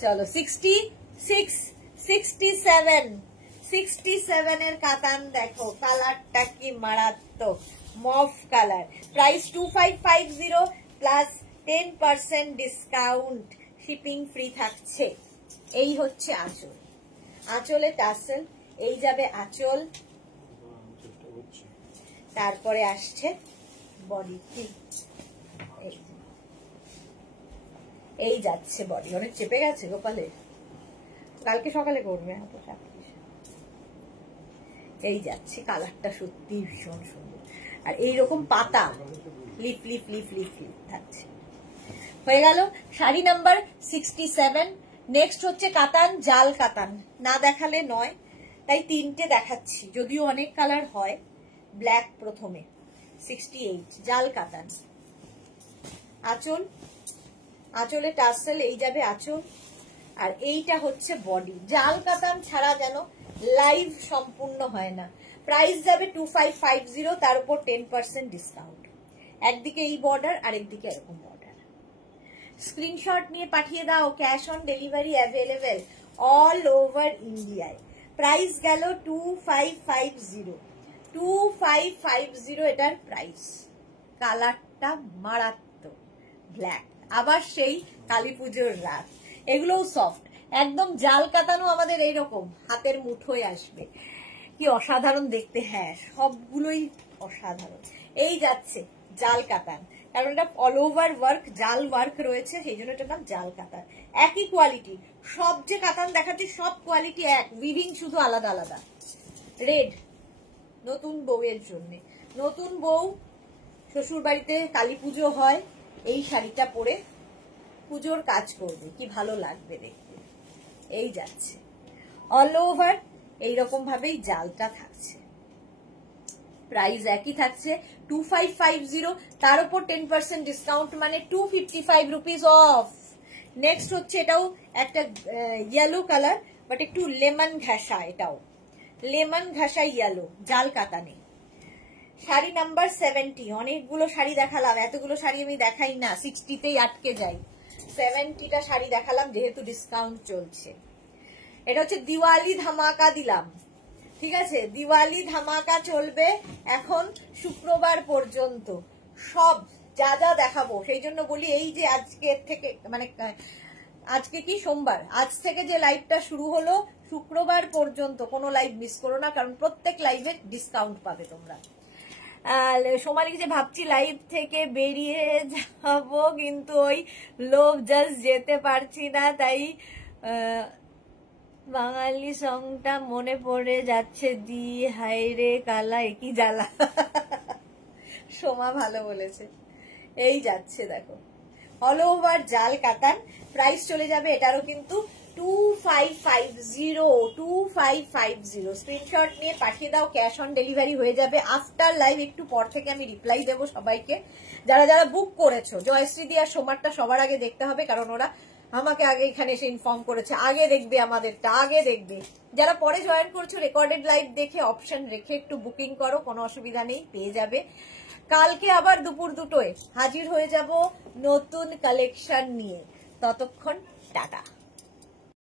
চলো 67 এর কাতান দেখো, কালারটা কি মারাত্মক, মফ colour. Price 2550 plus 10% discount, shipping free থাকছে। এই হচ্ছে আঁচল, আঁচলে টাসেল, এই যাবে আঁচল, তারপরে আসছে বডি। এই যাচ্ছে বডি, অনেক চেপে গেছে গোপালে, কালকে সকালে করবে। এই যাচ্ছে, কালারটা সত্যি ভীষণ সুন্দর, আর এইরকম পাতা লিপ লিপ লিপ লিপ লিপ থাকছে। হয়ে গেল শাড়ি নাম্বার 67। নেক্সট হচ্ছে কাতান, জাল কাতান, না দেখালে নয়, তাই 3টে দেখাচ্ছি, যদিও অনেক কালার হয়। ব্ল্যাক প্রথমে 68, জাল কাতান, আঁচল, আঁচলে টাসেল, এই যাবে আঁচল, আর এইটা হচ্ছে বডি। জাল কাতান ছাড়া যেন লাইভ সম্পূর্ণ হয় না। প্রাইস যাবে 2550, তার উপর 10% ডিসকাউন্ট। একদিকে এই বর্ডার, আরেকদিকে এরকম বর্ডার। স্ক্রিনশট নিয়ে পাঠিয়ে দাও, cash on delivery available all over ইন্ডিয়ায়। প্রাইস গেল 2550, 2550 এটার প্রাইস। কালারটা মারাত্মক ব্ল্যাক, আবার সেই কালী পুজোর রাত। এগুলোও সফট, একদম জাল কাতানো আমাদের এইরকম হাতের মুঠোয় আসবে। কি অসাধারণ দেখতে, হ্যাঁ সবগুলোই অসাধারণ। এই যাচ্ছে জাল কাতান, কারণ এটা অল ওভার ওয়ার্ক, জাল ওয়ার্ক রয়েছে, সেই জন্য এটার নাম জাল কাতান। একই কোয়ালিটি, সব যে কাতান দেখাচ্ছি সব কোয়ালিটি এক, উইভিং শুধু আলাদা আলাদা। রেড নতুন বউয়ের জন্য, নতুন বউ শ্বশুর বাড়িতে কালী পুজো হয়, এই শাড়িটা পরে পুজোর কাজ করবে, কি ভালো লাগবে দেখতে। এই যাচ্ছে অল ওভার এইরকম ভাবেই জালটা থাকছে। প্রাইস একই থাকছে 2550, তার উপর 10% ডিসকাউন্ট, মানে 255 রুপিস অফ। নেক্সট হচ্ছে এটাও একটা ইয়েলো কালার, বাট একটু লেমন ঘাসা, এটাও লেমন ঘাসা ইয়েলো, জাল কাতানে। শাড়ি নাম্বার 70। অনেকগুলো শাড়ি দেখালাম, এতগুলো শাড়ি আমি দেখাই না, 60তেই আটকে যাই। 70টা শাড়ি দেখালাম যেহেতু ডিসকাউন্ট চলছে। এটা হচ্ছে দিওয়ালি ধামাকা দিলাম, ঠিক আছে? দিওয়ালি ধামাকা চলবে এখন শুক্রবার পর্যন্ত, সব যা যা দেখাবো। সেই জন্য বলি এই যে আজকে থেকে, মানে আজকে কি সোমবার, আজ থেকে যে লাইভটা শুরু হলো শুক্রবার পর্যন্ত কোনো লাইভ মিস করো না, কারণ প্রত্যেক লাইভে ডিসকাউন্ট পাবে তোমরা। সোমালিকে যে ভাবছি লাইভ থেকে বেরিয়ে যাব, কিন্তু ওই লোভ জাস্ট যেতে পারছি না, তাই বাঙালি সংটা মনে পড়ে যাচ্ছে, দি হাইরে কালা একই জ্বালা। সোমা ভালো বলেছে। এই যাচ্ছে দেখো অল ওভার জাল কাতান। প্রাইস চলে যাবে এটারও কিন্তু 2550, স্ক্রিনশট নিয়ে পাঠিয়ে দাও, ক্যাশ অন ডেলিভারি হয়ে যাবে আফটার লাইভ। একটু পর থেকে আমি রিপ্লাই দেবো সবাইকে, যারা যারা বুক করেছো। জয়শ্রী দি আর সোমারটা সবার আগে দেখতে হবে, কারণ ওরা আমাকে আগে এখানে এসে ইনফর্ম করেছে, আগে দেখবে আমাদেরটা, আগে দেখবে। যারা পরে জয়েন করছো রেকর্ডেড লাইভ দেখে অপশন রেখে একটু বুকিং করো, কোনো অসুবিধা নেই, পেয়ে যাবে। কালকে আবার দুপুর 2টোয় হাজির হয়ে যাব নতুন কালেকশন নিয়ে। ততক্ষণ টাটা।